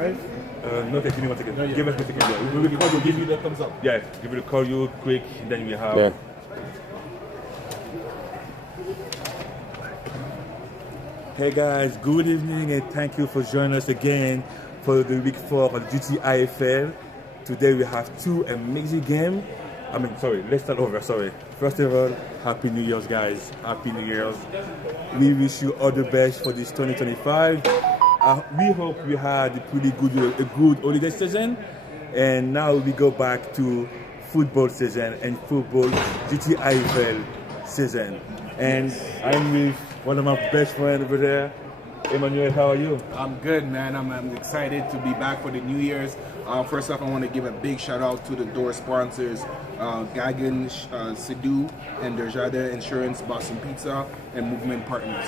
live? No, okay, give me 1 second. No, yeah. Give us 1 second. Yeah. We will call you. Give you the thumbs up. Yeah, give it a call you quick. Then we have. Yeah. Hey guys, good evening and thank you for joining us again for the week 4 of GTIFL. Today we have 2 amazing games. Let's start over, sorry. First of all, Happy New Year's guys, Happy New Year's. We wish you all the best for this 2025. We hope we had a good holiday season. And now we go back to football season and football GTIFL season. And I'm with one of my best friends over there. Emmanuel, how are you? I'm good, man. I'm excited to be back for the New Year's. First off, I want to give a big shout out to the door sponsors, Gagan, Sidhu, and Derjada Insurance, Boston Pizza, and Movement Partners.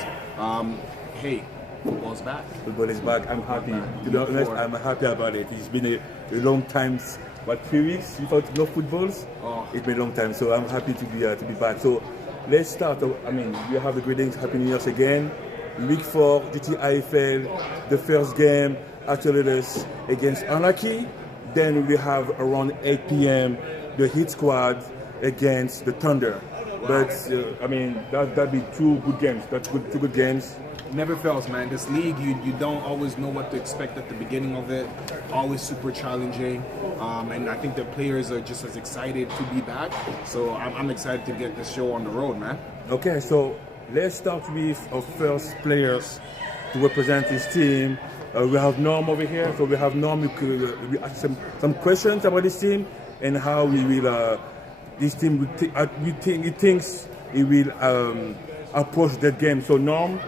Hey, football's back. Football is back. I'm happy. To be honest, I'm happy about it. It's been a long time, 3 weeks without no footballs? Oh. It's been a long time, so I'm happy to be back. So let's start. We have the greetings. Happy New Year's again. Week 4, GTIFL, the first game, Axolotls against Anarchy. Then we have around 8 p.m. the Hitsquad against the Thunder. But that'd be 2 good games. That's two good games. Never fails, man. This league, you don't always know what to expect at the beginning of it. Always super challenging, and I think the players are just as excited to be back. So I'm excited to get this show on the road, man. Okay, so let's start with our first players to represent his team. We have Norm over here, so we have Norm. We ask some questions about this team and how we will. This team, he thinks he will approach that game. So Norm.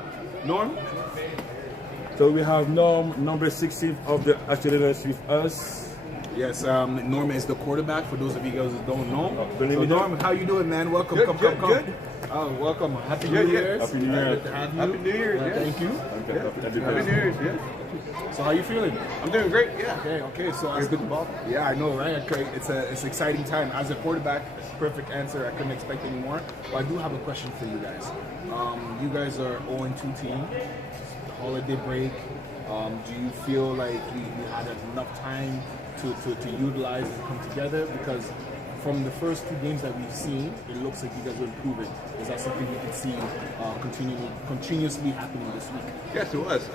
So we have Norm, number 16 of the Axolotls with us. Yes, Norm is the quarterback. For those of you guys who don't know. So Norm, how you doing, man? Welcome, come. Good. Oh, welcome. Happy New Year's. Happy New Year. Good to have you. Happy New Year's. Thank you. Okay. Happy New Year's. Yeah. So how you feeling? I'm doing great. Yeah. Okay. So It's good to ball. Yeah, I know, right? Okay, it's an exciting time. As a quarterback, perfect answer. I couldn't expect any more. But I do have a question for you guys. You guys are 0-2 team. Holiday break. Do you feel like you had enough time to utilize and come together? Because from the first 2 games that we've seen, it looks like you guys are improving. Is that something you can see continuously happening this week? Yes, it was.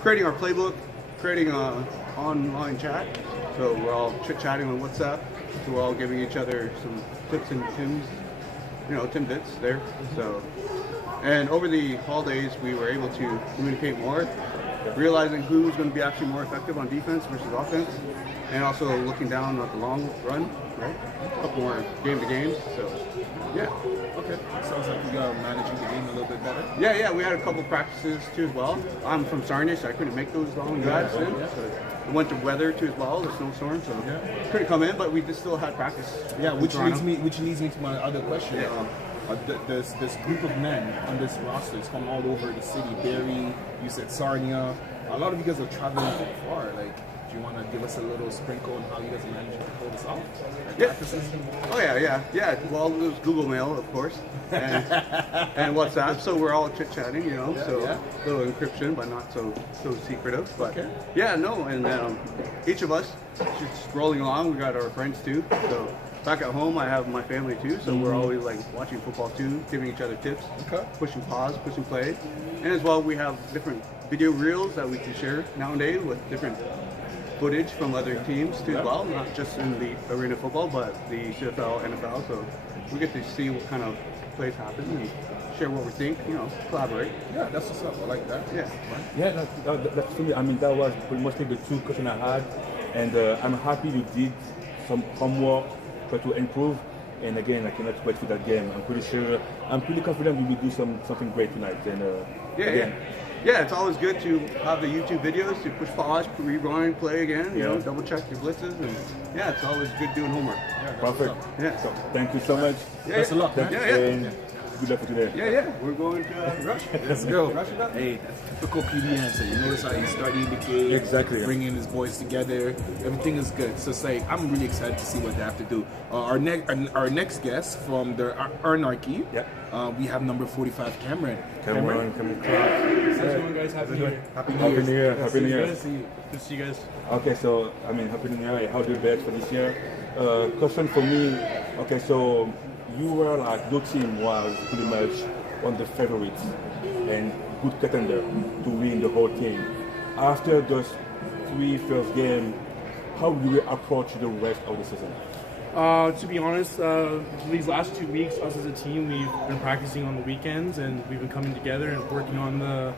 Creating our playbook, creating an online chat. So we're all chit-chatting on WhatsApp. So we're all giving each other some tips and tidbits there. So, and over the holidays, we were able to communicate more, realizing who's going to be actually more effective on defense versus offense, and also looking down at the long run, right? A couple more game-to-games, so yeah. Okay, sounds like you are managing the game a little bit better. Yeah, we had a couple practices too as well. I'm from Sarnia, so I couldn't make those long drives in. So it went to weather too as well, the snowstorm, so couldn't come in, but we just still had practice. Yeah, which leads me to my other question. Yeah. There's this group of men on this roster. It's from all over the city. Barry, you said Sarnia. A lot of you guys are traveling from far. Like, do you want to give us a little sprinkle on how you guys are managing to pull this off? Practices? Oh yeah. Well, it was Google Mail, of course, and WhatsApp. So we're all chit-chatting, So a little encryption, but not so secretive. But and each of us just rolling along. We got our friends too. So back at home, I have my family too. So we're always like watching football too, giving each other tips, pushing pause, pushing play, and as well we have different video reels that we can share nowadays with different footage from other teams too as well, not just in the arena football, but the CFL, NFL. So we get to see what kind of plays happen and share what we think, collaborate. Yeah, that's what's up. I like that. Yeah, that's for me. That was mostly the 2 questions I had, and I'm happy you did some homework, try to improve. And again, I cannot wait for that game. I'm pretty confident we will do something great tonight. And Yeah, it's always good to have the YouTube videos to push pause, rewind, play again, double check your blitzes, and it's always good doing homework. Perfect. Yeah. So thank you so much. Best of luck. And good luck for today. Yeah. We're going to Rush. Let's go. Hey, that's typical PD answer. You notice how he started the game, Exactly. bringing his boys together. Everything is good. So it's like I'm really excited to see what they have to do. Our next guest from the Anarchy. Yeah. We have number 45, Cameron. Cameron. How's it going, guys? Happy New Year. Happy New Happy Year. New Year. Happy New Year. Good to see you. Good to see you guys. Okay, so I mean, happy New Year. How do you bet for this year? Question for me. Okay, so you were like your team was pretty much one of the favorites and good contender to win the whole thing. After those 3 first games, how do you approach the rest of the season? To be honest, these last 2 weeks, us as a team, we've been practicing on the weekends and we've been coming together and working on the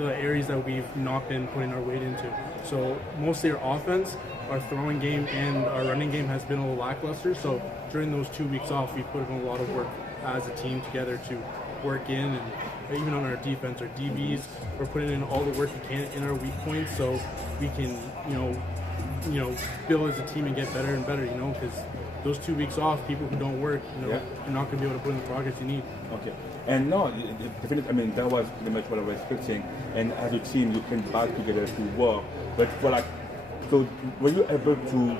areas that we've not been putting our weight into. So mostly our offense, our throwing game, and our running game has been a little lackluster. So during those 2 weeks off, we put in a lot of work as a team together to work in, and even on our defense, our DBs, we're putting in all the work we can in our weak points so we can, build as a team and get better and better, because those 2 weeks off, people who don't work, you're not going to be able to put in the progress you need. Okay. And no, definitely, I mean, that was pretty much what I was expecting. And as a team, you came back together to work. But so were you able to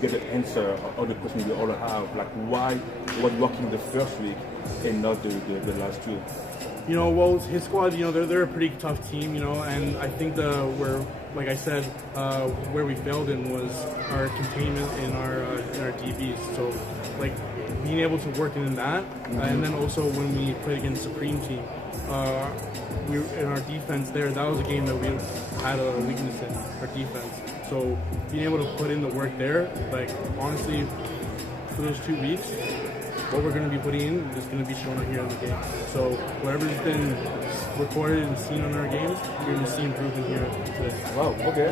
get the answer or the question we all have, like why was working the first week and not the last 2? Well, Hitsquad, they're a pretty tough team, and I think like I said, where we failed in was our containment in our DBs. So, like, being able to work in that, and then also when we played against Supreme team, we in our defense there, that was a game that we had a weakness in, our defense. So, being able to put in the work there, like, honestly, for those 2 weeks, what we're going to be putting in is going to be shown here in the game. So whatever's been recorded and seen on our games, you're going to see improvement here today. Wow, okay.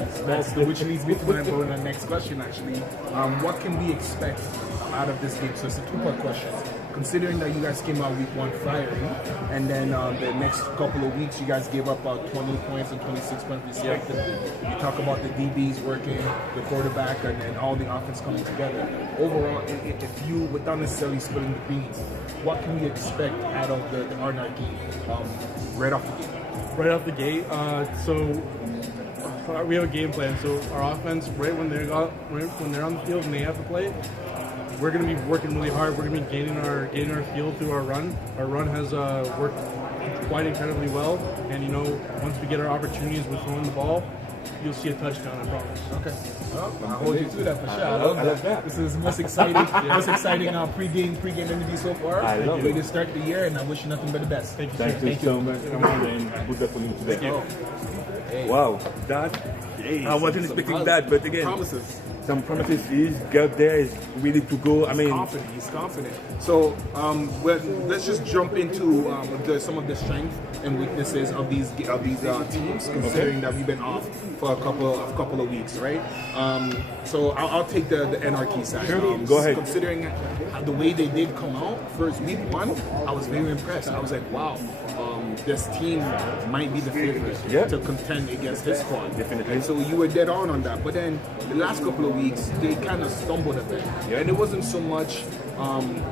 Which leads me to my next question, actually. What can we expect out of this game? So it's a 2-part question. Considering that you guys came out week 1 firing, and then the next couple of weeks you guys gave up about 20 points and 26 points respectively. You talk about the DBs working, the quarterback, and all the offense coming together. Overall, if you, without necessarily splitting the beans, what can we expect out of the Anarchy right off the gate? Right off the gate, so we have a game plan. So our offense, right when they're on the field and they have to play, we're going to be working really hard. We're going to be gaining our field through our run. Our run has worked quite incredibly well, and once we get our opportunities with throwing the ball, you'll see a touchdown, I promise. Okay. Well, I'll hold you to that for sure. I love that. This is the most exciting, pregame interview so far. I love it. To start the year, and I wish you nothing but the best. Thank you. Thank you so much. Good luck for you today. Thank you. Hey. Wow, I wasn't expecting that, but again, promises. Some promises. He's got there. He's ready to go. I mean, He's confident. So, let's just jump into some of the strengths and weaknesses of these teams, considering that we've been off for a couple of weeks, right? So I'll take the Anarchy side. Sure. Go ahead. Considering the way they did come out first week 1, I was very impressed. I was like, wow. This team might be the favorite to contend against Hitsquad. Definitely. And so you were dead on that. But then the last couple of weeks, they kind of stumbled a bit. And it wasn't so much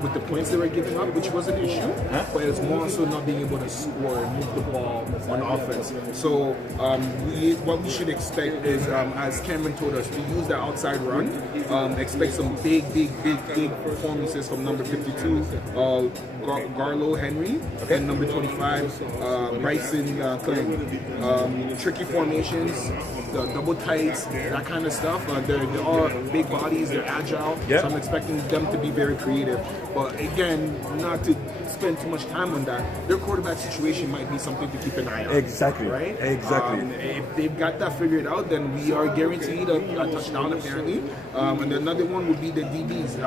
with the points they were giving up, which was an issue, but it's more so not being able to score and move the ball on offense. So what we should expect is, as Cameron told us, to use the outside run. Expect some big performances from number 52, Garlo Henry, and number 25, Bryson Klein. Tricky formations, the double tights, that kind of stuff. They're all big bodies, they're agile, so I'm expecting them to be very creative. But again, not to spend too much time on that, their quarterback situation might be something to keep an eye on. Exactly. Right? Exactly. If they've got that figured out, then we are guaranteed a touchdown apparently. And another one would be the DBs,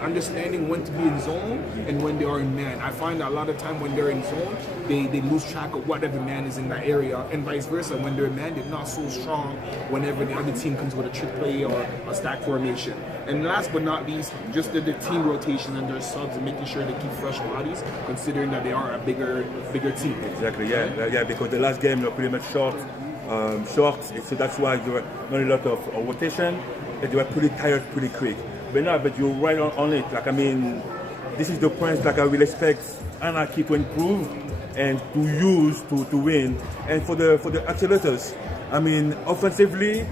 understanding when to be in zone and when they are in man. I find that a lot of time when they're in zone, they lose track of whatever man is in that area, and vice versa. When they're in man, they're not so strong whenever the other team comes with a trick play or a stack formation. And last but not least, just the team rotation and their subs and making sure they keep fresh bodies, considering that they are a bigger team. Exactly, yeah, because the last game they were pretty much short, so that's why there were not a lot of rotation, and they were pretty tired pretty quick. But you're right on it. Like, I mean, this is the points like I will expect Anarchy to improve and to use to win. And for the Axolotls, I mean, offensively,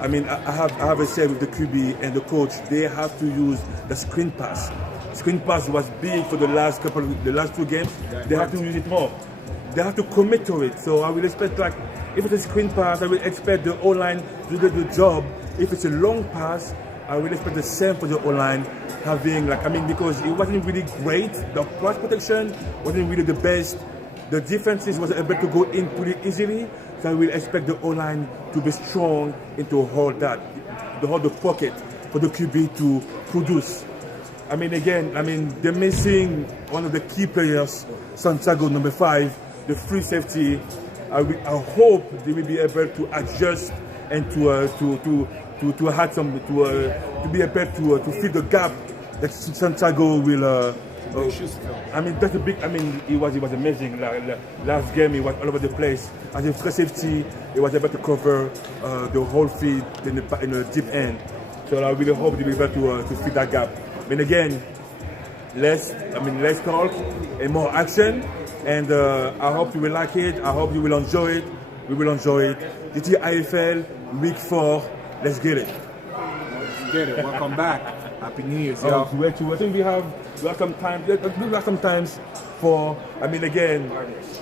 I mean, I have a say with the QB and the coach. They have to use the screen pass. Screen pass was big for the last 2 games. They have to use it more. They have to commit to it. So I will expect, like, if it's a screen pass, I will expect the O-line to do the job. If it's a long pass, I will expect the same for the O-line, having, like, I mean, because it wasn't really great. The pass protection wasn't really the best. The defenses was able to go in pretty easily. So I will expect the O-line to be strong and to hold that, to hold the pocket for the QB to produce. I mean, again, I mean, they're missing one of the key players, Santiago, number 5, the free safety. I hope they will be able to adjust and to have some to be able to fill the gap that Santiago will. I mean, that's a big. I mean, it was amazing. Last game, he was all over the place. As a free safety, he was able to cover the whole field in the deep end. So I really hope they will be able to fill that gap. But again, less talk and more action. And I hope you will like it. I hope you will enjoy it. We will enjoy it. GTIFL Week 4. Let's get it. Let's get it. Welcome back. Happy New Year's, y'all. I think we have some time. We have some times for. I mean, again,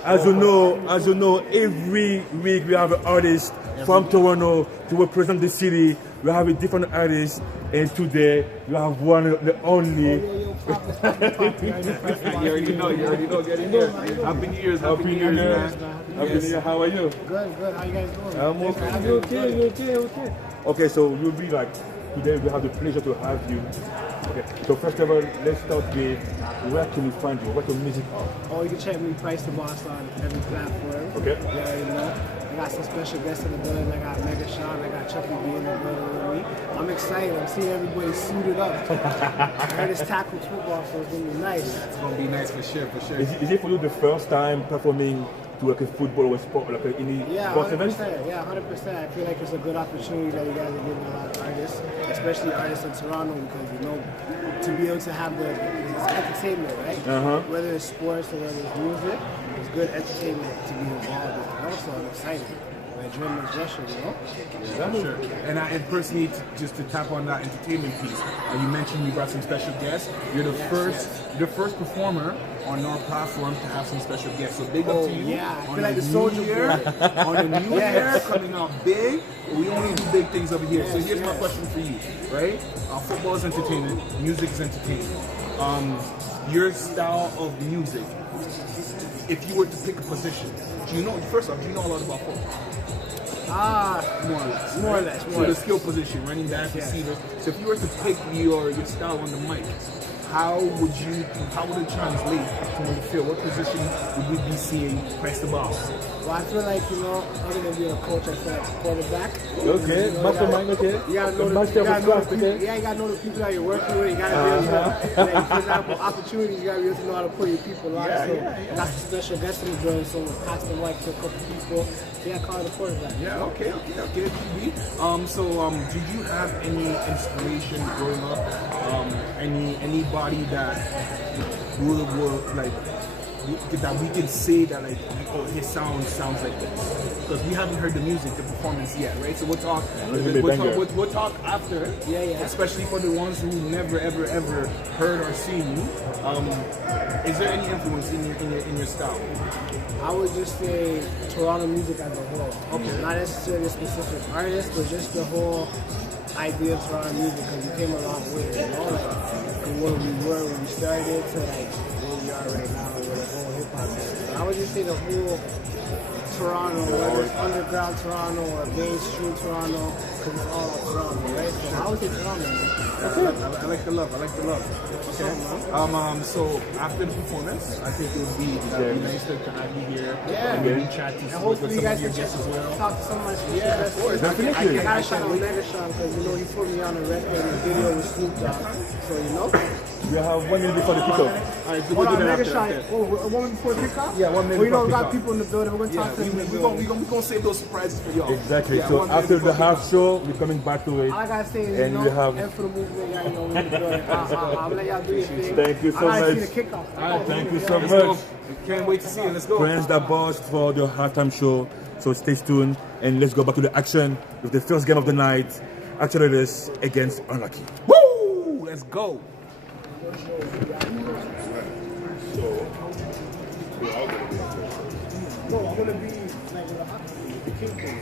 as you know, every week we have an artist from Toronto to represent the city. We have a different artist, and today we have one, the only. You already know. Get in there. Happy New Year's, man. Happy New Year. How are you? Good. How you guys doing? I'm okay. Okay, so we'll be like. Today we have the pleasure to have you. Okay, so first of all, let's start with where can we find you? What's your music on? Oh, you can check me, Price the Boss, on every platform. Okay. You already know. I got some special guests in the building. I got Mega Sean. I got Chucky B in the building with me. I'm excited. I'm seeing everybody suited up. I heard it's tackle football, so it's going to be nice. It's going to be nice for sure. Is it for you the first time performing to like a football or sport, like any sports event? Yeah, 100%. I feel like it's a good opportunity that you guys are giving a lot of artists, especially artists in Toronto, because you know, to be able to have the entertainment, right? Whether it's sports or whether it's music, it's good entertainment to be involved in. Also, I'm excited. Adrenaline rushing, you know? Yeah, sure. And personally, just to tap on that entertainment piece, you mentioned you brought some special guests. You're the first performer on our platform to have some special guests. So big up to you. Yeah, I on feel like the new soldier year, on the new year, coming out big. We only do big things over here. So here's my question for you, right? Football is entertainment. Music is entertainment. Your style of music, if you were to pick a position, first off, do you know a lot about football? More or less. So the skill position, running back, receiver. So if you were to pick your style on the mic, how would it translate to the field? What position would we be seeing Price the Boss? Well, I feel like, other than being a coach, I feel like a quarterback. Okay, mastermind, okay. You gotta know the people that you're working with. You gotta be able to, like, for example, opportunities, you gotta be able to know how to put your people on. I got some special guests in the building, so we'll pass the mic to a couple people. Yeah, call it a quarterback. Yeah, okay. So, did you have any inspiration growing up? Anybody that would like that we can say that like, oh, his sounds like this, because we haven't heard the music, the performance yet, right? So we'll talk after. Yeah. Especially for the ones who never ever heard or seen you. Is there any influence in your style? I would just say Toronto music as a whole. Okay. Not necessarily a specific artist, but just the whole idea of Toronto music, because we came a long way, like from where we were when we started to like where we are right now with the whole hip hop music. I would just say the whole Toronto, whether it's underground Toronto or mainstream Toronto, because it's all Toronto, right? So I would say Toronto. I like the love. Okay. So after the performance, I think it would be nice to have you here. Yeah. And maybe chat to some of your guests as well. Talk to some of my special of course. Definitely. I gotta shout out Mega Sean, because he put me on a record and a video with Snoop Dogg. So We have 1 minute before the kickoff. All right, so Hold we'll on, do that mega after. shot. Oh, a woman before kickoff? Yeah, 1 minute Well, you know, before we got kickoff. people in the building. We're going to talk to them. We're gonna save those surprises for y'all. Exactly. Yeah, So 1 minute after the before half kickoff. show, we're coming back to it. All I got to say is, And you we know, have- and for the movement, y'all know, we're in the building. I'll let y'all do your thing. Thank you so I got to much. see the kickoff. All right, Thank you so let's go. much. Can't wait to see you. Let's go. Friends that boss for the halftime show. So stay tuned and let's go back to the action with the first game of the night. Axolotls against Anarchy. Woo! Let's go. No, I'm going to be like with a hockey, the king thing.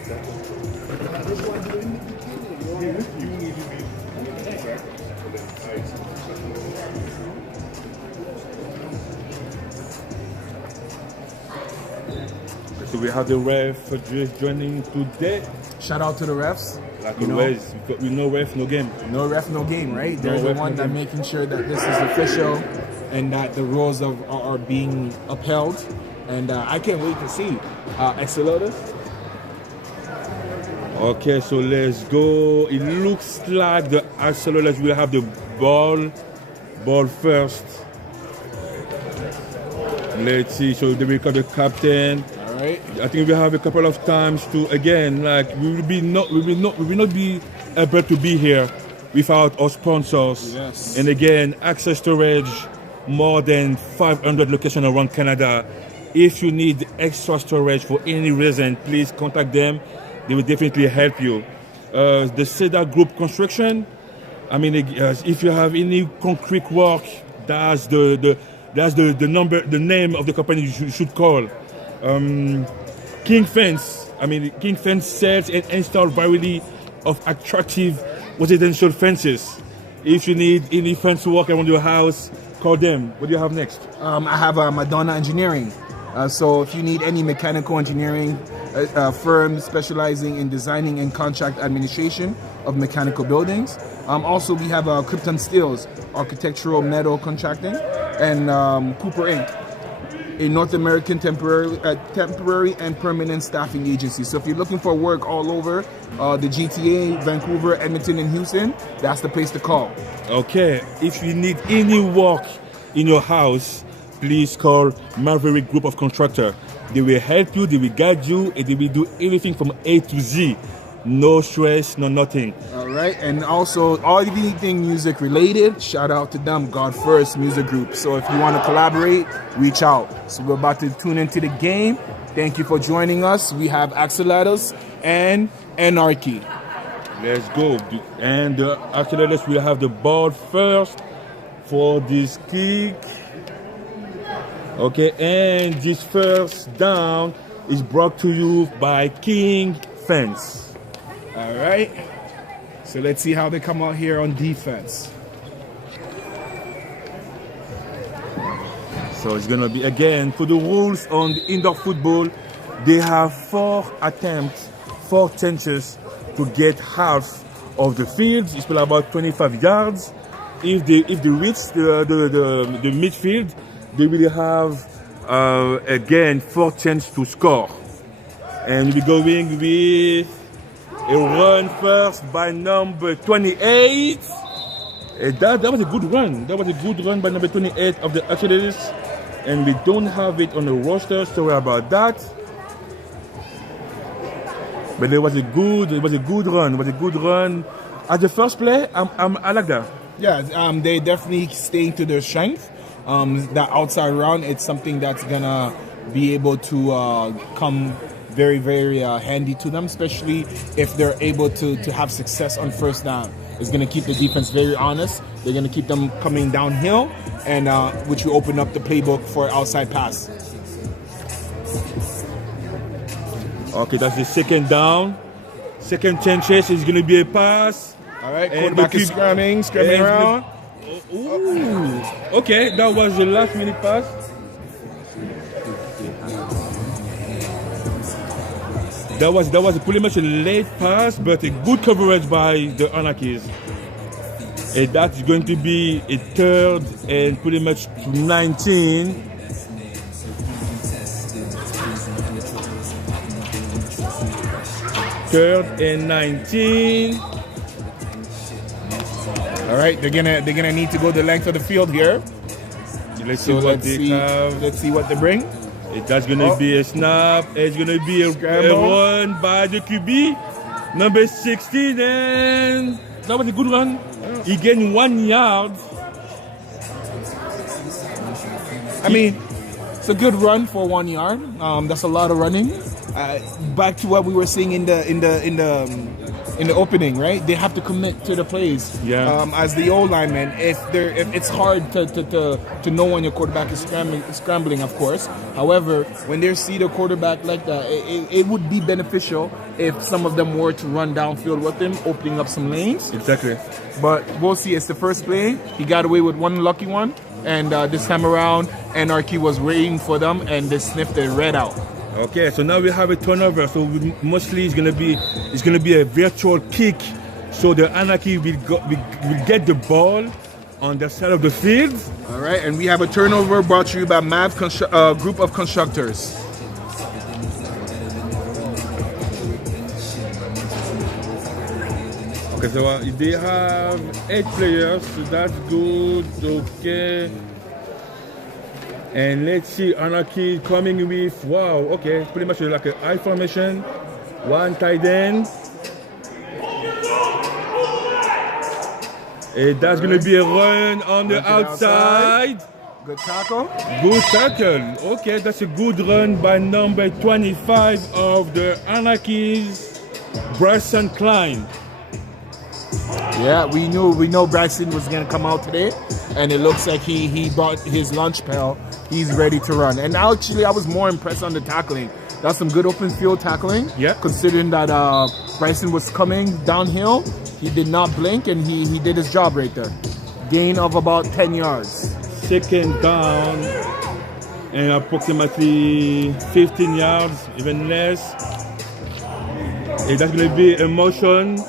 I just want to do anything. So we have the ref just joining today. Shout out to the refs. Like You know, always, with no ref, no game. no ref, no game, right? They're the ref, one no that game. making sure that this is official and that the rules are being upheld. And I can't wait to see Axolotls. Okay, so let's go. It looks like the Axolotls will have the ball first. Let's see. So they will call the captain. All right. I think we have a couple of times to again, like we will not be able to be here without our sponsors. Yes. And again, access storage, more than 500 locations around Canada. If you need extra storage for any reason, please contact them. They will definitely help you. The Cedar Group Construction. I mean, if you have any concrete work, that's the number, the name of the company you should call. King Fence. I mean, King Fence sells and installs variety of attractive residential fences. If you need any fence work around your house, call them. What do you have next? I have Madonna Engineering. So if you need any mechanical engineering firm specializing in designing and contract administration of mechanical buildings. Also, we have Krypton Steels, architectural metal contracting, and Cooper Inc., a North American temporary and permanent staffing agency. So if you're looking for work all over the GTA, Vancouver, Edmonton, and Houston, that's the place to call. Okay, if you need any work in your house, please call Maverick Group of Contractor. They will help you, they will guide you, and they will do everything from A to Z. No stress, no nothing. All right, and also anything music related, shout out to them, God First Music Group. So if you want to collaborate, reach out. So we're about to tune into the game. Thank you for joining us. We have Axolotls and Anarchy. Let's go. And the Axolotls will have the ball first for this kick. Okay, and this first down is brought to you by King Fence. All right, so let's see how they come out here on defense. So it's gonna be again for the rules on the indoor football. They have 4 attempts, 4 chances to get half of the field. It's about 25 yards. If they reach the midfield, they will have again 4 chances to score. And we'll be going with a run first by number 28. That was a good run. That was a good run by number 28 of the Axolotls. And we don't have it on the roster, sorry about that. But it was a good run. It was a good run. At the first play, I like that. Yeah, they definitely staying to their strength. That outside run, it's something that's gonna be able to come very, very handy to them, especially if they're able to have success on first down. It's gonna keep the defense very honest. They're gonna keep them coming downhill, and which will open up the playbook for outside pass. Okay, that's the second down. Second chance is gonna be a pass. All right, And quarterback the is keep- scramming and around. Ooh. Okay, that was the last minute pass. That was pretty much a late pass, but a good coverage by the Anarchies. And that's going to be a 3rd and pretty much 19. Third and 19. All right, they're gonna need to go the length of the field here. Let's see what they have. Let's see what they bring. That's gonna be a snap. It's gonna be a run by the QB, number 16, and that was a good run. He gained 1 yard. I mean, it's a good run for 1 yard. That's a lot of running. Back to what we were seeing in the opening, right? They have to commit to the plays. Yeah. As the old lineman, if it's hard to know when your quarterback is scrambling, of course. However, when they see the quarterback like that, it would be beneficial if some of them were to run downfield with him, opening up some lanes. Exactly. But we'll see. It's the first play. He got away with one lucky one, and this time around, Anarchy was waiting for them, and they sniffed the red out. Okay, so now we have a turnover. So mostly it's gonna be a virtual kick. So the Anarchy will get the ball on the side of the field. All right, and we have a turnover brought to you by MAV Group of Constructors. Okay, so they have 8 players, so that's good. Okay. And let's see, Anarchy coming with, wow, okay, pretty much like an I formation, 1 tight end. And that's going to be a run on the outside. Good tackle. Good tackle. Okay, that's a good run by number 25 of the Anarchy's, Bryson Klein. Yeah, we know Bryson was going to come out today, and it looks like he brought his lunch pail. He's ready to run. And actually, I was more impressed on the tackling. That's some good open field tackling. Yeah. Considering that Bryson was coming downhill, he did not blink, and he did his job right there. Gain of about 10 yards. Second down, and approximately 15 yards, even less. And that's going to be a motion.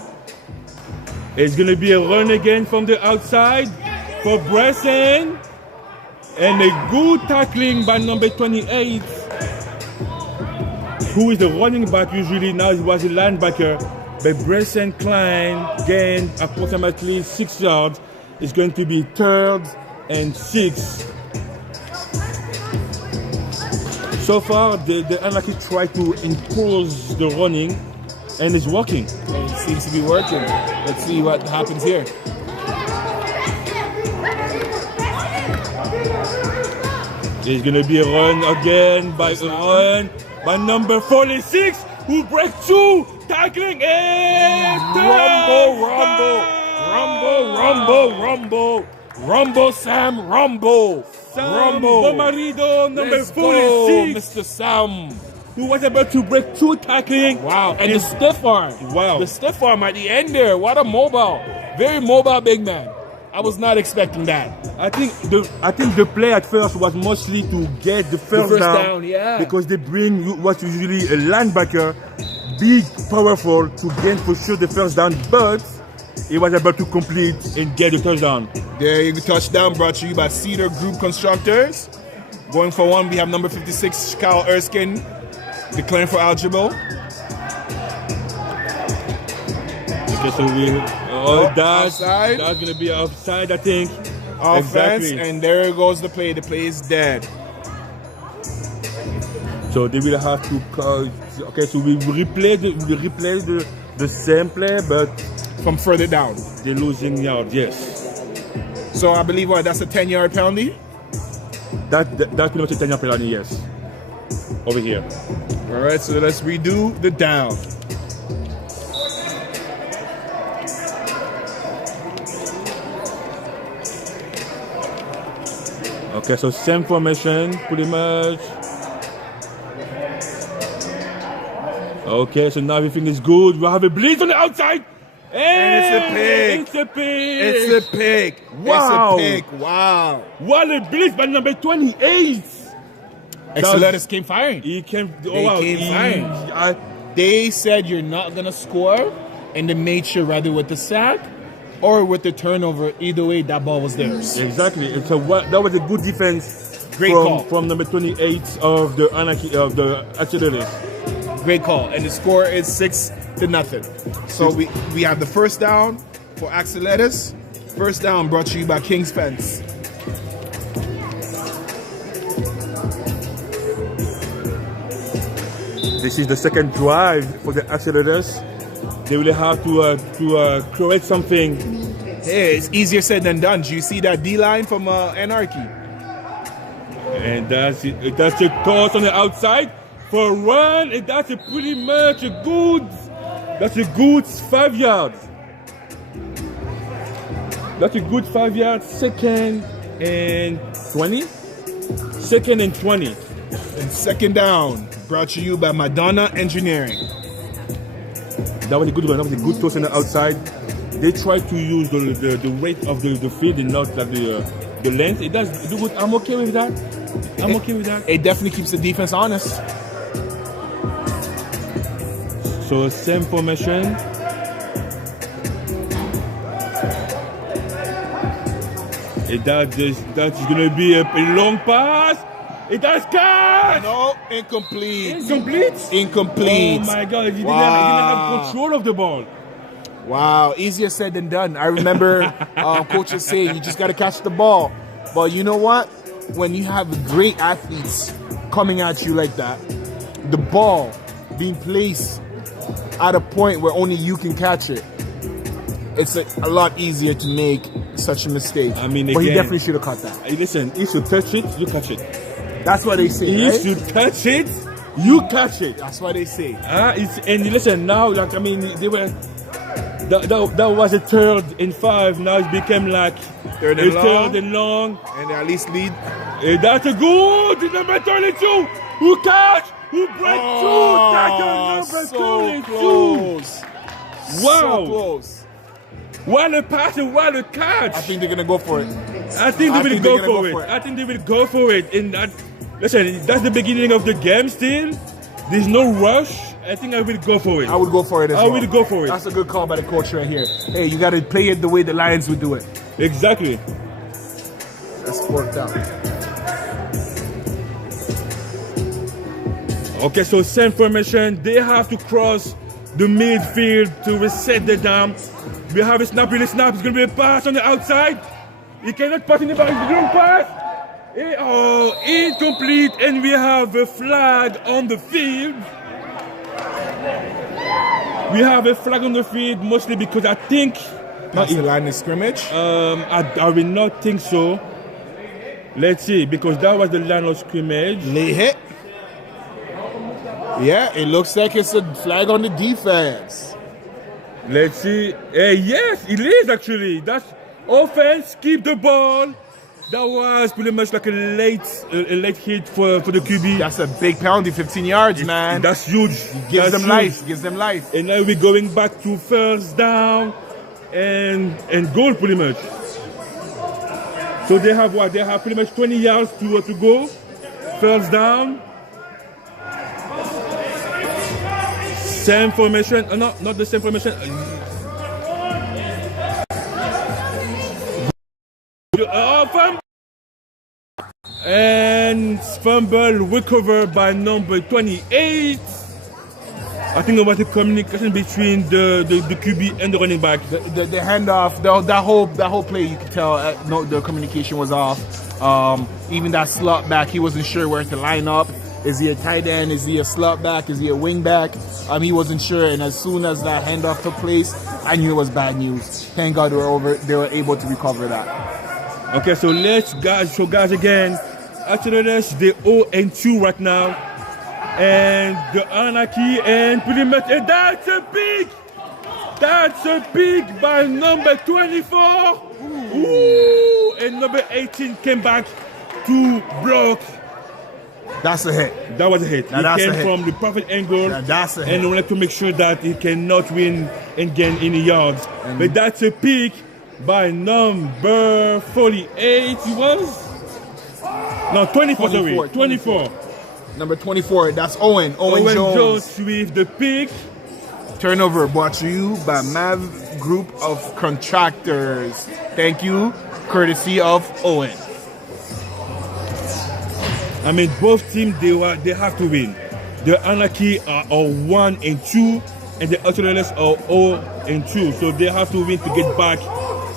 It's going to be a run again from the outside for Bryson. And a good tackling by number 28, who is the running back usually. Now he was a linebacker. But Bryson Klein gained approximately 6 yards. It's going to be 3rd and 6. So far, the Anarchy tried to impose the running, and it's working. And it seems to be working. Let's see what happens here. There's going to be a run again by number 46, who breaks 2, tackling, and Rumble, Sam, Rumble. Bomarido, number 46. Mr. Sam. Who was about to break 2 tackling. Wow, and the stiff arm. Wow. The stiff arm at the end there. What a mobile. Very mobile big man. I was not expecting that. I think the play at first was mostly to get the first down, yeah. Because they bring what's usually a linebacker, big, powerful, to gain for sure the first down, but he was able to complete and get the touchdown. There you go, touchdown brought to you by Cedar Group Constructors. Going for 1, we have number 56, Kyle Erskine, declaring for eligible. Okay, so that's going to be offside, I think. Offense, exactly. And there goes the play. The play is dead. So they will have to call. Okay, so we replay the same play, but from further down. They're losing yards, yes. So I believe that's a 10-yard penalty? That's pretty much a 10-yard penalty, yes. Over here. All right, so let's redo the down. Okay, so same formation, pretty much. Okay, so now everything is good. We have a blitz on the outside. And it's a pick. It's a pick. It's a pick. Wow. It's a pick. Wow. What a blitz by number 28. Axolotls came firing. He came. Firing. They said you're not gonna score, and they made sure rather with the sack or with the turnover. Either way, that ball was theirs. Exactly. So that was a good defense. Great call from number 28 of the Anarchy of the Axolotls. Great call, and the score is 6-0. So we have the first down for Axolotls. First down brought to you by King's Fence. This is the second drive for the Axolotls. They will have to create something. Hey, it's easier said than done. Do you see that D-line from Anarchy? And that's it. That's a toss on the outside for a run. And that's a pretty much a good. That's a good 5 yards. That's a good 5 yards. Second and 20. Second and 20. And second down brought to you by Madonna Engineering. That was a good one. That was a good toss on the outside. They try to use the weight of the field and not like the length. It does do good. I'm okay with that. I'm okay with that. It definitely keeps the defense honest. So same formation. That's gonna be a long pass. It does catch. No, incomplete. Incomplete. Incomplete. Oh my God! He didn't have control of the ball. Wow, easier said than done. I remember coaches saying you just got to catch the ball. But you know what? When you have great athletes coming at you like that, the ball being placed at a point where only you can catch it, it's a lot easier to make such a mistake. I mean, but he again, definitely should have caught that. Listen, if you touch it, you catch it. That's what they say, If right? you touch it, you catch it. That's what they say. And listen, now, like, I mean, they were... That was a 3rd and 5. Now it became like third and long. And they at least lead. That's a good number 22. Who catch? Who break through? Tackle number So 22. close. Wow. So close. What a pass and what a catch. I think they're going to go for it. I think they will go for it. I think they will go for it. And listen, that's the beginning of the game still. There's no rush. I think I will go for it. I would go for it as well. I will go for it. That's a good call by the coach right here. Hey, you got to play it the way the Lions would do it. Exactly. That's worked out. Okay, so same formation. They have to cross the midfield to reset the down. We have a snap, really snap. It's going to be a pass on the outside. He cannot pass in the back. It's a long pass. Oh, incomplete. And we have a flag on the field. We have a flag on the field mostly because I think... That's the line of scrimmage? I will not think so. Let's see, because that was the line of scrimmage. Late hit. Yeah, it looks like it's a flag on the defense. Let's see. Yes, it is actually. That's offense, keep the ball. That was pretty much like a late hit for the QB. That's a big penalty, 15 yards, man. That's huge. Gives them life. Gives them life. And now we're going back to first down and goal pretty much. So they have what? They have pretty much 20 yards to go. First down. Same formation. No, not the same formation. Fumble. And fumble recovered by number 28. I think there was a communication between the QB and the running back. The handoff, that whole play, you could tell no, the communication was off. Even that slot back, he wasn't sure where to line up. Is he a tight end? Is he a slot back? Is he a wing back? He wasn't sure. And as soon as that handoff took place, I knew it was bad news. Thank God they were able to recover that. Okay, so let's show guys again. Actually, they're 0-2 right now. And the Anarchy and pretty much, and that's a pick by number 24. Ooh, and number 18 came back to block. That's a hit. That was a hit. He came from the perfect angle. That's a hit. And we like to make sure that he cannot win and gain any yards. But that's a pick by number 48. He was? No, 24, sorry. 24. Number 24, that's Owen. Owen Jones with the pick. Turnover brought to you by Mav Group of Contractors. Thank you, courtesy of Owen. I mean, both teams, they have to win. The Anarchy are 1-2, and the Axolotls are 0-2. So they have to win to get back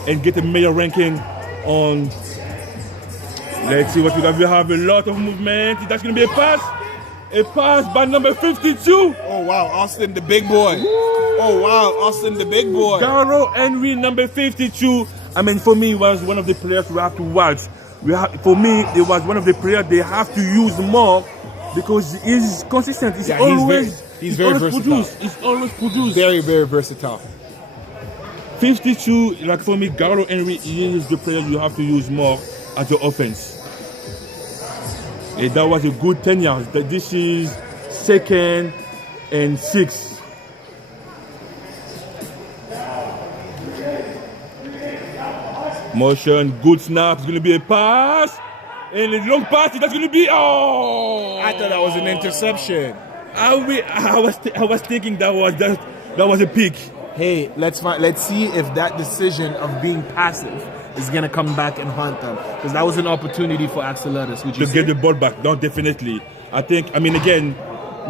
and get a major ranking on. Let's see what we have. We have a lot of movement. That's going to be a pass. A pass by number 52. Oh, wow. Austin, the big boy. Oh, wow. Austin, the big boy. Garro Henry, number 52. I mean, for me, was one of the players we have to watch. For me, it was one of the players they have to use more because he's consistent. He's always versatile. He's always produced. Very, very versatile. 52, like for me, Garro Henry is the player you have to use more at the offense. And that was a good 10 yards. This is 2nd and 6. Motion, good snap. It's going to be a pass. And a long pass. That's going to be. Oh! I thought that was an interception. I was thinking that was a pick. Hey, let's see if that decision of being passive is gonna come back and haunt them, because that was an opportunity for Axolotls. To get the ball back. No, definitely. I mean, again,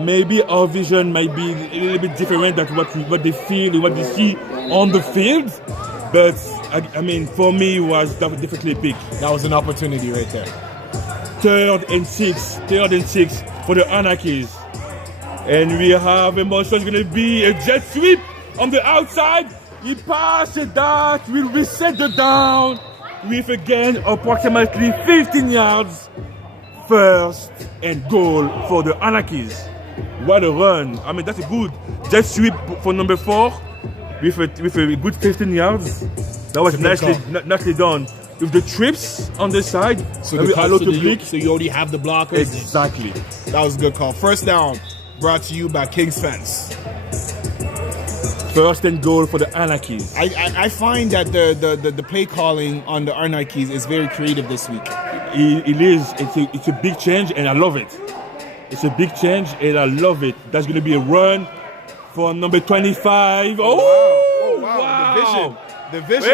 maybe our vision might be a little bit different than what they feel and what they see on the field. But I mean, for me, it was definitely a pick. That was an opportunity right there. 3rd and 6 for the Anarchies. And we have a motion. It's going to be a jet sweep on the outside. He passes that. We'll reset the down with again approximately 15 yards. 1st and goal for the Anarchies. What a run. I mean, that's a good jet sweep for number 4 with a good 15 yards. That was nicely done. With the trips on the side, so you already have the blockers. Exactly. That was a good call. 1st down brought to you by King's Fence. 1st and goal for the Anarchies. I find that the play calling on the Anarchies is very creative this week. It is. It's a big change, and I love it. It's a big change, and I love it. That's going to be a run for number 25. Oh, wow. The vision.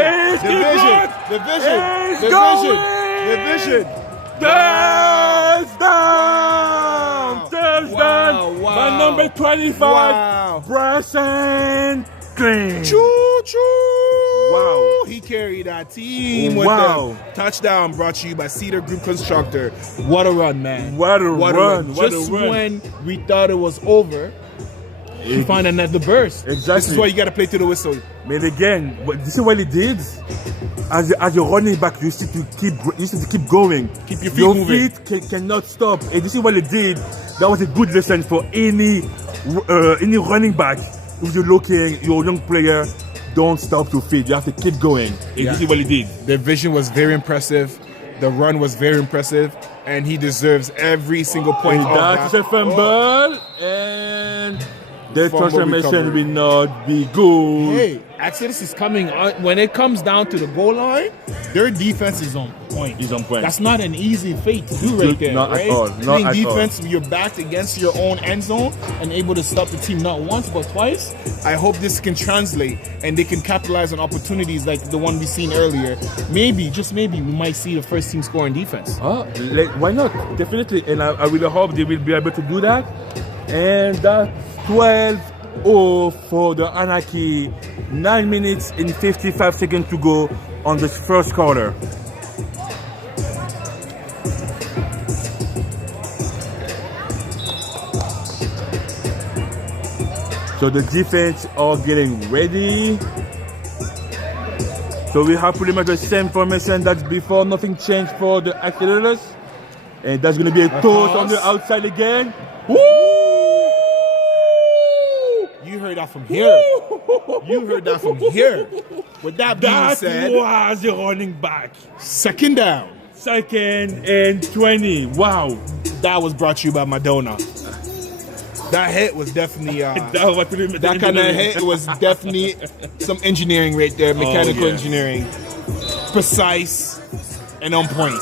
Touchdown by number 25. Bryson Clean. Wow. He carried our team with the touchdown brought to you by Cedar Group Constructor. What a run, man. What a run. Just when we thought it was over, he found another burst. Exactly. This is why you got to play to the whistle. Man, again, this is what he did. As a running back, you need to keep going. Keep your feet moving. Your feet cannot stop. And this is what he did. That was a good lesson for any running back. If you're looking, you're a young player, don't stop to feed. You have to keep going. And this is what he did. The vision was very impressive. The run was very impressive. And he deserves every single point of that. That's a fumble. And the transformation will not be good. Hey, Axolotls is coming on. When it comes down to the goal line, their defense is on point. That's not an easy feat to do right there, not right? At all. Playing defense, you're backed against your own end zone and able to stop the team not once but twice. I hope this can translate and they can capitalize on opportunities like the one we seen earlier. Maybe, just maybe, we might see the first team score in defense. Why not? Definitely. And I really hope they will be able to do that. And that's 12-0 for the Anarchy. 9 minutes and 55 seconds to go on the 1st quarter. So the defense are getting ready. So we have pretty much the same formation that's before. Nothing changed for the Axolotls. And that's going to be a toss on the outside again. Woo! You heard that from here. You heard that from here. With that being said, that was the running back. 2nd down. 2nd and 20. Wow. That was brought to you by Madonna. That hit was definitely that kind of hit was definitely some engineering right there, mechanical engineering, precise and on point.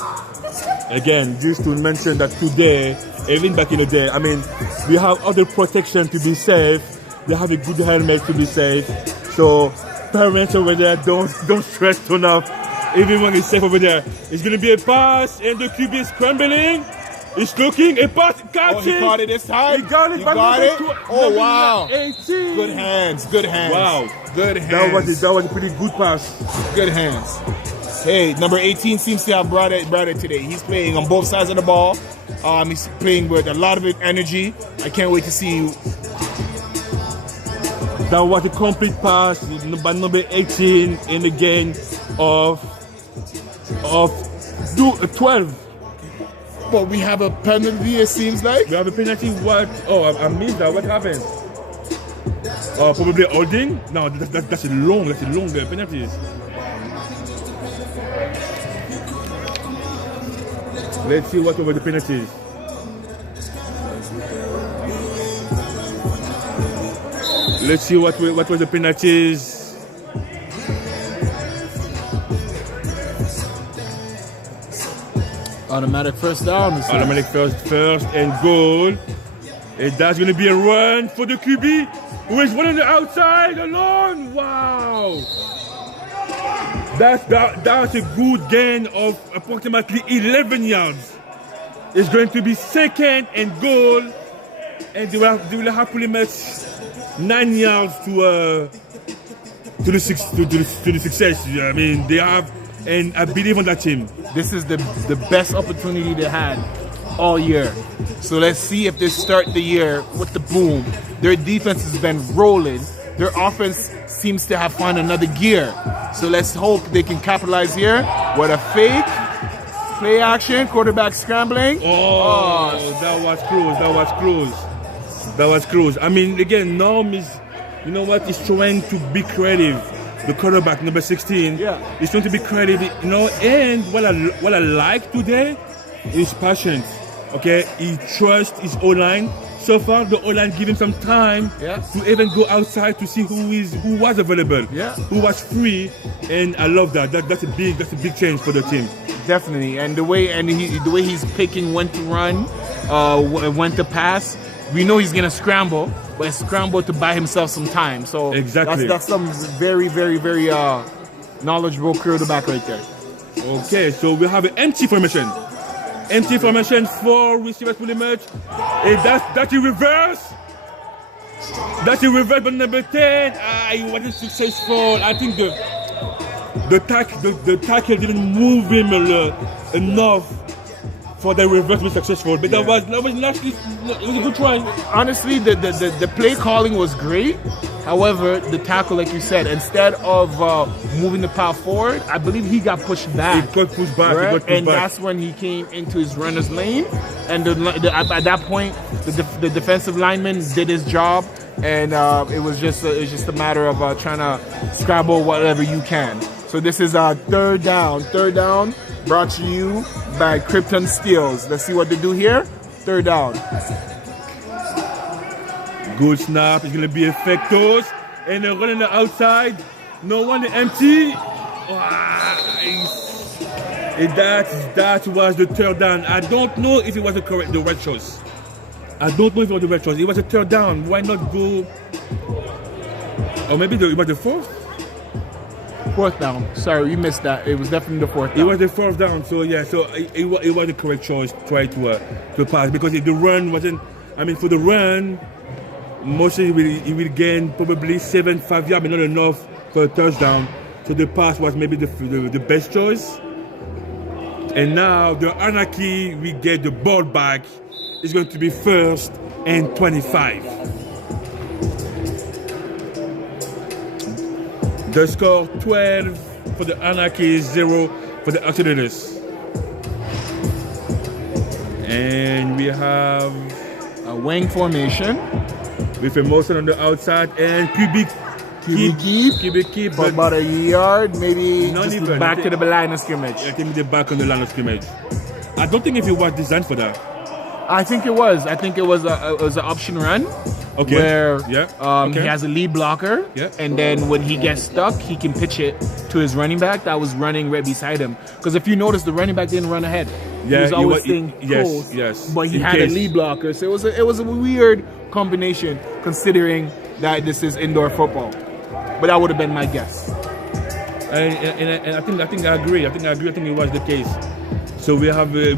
Again, just to mention that today, even back in the day, I mean, we have other protection to be safe. They have a good helmet to be safe. So parents over there, don't stress too enough. Everyone is safe over there. It's going to be a pass, and the QB is scrambling. He's looking, a pass, catches. Oh, he caught it this time. He got it. He got it. Oh, wow. 18. Good hands. Good hands. Wow. Good hands. That was a pretty good pass. Good hands. Hey, number 18 seems to have brought it today. He's playing on both sides of the ball. He's playing with a lot of energy. I can't wait to see. That was a complete pass by number 18 in the game of 12. But we have a penalty, it seems like. We have a penalty. What? Oh, I missed that. What happened? Probably holding. No, that's a long penalty. Let's see what were the penalties. Let's see what was the penalties. Automatic first down. Automatic first and goal. And that's going to be a run for the QB who is running the outside alone. Wow. That's a good gain of approximately 11 yards. It's going to be second and goal. And they will have pretty much 9 yards to the success. I mean, they have, and I believe on that team. This is the best opportunity they had all year. So let's see if they start the year with the boom. Their defense has been rolling. Their offense seems to have found another gear. So let's hope they can capitalize here with a fake play action, quarterback scrambling. Oh, that was close. I mean, again, Norm is, you know what, he's trying to be creative. The quarterback, number 16, is trying to be creative, you know, and what I like today is patience. Okay, he trusts his O-line. So far, the O-line give him some time to even go outside to see who was available, who was free, and I love that. That's a big change for the team. Definitely, and the way he's picking when to run, when to pass. We know he's gonna scramble, but scramble to buy himself some time. So exactly, that's some very knowledgeable quarterback right there. Okay, so we have an empty formation. Empty formation, 4 receivers pretty much. And that's a reverse. That's a reverse, but number 10, he wasn't successful. I think the tackle didn't move him enough for the reverse to be successful. But that was actually, it was a good try. Honestly, the play calling was great. However, the tackle, like you said, instead of moving the power forward, I believe he got pushed back. He got pushed back. Right? That's when he came into his runner's lane. And at that point, the defensive lineman did his job, and it was just a matter of trying to scrabble whatever you can. So this is third down. Third down brought to you by Krypton Steels. Let's see what they do here. Third down. Good snap. It's going to be effective. And they're running the outside. No one empty. That was the third down. I don't know if it was the right choice. It was a third down. Why not go? Or maybe it was the fourth? Fourth down. Sorry, you missed that. It was definitely the fourth down. It was the fourth down. So yeah, so it was the correct choice. Try to pass, because if the run wasn't. I mean, for the run, mostly he will gain probably 7-5 yards, but not enough for a touchdown. So the pass was maybe the best choice. And now the Anarchy, we get the ball back. It's going to be 1st and 25. The score 12 for the Anarchy, 0 for the Axolotls. And we have a wing formation with a motion on the outside and QB keep, but about a yard, maybe just even back to the line of scrimmage. I think they're back on the line of scrimmage. I don't think if it was designed for that. I think it was. I think it was an option run. Okay. Where he has a lead blocker, and then when he gets stuck, he can pitch it to his running back that was running right beside him. Because if you notice, the running back didn't run ahead. He was always staying close. Yes. But he had a lead blocker, so it was a weird combination considering that this is indoor football. But that would have been my guess. And I think I agree. I think it was the case. So we have a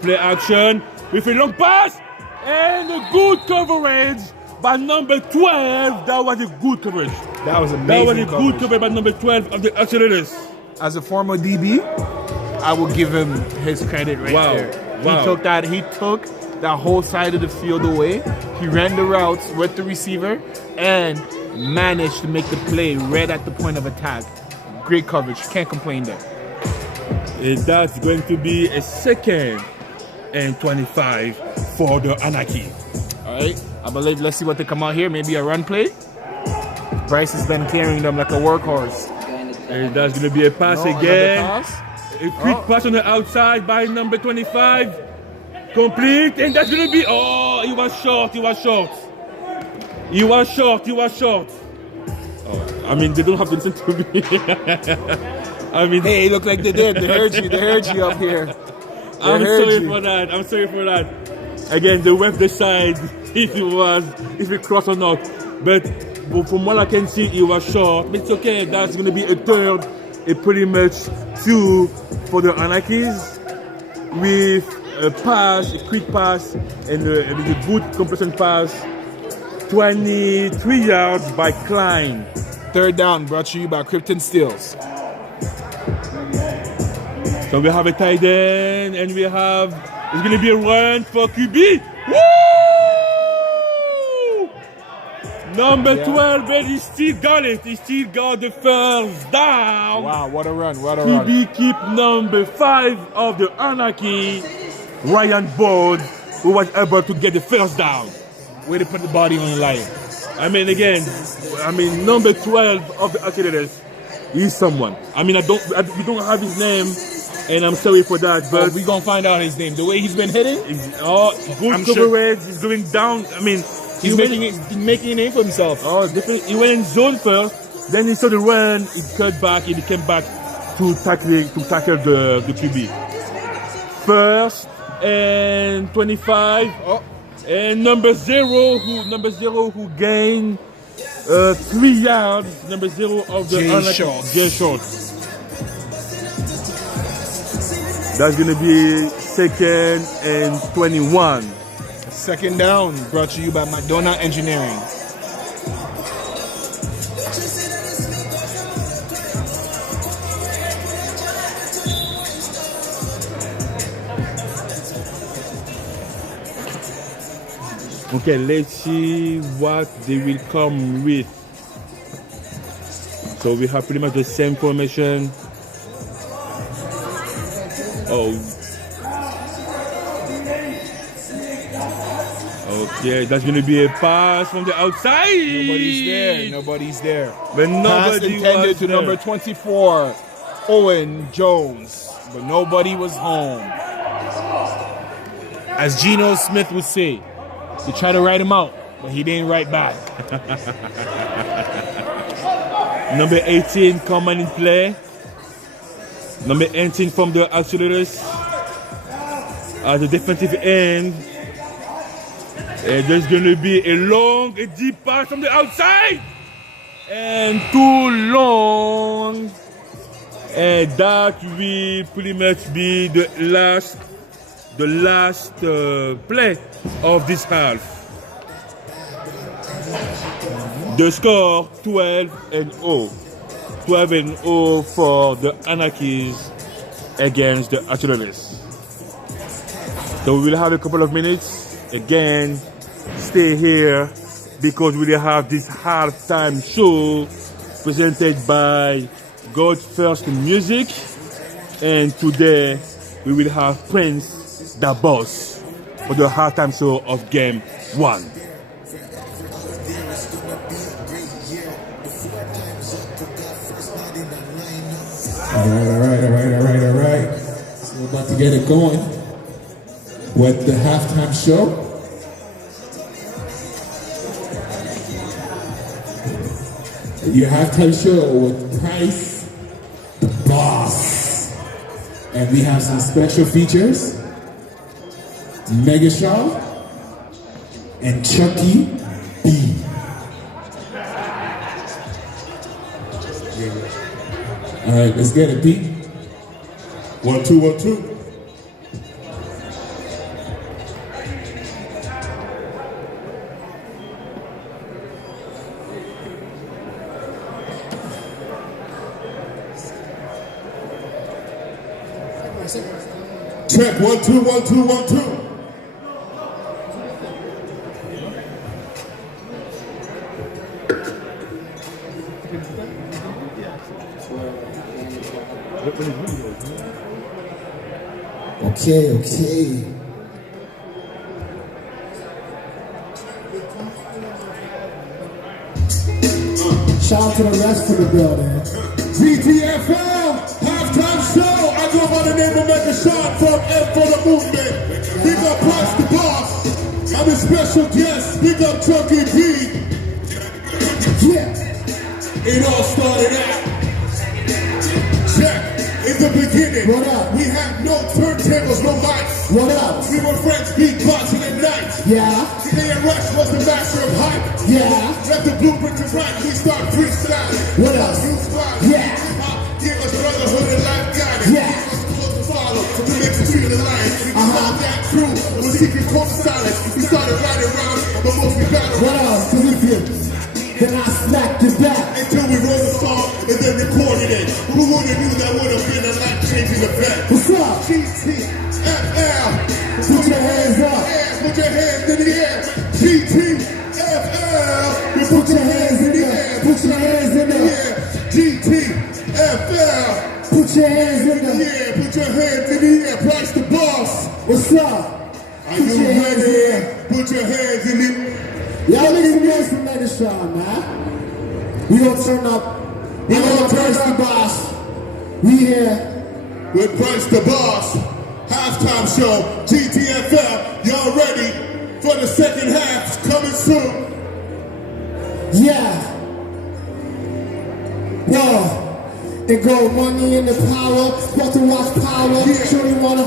play action with a long pass and a good coverage by number 12. That was a good coverage. That was amazing. That was a good coverage by number 12 of the Axolotls. As a former DB, I will give him his credit right there. Wow. He took that whole side of the field away. He ran the routes with the receiver and managed to make the play right at the point of attack. Great coverage. Can't complain there. That's going to be a 2nd and 25 for the Anarchy. All right. I believe, let's see what they come out here. Maybe a run play. Bryce has been carrying them like a workhorse. And that's going to be a pass again. Pass. A quick pass on the outside by number 25. Complete. And that's going to be... Oh, he was short. He was short. He was short. He was short. Oh, I mean, they don't have to listen to me. I mean... Hey, it looked like they did. They heard you. They heard you up here. I'm sorry for that. I'm sorry for that. Again, the web decide if it crossed or not. But from what I can see, it was short. But it's okay. That's going to be a third, a pretty much 2 for the Anarchies with a pass, a quick pass, and a good compression pass. 23 yards by Klein. 3rd down brought to you by Krypton Steels. So we have a tight end, and we have, it's going to be a run for QB. Woo! Number 12, but he still got it. He still got the first down. Wow, what a run, what a QB run. keep number 5 of the Anarchy, Ryan Bode, who was able to get the first down. Way to put the body on the line. I mean, again, number 12 of the Axolotls, he's someone. I mean, we don't have his name, and I'm sorry for that, but we're going to find out his name. The way he's been hitting? Good coverage, he's going down. I mean, he's making a name for himself. Oh, definitely. He went in zone first, then he saw the run, he cut back, and he came back to tackle the QB. 1st and 25. Oh. And number 0 who gained 3 yards. Number 0 of the Jay Schultz. That's gonna be 2nd and 21. 2nd down brought to you by Madonna Engineering. Okay, let's see what they will come with. So we have pretty much the same formation. Oh. Okay, that's going to be a pass from the outside. Nobody's there. But Pass nobody intended was to there. number 24, Owen Jones. But nobody was home. As Geno Smith would say, they tried to write him out, but he didn't write back. Number 18 coming in play. Number 18 from the Axolotls as a defensive end. And there's going to be a deep pass from the outside. And too long. And that will pretty much be the last play of this half. The score 12-0. 12-0 for the Anarchies against the Axolotls. So we will have a couple of minutes. Again, stay here because we will have this halftime show presented by God's First Music. And today we will have Prince the Boss for the halftime show of Game 1. All right. So we're about to get it going with the halftime show. Your halftime show with Price the Boss. And we have some special features. Mega Shaw and Chucky B. All right, let's get it, Pete. 1 2 1 2. That's it. Check 1 2 1 2 1 2. Okay. Shout out to the rest of the building. GTIFL halftime show. I go by the name of Megashawn from M for the Movement. Big up Price the Boss. I'm a special guest. Big up Chucky B. Yeah. It all started out. Check. In the beginning, What up? we had no turntables, no mics. What up? We were friends beatboxing at night. Yeah. Today and Rush was the master of hype. Yeah. Left the blueprint to write, we start freestyling. What else? Yeah. Give us brotherhood and life guidance. Yeah. Close to follow, to make us feel alive. We found that crew, was secret code silence. We started riding around, but mostly battle. What else? Cause if you, then I smacked it back. Until we wrote a song and then recorded it. Who would have knew that would have been a life-changing event? What's up? GTIFL. Put your hands up. Put your hands in the air. GTIFL. Put your hands in the air. Put your hands in the air. GTIFL. Put your hands in the air. Yeah, put your hands in the air. Price the Boss. What's up? Are you ready? Put your hands in the air. Y'all niggas know some Megashawn, man. We gonna turn up. We gonna turn the boss. We here. With Price the Boss. Halftime show. GTIFL. Y'all ready for the second half? It's coming soon. Yeah. Yo. It go money in the power. Got to watch power. Yeah. Shorty wanna.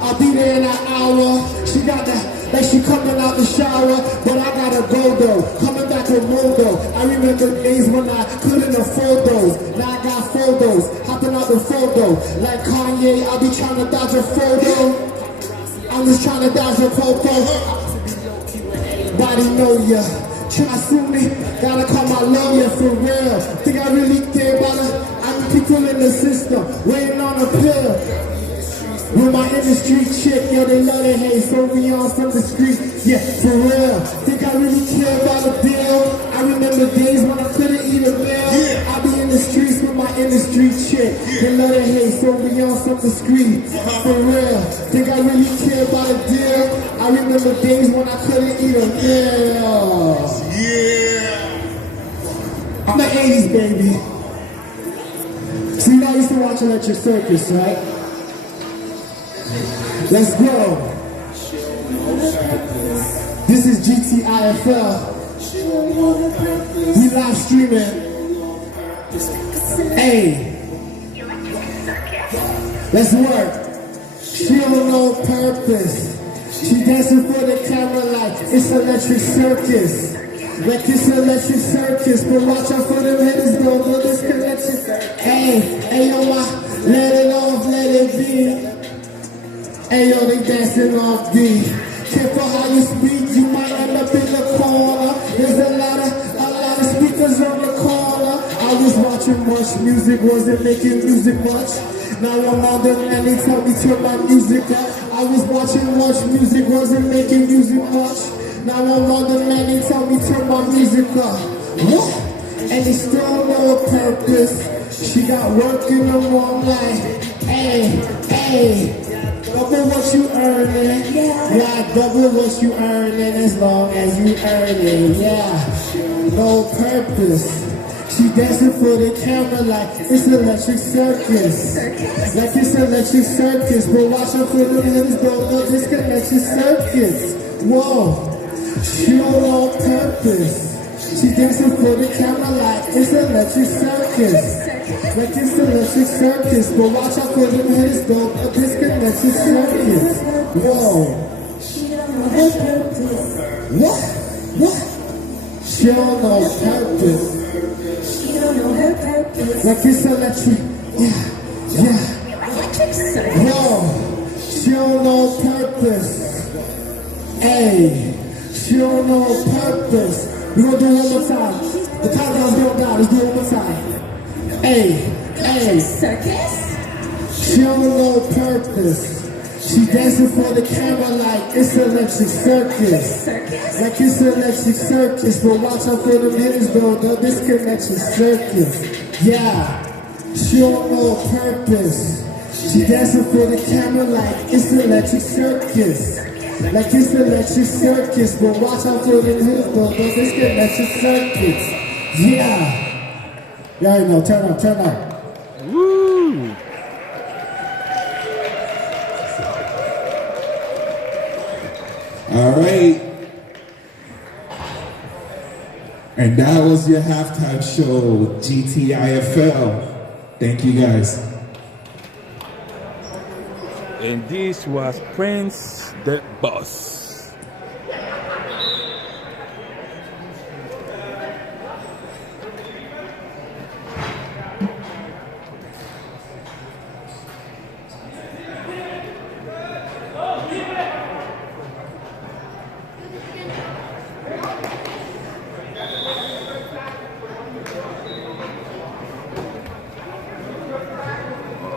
I'll be there in an hour. She got that. Like she coming out the shower, but I gotta go though. Coming back with Mondo. I remember days when I couldn't afford those. Now I got photos, hopping out the photo. Like Kanye, I'll be trying to dodge a photo. I'm just trying to dodge a photo. Body know ya. Try sue me, gotta call my lawyer for real. Think I really care about it? I'm people in the system, waiting on a pill. With my industry chick, yo, they love the hate, so we on from the street, yeah, for real. Think I really care about a deal? I remember days when I couldn't eat a meal. Yeah. I be in the streets with my industry chick, they love the hate, so we on from the street, for real. Think I really care about a deal? I remember days when I couldn't eat a meal. Yeah. I'm the 80s, baby. So you know I used to watch Electric Circus, right? Let's go. This is GTIFL. We live streaming. Hey. Let's work. She don't know purpose. She dancing for the camera like it's Electric Circus. Like it's Electric Circus. But watch out for them hitters, don't know this electric. Hey, yo, let it off, let it be. Hey yo, they dancing off D. Careful how you speak, you might end up in the corner. There's a lot of speakers on the corner. I was watching much music, wasn't making music much. Now I'm on the man, they tell me turn my music up. I was watching much music, wasn't making music much. Now I'm on the man, they tell me turn my music up. What? And they still know a purpose. She got work in the wrong life. Hey. Double what you earning, yeah, double what you earning as long as you earning, yeah. No purpose. She dancing for the camera like it's Electric Circus. Like it's Electric Circus, but watch out for the hitters, don't know this Electric Circus. Whoa, she don't know purpose. She dancing for the camera like it's Electric Circus. Like it's Electric Circus, but watch out for them hitters, don't know this Electric Circus. Whoa. What? She don't know purpose. Like it's electric, yeah. Whoa, she don't know purpose. Hey, she don't know purpose. We gonna do it one more time. The countdown's going down, let's do it one more time. Hey. Circus? She don't know purpose. She dancing for the camera like it's electric circus. Like it's electric circus. But watch out for them hitters though, the disconnection circus. Yeah, she don't know purpose. She dancing for the camera like it's electric circus. Like it's electric circus. But watch out for them hitters though, the disconnection circus. Yeah. You already know, turn up, turn up. Woo! All right. And that was your halftime show, GTIFL. Thank you guys. And this was Prince the Boss.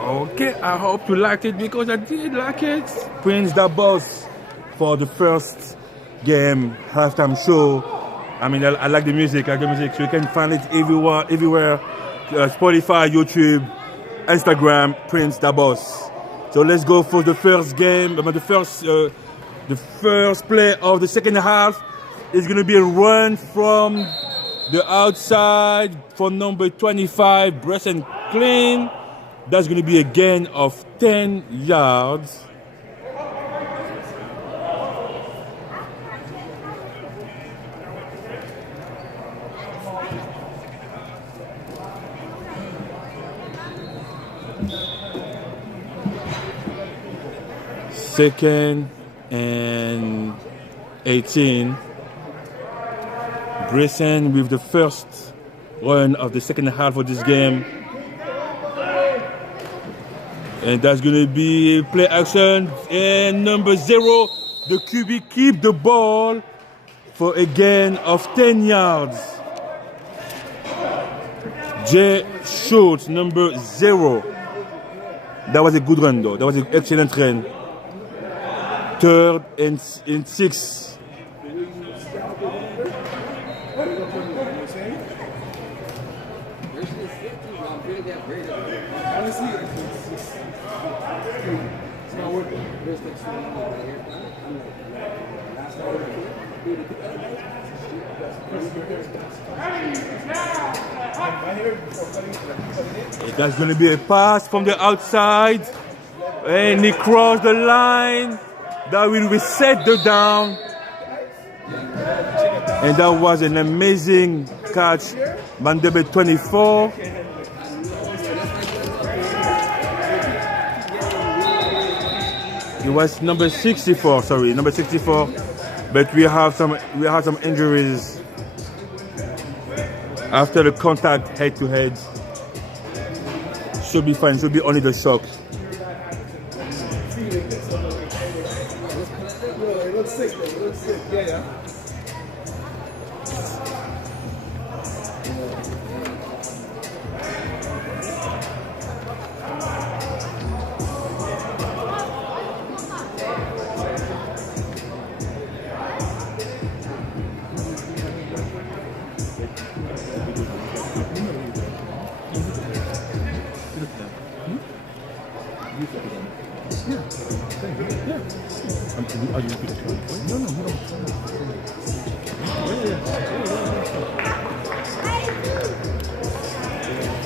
Okay, I hope you liked it because I did like it. Prince the Boss for the first game halftime show. I mean, I like the music. I like the music, so you can find it everywhere. Spotify, YouTube, Instagram. Prince the Boss. So let's go for the first game. The first play of the second half is going to be a run from the outside for number 25, Bresson Clean. That's going to be a gain of 10 yards. Second and 18. Bresson with the first run of the second half of this game. And that's going to be play action. And number 0, the QB keep the ball for a gain of 10 yards. Jay Schultz, number 0. That was a good run though. That was an excellent run. Third and 6. That's going to be a pass from the outside, and he crossed the line. That will reset the down, and that was an amazing catch by number 24. It was number 64, sorry, number 64. But we have some injuries after the contact head to head. Should be fine, should be only the shock.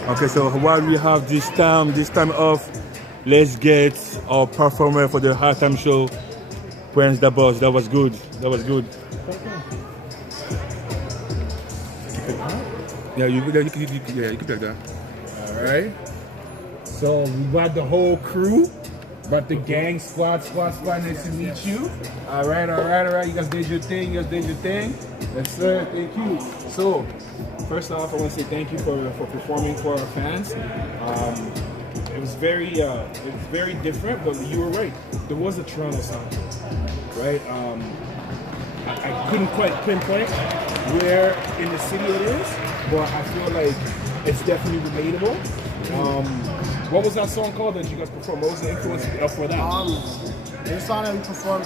Okay, so while we have this time off, let's get our performer for the halftime show, Prince the Boss. That was good. That was good. Yeah, you keep like that. All right. So we got the whole crew, but the gang squad. Nice to meet you. All right. You guys did your thing. Yes, sir. Thank you. So, first off, I want to say thank you for performing for our fans. It was very different, but you were right. There was a Toronto sound, right? I couldn't quite pinpoint where in the city it is, but I feel like it's definitely relatable. What was that song called that you guys performed? What was the influence for that? There's a song that we performed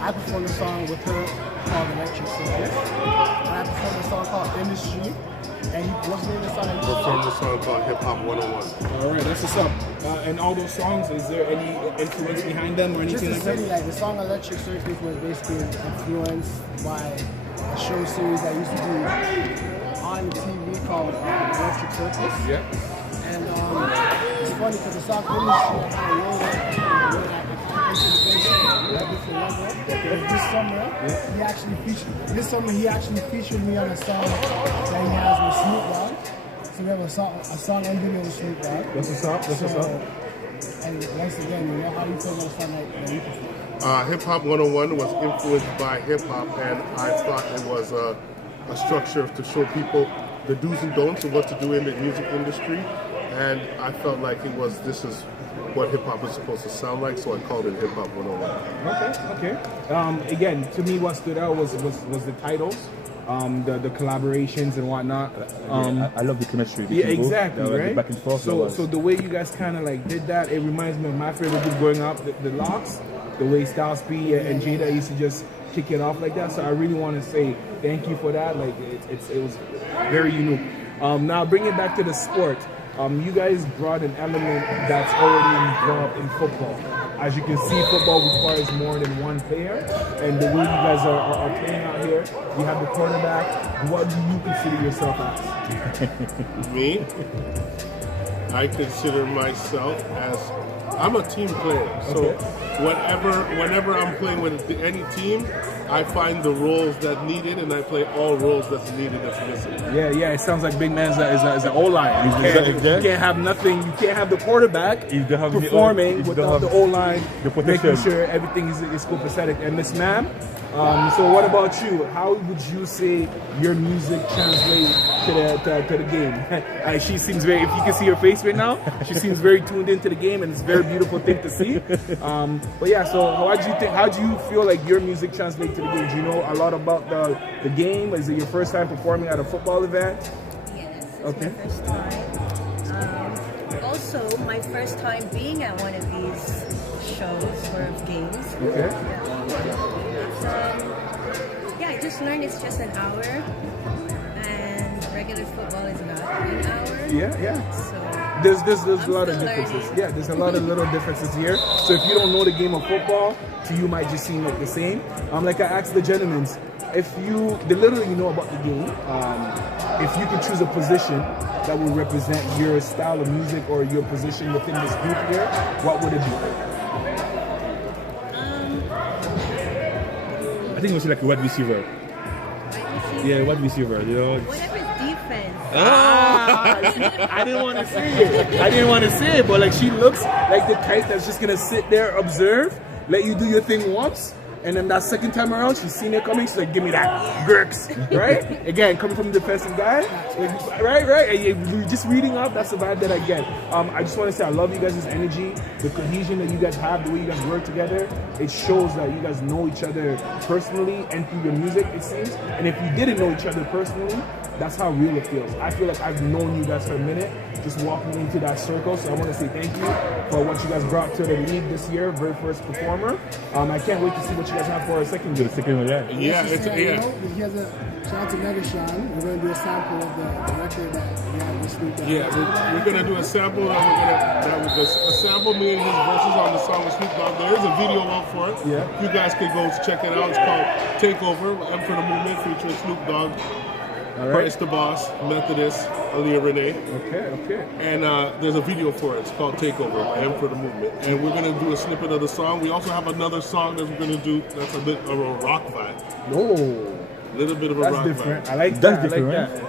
I performed a song with her called Electric Circus. And I performed a song called Industry. And what's the name of the song that you Performed a song called Hip Hop 101. All right, that's what's up. And all those songs, is there any influence behind them or anything Just like to that? say, like the song Electric Circus was basically influenced by a show series that used to be on TV called Electric Circus. Yeah. And it's funny because the song Industry kind of rolled up this summer he actually featured me on a song that he has with Snoop Dogg. So we have a song ending with Snoop Dogg. That's what's up. That's what's up. And once again, you know, how do you feel about a song that we perform? Hip Hop 101 was influenced by hip hop, and I thought it was a structure to show people the do's and don'ts of what to do in the music industry. And I felt like this is what hip hop is supposed to sound like, so I called it Hip Hop 101. Okay. Again, to me, what stood out was the titles, the collaborations and whatnot. I love the chemistry. Yeah, exactly, right? The back and forth. So the way you guys kind of like did that, it reminds me of my favorite group growing up, the Locks. The way Styles P and Jada used to just kick it off like that. So I really want to say thank you for that. Like it was very unique. Now bring it back to the sport. You guys brought an element that's already involved in football. As you can see, football requires more than one player, and the way you guys are playing out here, you have the quarterback. What do you consider yourself as? Me? I consider myself as I'm a team player. So whenever I'm playing with any team, I find the roles that needed, and I play all roles that's needed that's missing. Yeah. It sounds like Big Man is an O-line. You can't have nothing. You can't have the quarterback performing without the O-line, making sure everything is copacetic. And Miss Ma'am, so what about you? How would you say your music translates to the game? She seems very, if you can see her face right now, she seems very tuned into the game, and it's a very beautiful thing to see. But yeah, so how do you feel like your music translates to the game? Do you know a lot about the game? Is it your first time performing at a football event? Yes, it's Okay. my first time. Also, my first time being at one of these shows or games. Okay. Yeah, I just learned it's just an hour, and regular football is not an hour. Yeah. So There's a lot of still differences. learning. Yeah, there's a lot of little differences here. So if you don't know the game of football, to you might just seem like the same. Like I asked the gentlemen, the little you know about the game, if you could choose a position that would represent your style of music or your position within this group here, what would it be? I think it was like a wide receiver. Yeah, wide receiver. You know. Whatever defense. I didn't want to say it. But like she looks like the type that's just gonna sit there, observe, let you do your thing once, and then that second time around, she's seen it coming. She's like, "Give me that, Gurks!" Right? Again, coming from the defensive guy, right. And you're just reading up. That's the vibe that I get. I just want to say I love you guys' energy, the cohesion that you guys have, the way you guys work together. It shows that you guys know each other personally and through your music, it seems. And if you didn't know each other personally, that's how real it feels. I feel like I've known you guys for a minute, just walking into that circle. So I want to say thank you for what you guys brought to the league this year, very first performer. I can't wait to see what you guys have for a second game. Yeah, Shout out to Mega Sean. We're going to do a sample of the record that we have this week. Yeah, we're gonna do a sample. That was a sample. Me and his verses on the song with Snoop Dogg. There is a video out for it. Yeah. You guys can go check it out. It's called Takeover. M for the Movement, featuring Snoop Dogg, Price the Boss, Methodist, Aaliyah Renee. Okay. And there's a video for it. It's called Takeover by M for the Movement. And we're gonna do a snippet of the song. We also have another song that we're gonna do that's a bit of a rock vibe. No. A little bit of a rock Different. vibe. I like that.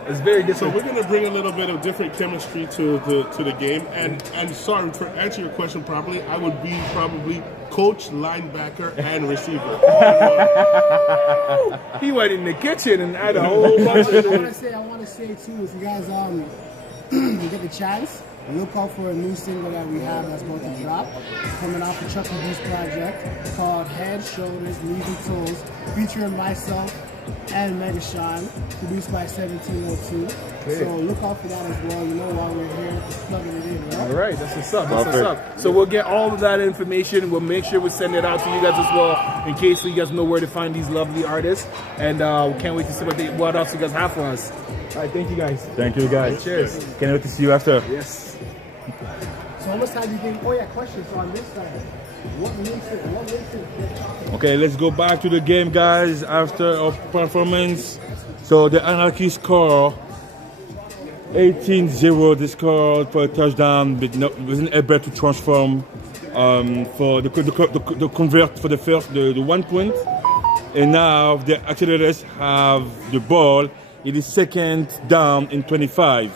It's very So different. we're gonna bring a little bit of different chemistry to the game. And sorry, for answer your question properly, I would be probably coach, linebacker, and receiver. He went in the kitchen and had a whole bunch of I want to say too, if you guys get the chance, look out for a new single that we have that's about to drop, coming off the Chucky Beast project, called Head, Shoulders, Knees, and Toes, featuring myself and Mega Sean, produced by 1702. So look out for that as well. You know, while we're here, just plugging it in, right? All right, that's what's up. That's what's up. So we'll get all of that information. We'll make sure we send it out to you guys as well, in case you guys know where to find these lovely artists. And we can't wait to see what else you guys have for us. All right, thank you guys. Thank you guys. Cheers. Can't wait to see you after. Yes. So how much time do you think? Oh yeah, question. So on this side, what makes it get chocolate? Okay, let's go back to the game, guys, after our performance. So the Anarchy score 18-0. They scored for a touchdown, but wasn't able to transform for the convert for the 1 point. And now the Axolotls have the ball. It is second down in 25.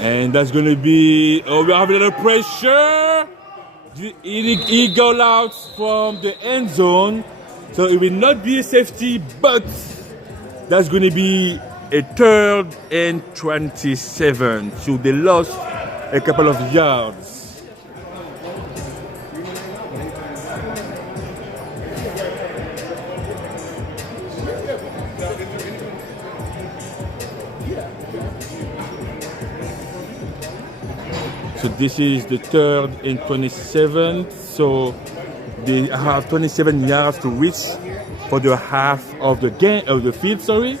And that's going to be, we have a little pressure. The eagle out from the end zone. So it will not be a safety, but that's going to be a 3rd and 27. So they lost a couple of yards. So this is the 3rd and 27. So they have 27 yards to reach for the half of the game of the field. Sorry.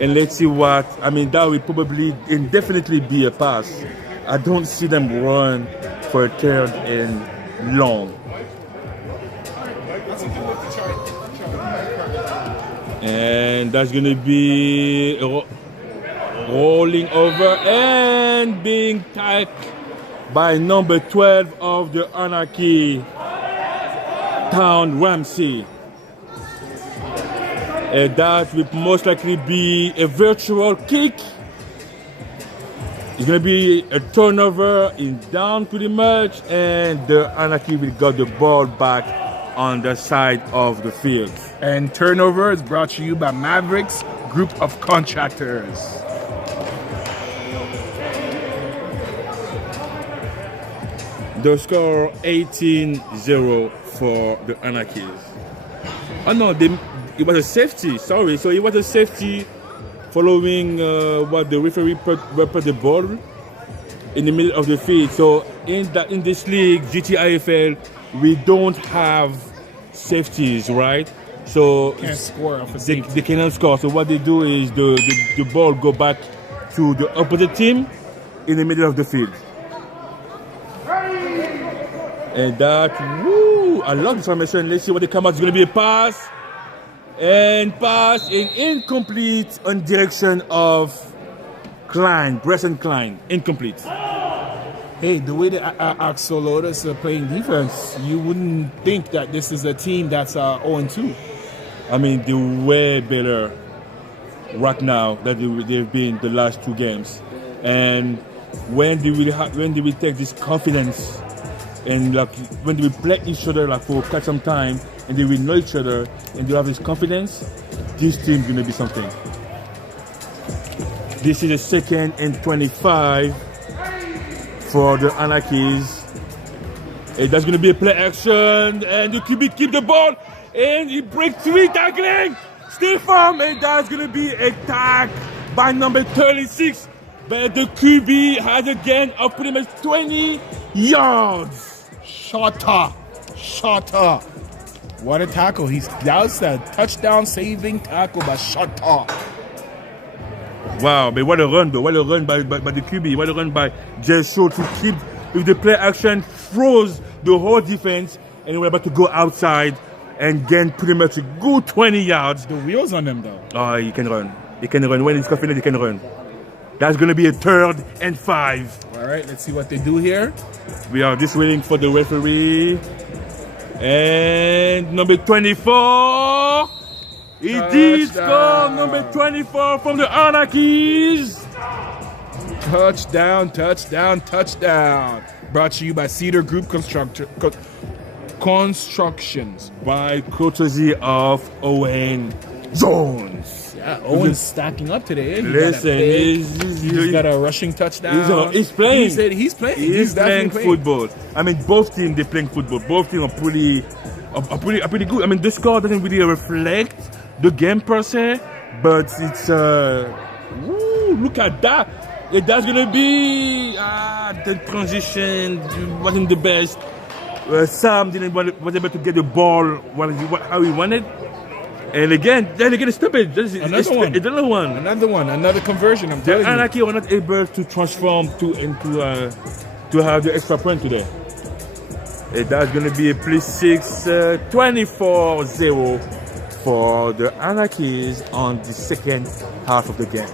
And let's see what I mean. That will probably indefinitely be a pass. I don't see them run for a 3rd and long. And that's going to be rolling over and being tackled by number 12 of the Anarchy, Town Ramsey. And that will most likely be a virtual kick. It's going to be a turnover in down pretty much, and the Anarchy will get the ball back on the side of the field. And turnover is brought to you by Mavericks Group of Contractors. The score 18-0 for the Anarchies. Oh no, it was a safety, sorry. So it was a safety following what the referee put the ball in the middle of the field. So in this league, GTIFL, we don't have safeties, right? So can't score off a they cannot score. So what they do is the ball go back to the opposite team in the middle of the field. And that, woo, I love this formation. Let's see what the come out. It's going to be a pass. And pass and incomplete on direction of Klein, Bresson Klein. Incomplete. Hey, the way the Axolotls are playing defense, you wouldn't think that this is a team that's 0-2. I mean, they're way better right now than they've been the last 2 games. And when they will take this confidence and like when they will play each other like for quite some time and they will know each other and they have this confidence, this team is going to be something. This is a 2nd and 25 for the Anarchies. And that's going to be a play action and the QB keep the ball and he breaks 3 tackling. Still firm, and that's going to be a tag by number 36. But the QB has a gain of pretty much 20 yards. Shota. What a tackle. That was a touchdown saving tackle by Shota. Wow, but what a run though. What a run by the QB. What a run by Jesho to keep with the play action, froze the whole defense, and we're about to go outside and gain pretty much a good 20 yards. The wheels on them though. Oh, he can run. He can run. When he's confident, he can run. That's going to be a 3rd and 5. All right, let's see what they do here. We are just waiting for the referee. And number 24. He did score number 24 from the Anarchies. Touchdown. Brought to you by Cedar Group Constructions. By courtesy of Owen Jones. Yeah, Owen's stacking up today. Listen, He's got a rushing touchdown. He's playing. He said he's playing. He's playing definitely football. I mean, both teams they're playing football. Both teams are pretty good. I mean, the score doesn't really reflect the game per se, but it's look at that. That's gonna be the transition wasn't the best. Sam was able to get the ball how he wanted. And again, it's stupid. Another one. Another conversion. I'm telling you. Anarchy were not able to transform to have the extra point today. That's going to be a +6, 24-0 for the Anarchies on the second half of the game.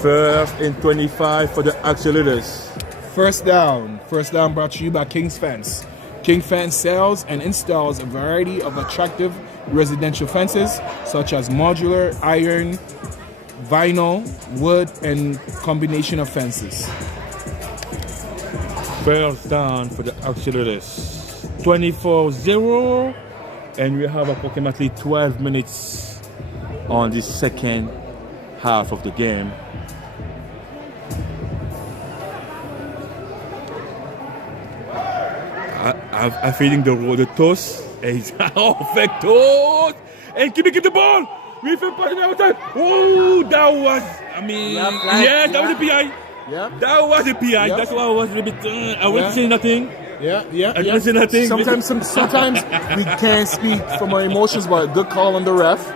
1st and 25 for the Axolotls. First down brought to you by King's Fence. King Fence sells and installs a variety of attractive residential fences, such as modular, iron, vinyl, wood, and combination of fences. First down for the Axolotls. 24-0, and we have approximately 12 minutes on the second half of the game. I'm feeling the toss. Fake toss. And keep the ball. We feel passing outside. Oh, that was, that was a PI. Yeah. That was a PI. Yep. That's why I was a little bit, I wasn't saying nothing. Yeah. I didn't say nothing. Sometimes we can't speak from our emotions, but good call on the ref.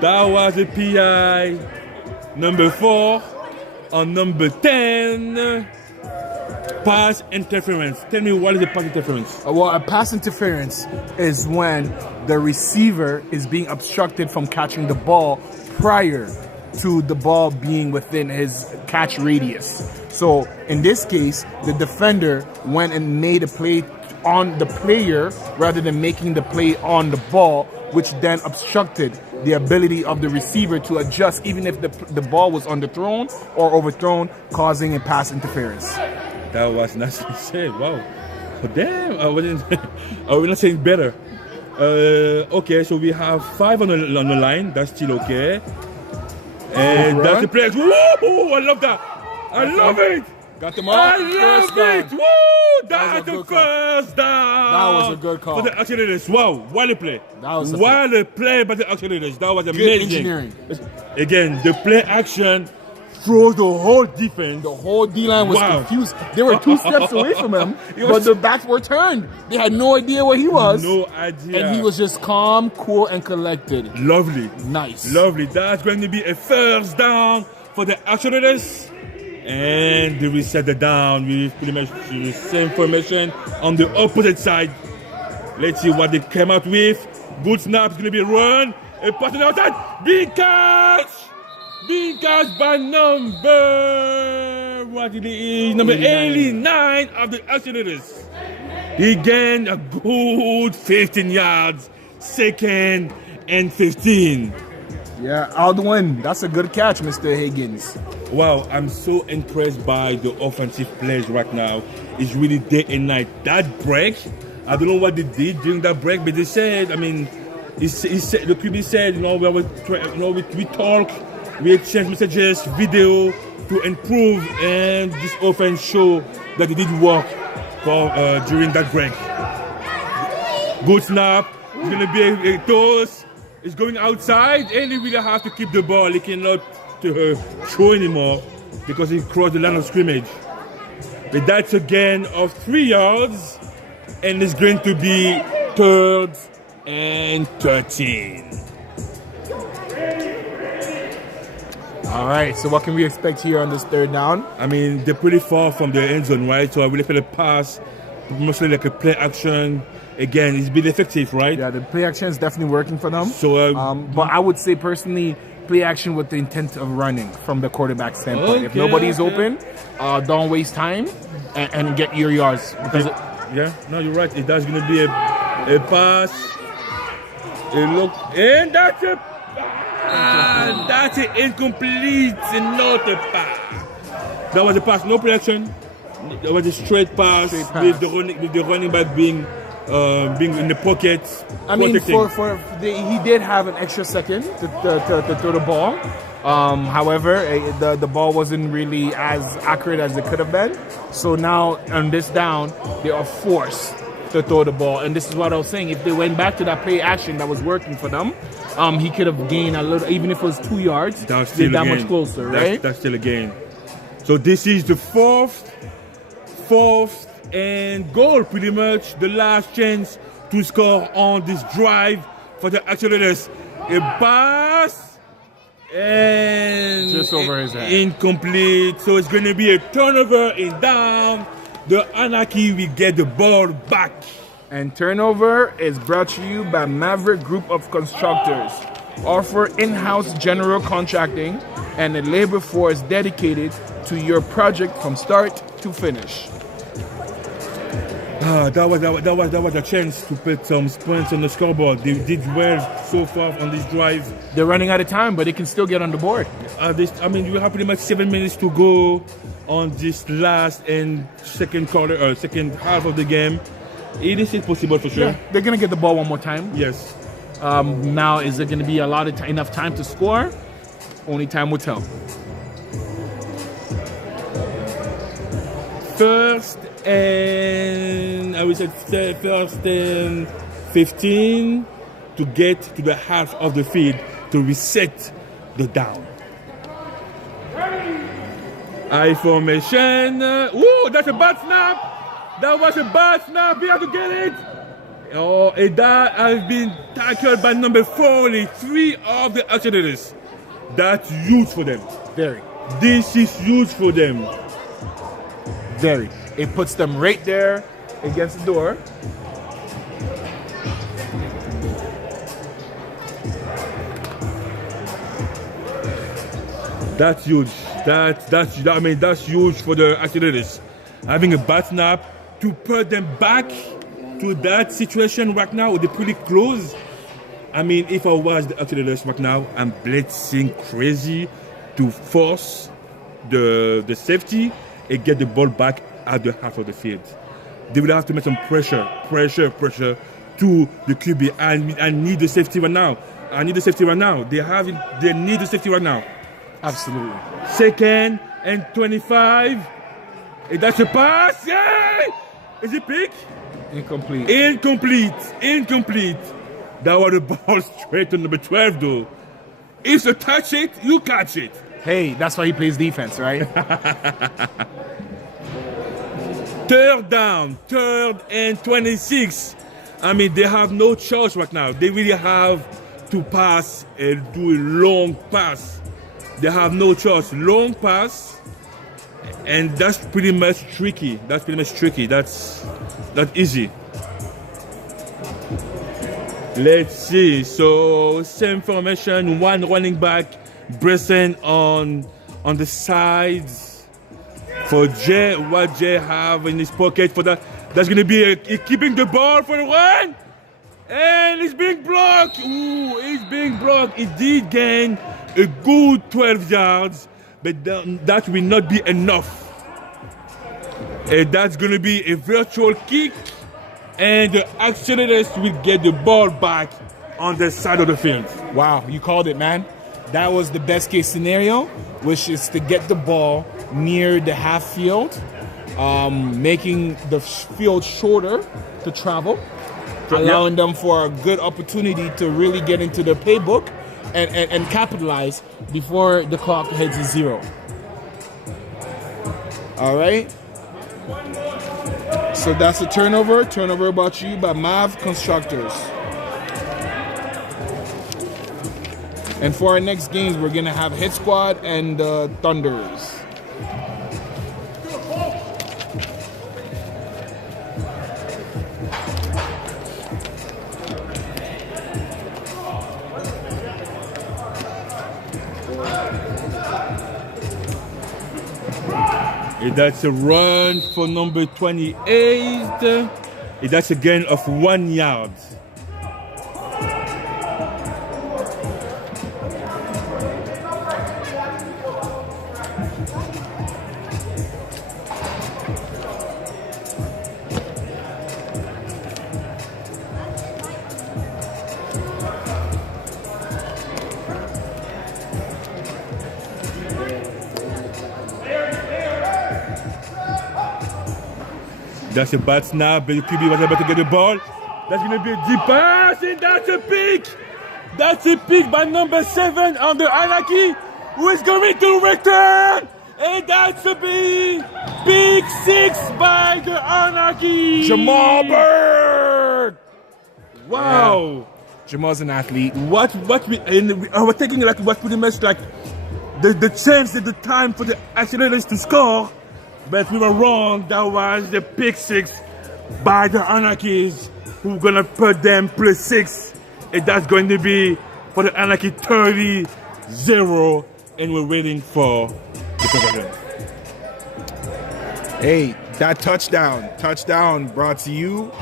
That was a PI. Number 4 on number 10. Pass interference. Tell me, what is a pass interference? Well, a pass interference is when the receiver is being obstructed from catching the ball prior to the ball being within his catch radius. So in this case, the defender went and made a play on the player rather than making the play on the ball, which then obstructed the ability of the receiver to adjust even if the ball was underthrown or overthrown, causing a pass interference. That was nicely said. Wow. Oh, damn. I was not saying better. Okay, so we have 5 on the line. That's still okay. And that's the play. Whoa! I love that. I love it. Got them all. I love it. Woo! That's the first down. That was a good call. For the Axolotls. Wow. What a play. That was what a play by the Axolotls. That was amazing. Engineering. Again, the play action through the whole defense. The whole D-line was confused. They were 2 steps away from him, but the backs were turned. They had no idea where he was. No idea. And he was just calm, cool, and collected. Lovely. Nice. Lovely. That's going to be a first down for the Axolotls. And they reset the down with pretty much the same formation on the opposite side. Let's see what they came out with. Good snap. It's going to be a run. A pass on the outside. Big catch. Big catch by number 89 of the Axolotls. He gained a good 15 yards. 2nd and 15. Yeah, Aldwin, that's a good catch, Mr. Higgins. Wow, I'm so impressed by the offensive plays right now. It's really day and night. That break, I don't know what they did during that break, but they said, the QB said, we talk, we exchange messages, video to improve, and this offense show that it did work during that break. Good snap. It's going to be a toss. It's going outside, and he will have to keep the ball. He cannot throw anymore because he crossed the line of scrimmage. But that's a gain of 3 yards, and it's going to be 3rd and 13. All right, so what can we expect here on this 3rd down? They're pretty far from the end zone, right? So I will play the pass, mostly like a play action. Again, it's been effective, right? Yeah, the play action is definitely working for them. So, but I would say personally, play action with the intent of running from the quarterback standpoint. Okay, if nobody's open, don't waste time and get your yards. Because you're right. That's going to be a pass. A look, and that's an incomplete, not a pass. That was a pass, no play action. That was a straight pass. With the running back being being in the pocket. I mean, protecting. he did have an extra second to throw the ball. However, the ball wasn't really as accurate as it could have been. So now on this down, they are forced to throw the ball. And this is what I was saying. If they went back to that play action that was working for them, he could have gained a little, even if it was 2 yards, they're that much closer, right? That's still a gain. So this is the fourth and goal, pretty much. The last chance to score on this drive for the Axolotls. A pass and just over his head. Incomplete. So it's going to be a turnover and down. The Anarchy will get the ball back. And turnover is brought to you by Maverick Group of Constructors. Offer in-house general contracting and a labor force dedicated to your project from start to finish. That was a chance to put some points on the scoreboard. They did well so far on this drive. They're running out of time, but they can still get on the board. We have pretty much 7 minutes to go on this last and second half of the game. It is possible for sure. Yeah, they're gonna get the ball one more time. Yes. Now, is there gonna be enough time to score? Only time will tell. First and 15 to get to the half of the field to reset the down. I formation. Ooh, that's a bad snap. That was a bad snap. We have to get it. Oh, and that has been tackled by number 43 of the Axolotls. That's huge for them. Very. This is huge for them. Very. It puts them right there against the door. That's huge. That's huge for the Axolotls. Having a bad snap to put them back to that situation right now, they're pretty close. If I was the Axolotls right now, I'm blitzing crazy to force the safety and get the ball back at the half of the field. They will have to make some pressure to the QB. I need the safety right now. They need the safety right now. Absolutely. Second and 25. And that's a pass. Yay! Is it big? Incomplete. That was the ball straight to number 12 though. If you touch it, you catch it. Hey, that's why he plays defense, right? Third down, 3rd and 26. They have no choice right now. They really have to pass and do a long pass. They have no choice. Long pass, and that's pretty much tricky. That's easy. Let's see. So same formation, one running back, Bresson on the sides. For Jay, what Jay have in his pocket for that? That's gonna be keeping the ball for the run, and it's being blocked. Ooh, it's being blocked. It did gain a good 12 yards, but that will not be enough. And that's gonna be a virtual kick, and the Axolotls will get the ball back on the side of the field. Wow, you called it, man. That was the best case scenario, which is to get the ball near the half field, making the field shorter to travel, allowing them for a good opportunity to really get into the playbook and capitalize before the clock hits 0. All right. So that's a turnover. Turnover brought to you by Mav Constructors. And for our next games, we're gonna have Hitsquad and Thunders. That's a run for number 28. That's a gain of 1 yard. That's a bad snap, but the QB was able to get the ball. That's going to be a deep pass, and that's a pick. That's a pick by number 7 on the Anarchy, who is going to return. And that's a big 6 by the Anarchy. Jamal Bird. Wow. Yeah. Jamal's an athlete. We're taking like what pretty much like the chance at the time for the Axolotls to score, but we were wrong. That was the pick 6 by the Anarchies, who are gonna put them +6, and that's going to be for the Anarchy 30-0, and we're waiting for the conversion. Hey, that touchdown brought to you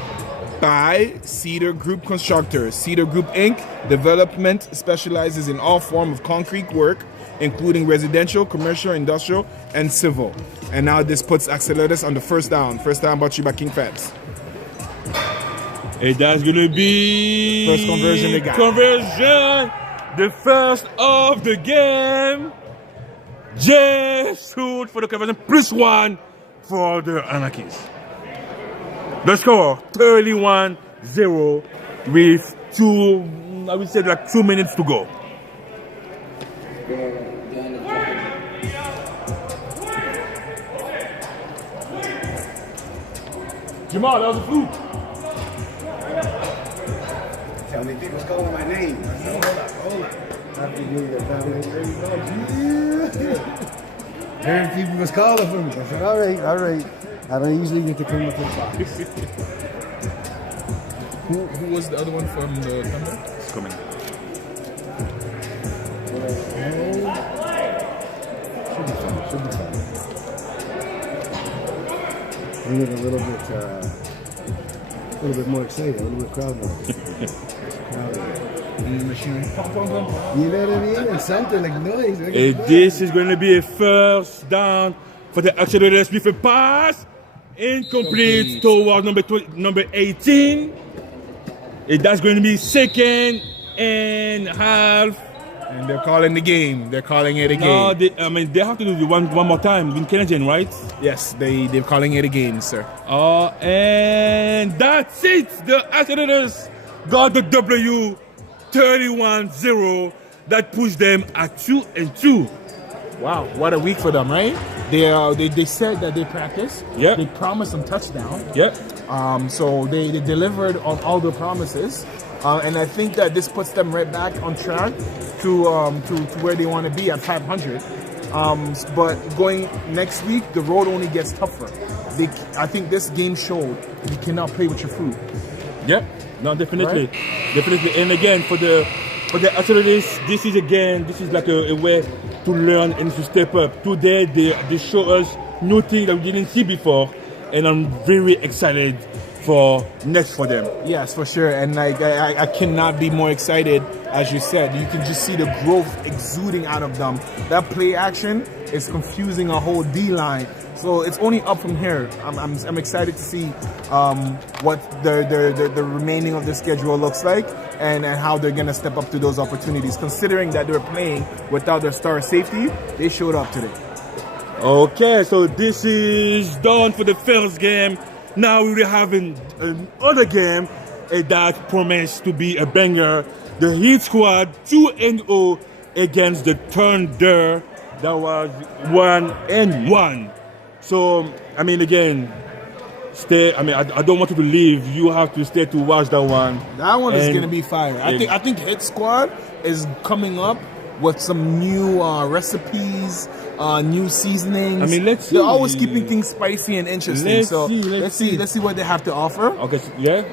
by Cedar Group Constructors. Cedar Group Inc. Development specializes in all forms of concrete work, including residential, commercial, industrial, and civil. And now this puts Axolotls on the first down. First down brought to you by King Fats. And that's gonna be First conversion they got. Conversion, the first of the game. Just shoot for the conversion, +1 for the Anarchies. The score 31-0 with 2 minutes to go. Jamal, that was a fluke. Tell me people's calling my name. Hold up. Happy New Year, family. Hearing people was calling for me. I said, all right. I don't usually get to come up with box. Who was the other one from the Thunder? It's coming. Should be fun. We get a little bit more excited, a little bit crowd noise. Machinery. You know what I mean? And something like noise. And this is going to be a first down for the Axolotls with a pass incomplete toward number 18. And that's going to be 2nd and half. And they're calling the game. They're calling it a No, game. they have to do it one more time in Canadian, right? Yes, they're calling it a game, sir. And that's it. The Axolotls got the W, 31-0. That pushed them at 2-2. Wow, what a week for them, right? They said that they practiced. Yep. They promised some touchdown. Yep. So they delivered on all the promises. And I think that this puts them right back on track to where they want to be at 500. But going next week, the road only gets tougher. I think this game showed you cannot play with your food. Yep. No, definitely. Right? Definitely. And again, for the Axolotls, this is like a way to learn and to step up. Today, they show us new things that we didn't see before, and I'm very excited for next for them. Yes, for sure. And I cannot be more excited. As you said, you can just see the growth exuding out of them. That play action is confusing a whole D-line. So it's only up from here. I'm excited to see what the remaining of the schedule looks like and how they're going to step up to those opportunities. Considering that they're playing without their star safety, they showed up today. Okay, so this is done for the first game. Now we will have another game that promised to be a banger. The Hitsquad 2-0 against the Thunder. That was 1-1. So, I mean, again, I don't want you to leave. You have to stay to watch that one. That one is going to be fire. I think Hitsquad is coming up with some new recipes, new seasonings. I mean, let's see. They're always keeping things spicy and interesting. Let's see what they have to offer. Okay,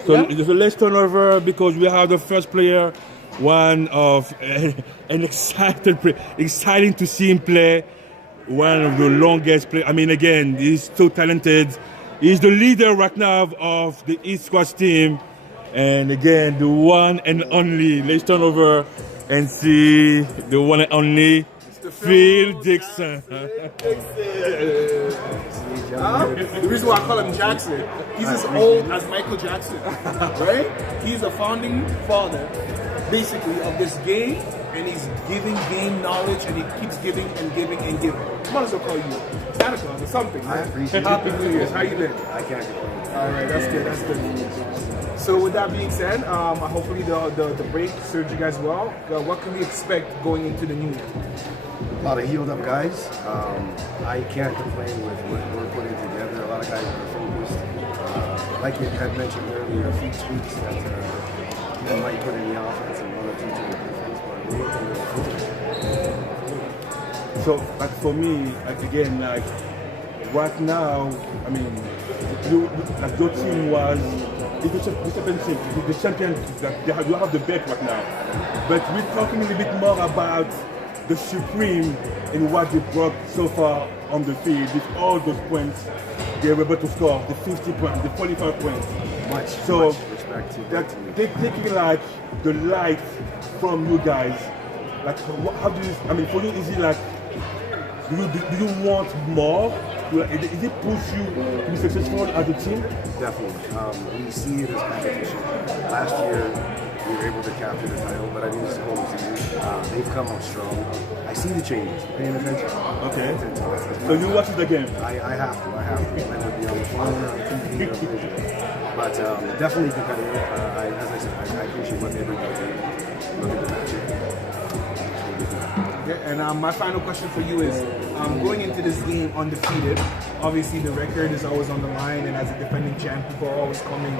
so let's turn over because we have the first player, one of an exciting to see him play. One of the longest players. I mean, again, he's so talented. He's the leader right now of the Hitsquad team. And again, the one and only. Let's turn over and see the one and only Phil Dixon. The reason why I call him Jackson, he's as old as Michael Jackson, right? He's a founding father. basically of this game, and he's giving game knowledge, and he keeps giving and giving and giving. Might as well call you Santa Claus or something. I appreciate it. Happy New Year's. How you been? I can't complain. All right, that's good. That's good. So with that being said, hopefully the break served you guys well. What can we expect going into the new year? A lot of healed up guys. I can't complain with what we're putting together. A lot of guys are focused. Like you had mentioned earlier, a few tweaks that you might put in the offense and one or two to the defense, but we're looking to improve. So, but for me, again, like right now, I mean, like your team was the championship, the champion. Like you have the belt right now, but we're talking a little bit more about the supreme in what they brought so far on the field with all those points they were able to score, the 50 points, the 45 points. Much respect to that they're taking like the light from you guys. Like how do you, I mean, for you, is it like, do you want more? Is it push you to be successful as a team? Definitely. We see it as competition. Last year, we were able to capture the title, but I think this whole season, they've come up strong. I see the changes. Paying attention. Okay. So you watch the game? I have to. Whether it be on the phone, on the TV, or visual. But definitely competitive. As I said, I appreciate what they bring to the table. Look at the matchup. Yeah, and my final question for you is, going into this game undefeated, obviously the record is always on the line, and as a defending champ, people are always coming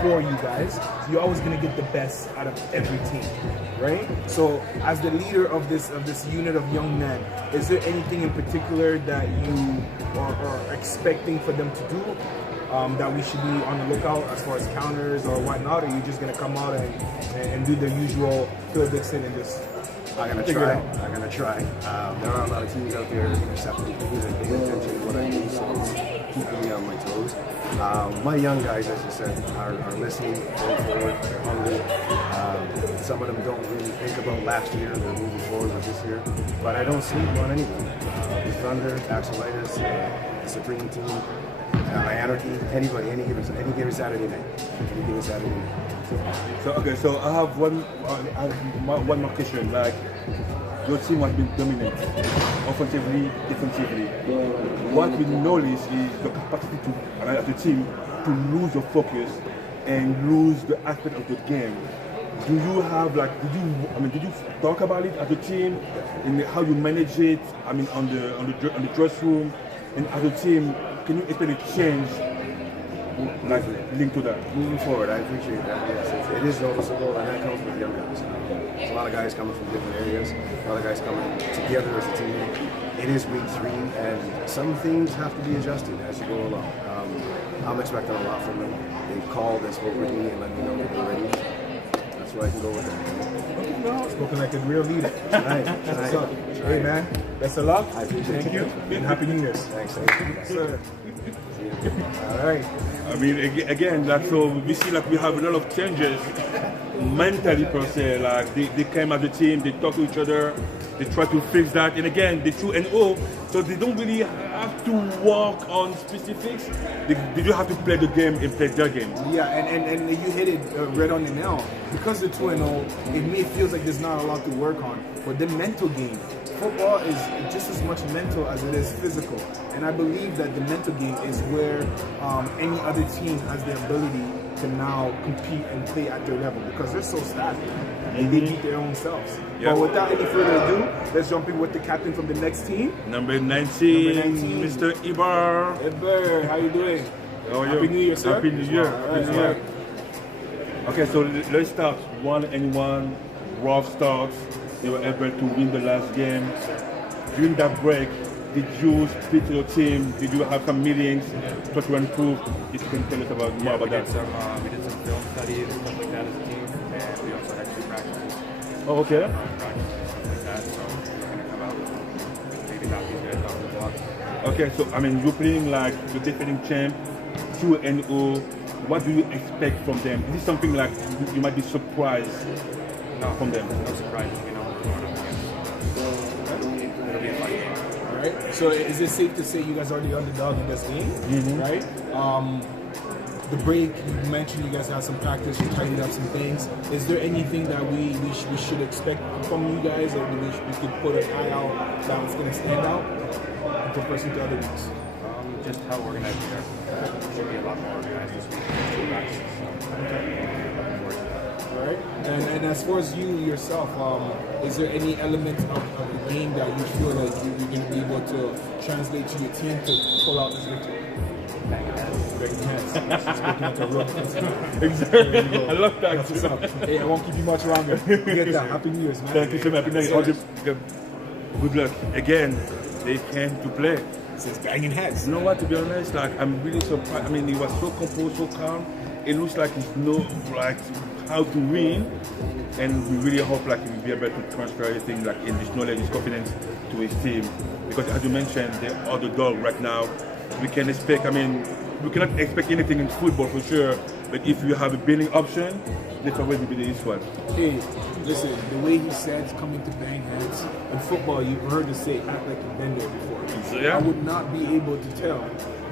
for you guys. So you're always going to get the best out of every team, right? So as the leader of this unit of young men, is there anything in particular that you are expecting for them to do? That we should be on the lookout as far as counters or whatnot, or are you just going to come out and do the usual Phil Dixon and just... I'm gonna try. There are a lot of teams out there intercepting things and paying attention to what I do, so it's keeping me on my toes. My young guys, as you said, are listening, going forward, they're hungry. Some of them don't really think about last year, they're moving forward with this year. But I don't sleep on anyone. The Thunder, Axolotls, the Supreme team, Anarchy, anybody, any given Saturday night. So I have one more question. Like, your team has been dominant, offensively, defensively. What we notice is the capacity to, as a team, to lose your focus and lose the aspect of the game. Do you have did you talk about it as a team, and how you manage it? I mean, on the dressing room, and as a team, can you explain the change? Like linked to that. Moving forward, I appreciate that. Yes, it is noticeable, and that comes with young guys. There's a lot of guys coming from different areas. A lot of guys coming together as a team. It is week 3, and some things have to be adjusted as you go along. I'm expecting a lot from them. They've called and spoke with me and let me know that they're ready. That's where I can go with them. Spoken like a real leader. Right. Hey man, best of luck. I appreciate it. Thank you. And Happy New Year's. Thanks. Sir. All right. I mean, again, like, so we see like we have a lot of changes mentally per se. Like they came as a team, they talk to each other, they try to fix that, and again they 2-0, so they don't really have to work on specifics. They do have to play the game and play their game. Yeah, and you hit it right on the nail. Because the 2-0, it may feels like there's not a lot to work on, but the mental game. Football is just as much mental as it is physical, and I believe that the mental game is where any other team has the ability to now compete and play at their level, because they're so stacked and they beat their own selves. Yeah. But without any further ado, let's jump in with the captain from the next team. Number 19, Mr. Ibar. Ibar, how you doing? How are you? Happy New Year, sir. Happy New Year. All right. Okay, so let's start 1-1, rough start. They were able to win the last game. During that break, did you speak to your team? Did you have some meetings to improve? If you can tell us about more about that. We did some film studies and stuff like that as a team, and we also had 2 practices. Oh, okay. Practices, stuff like that, so we're going to come out and maybe knock these guys off the block. Okay, so I mean, you're playing like the defending champ, 2-0. What do you expect from them? Is this something like you might be surprised from them? No surprises, you know. It'll be a fun game. All right. So is it safe to say you guys are the underdog in this game, right? the break, you mentioned you guys had some practice, you tidied up some things. Is there anything that we should expect from you guys, or we could put an eye out that was going to stand out in comparison to other weeks? Just how organized we are. Should be a lot more organized this week. All right. And as far as you yourself, is there any element of the game that you feel like you're going to be able to translate to your team to pull out this victory? Exactly. I love that. Hey, I won't keep you much longer. Get that. Happy New Year's, man. Thank you so much. Good luck. Again, they came to play. It's banging heads. You know what, to be honest, like, I'm really surprised. I mean, he was so composed, so calm. It looks like he knows like how to win, and we really hope like he will be able to transfer everything like in this knowledge, this confidence to his team. Because as you mentioned, they are the dog right now. We can expect, I mean, we cannot expect anything in football for sure, but if you have a building option, that's always be the Hitsquad. Hey, listen, the way he said coming to bang heads, in football you've heard us say act like you've been there before. So, yeah. I would not be able to tell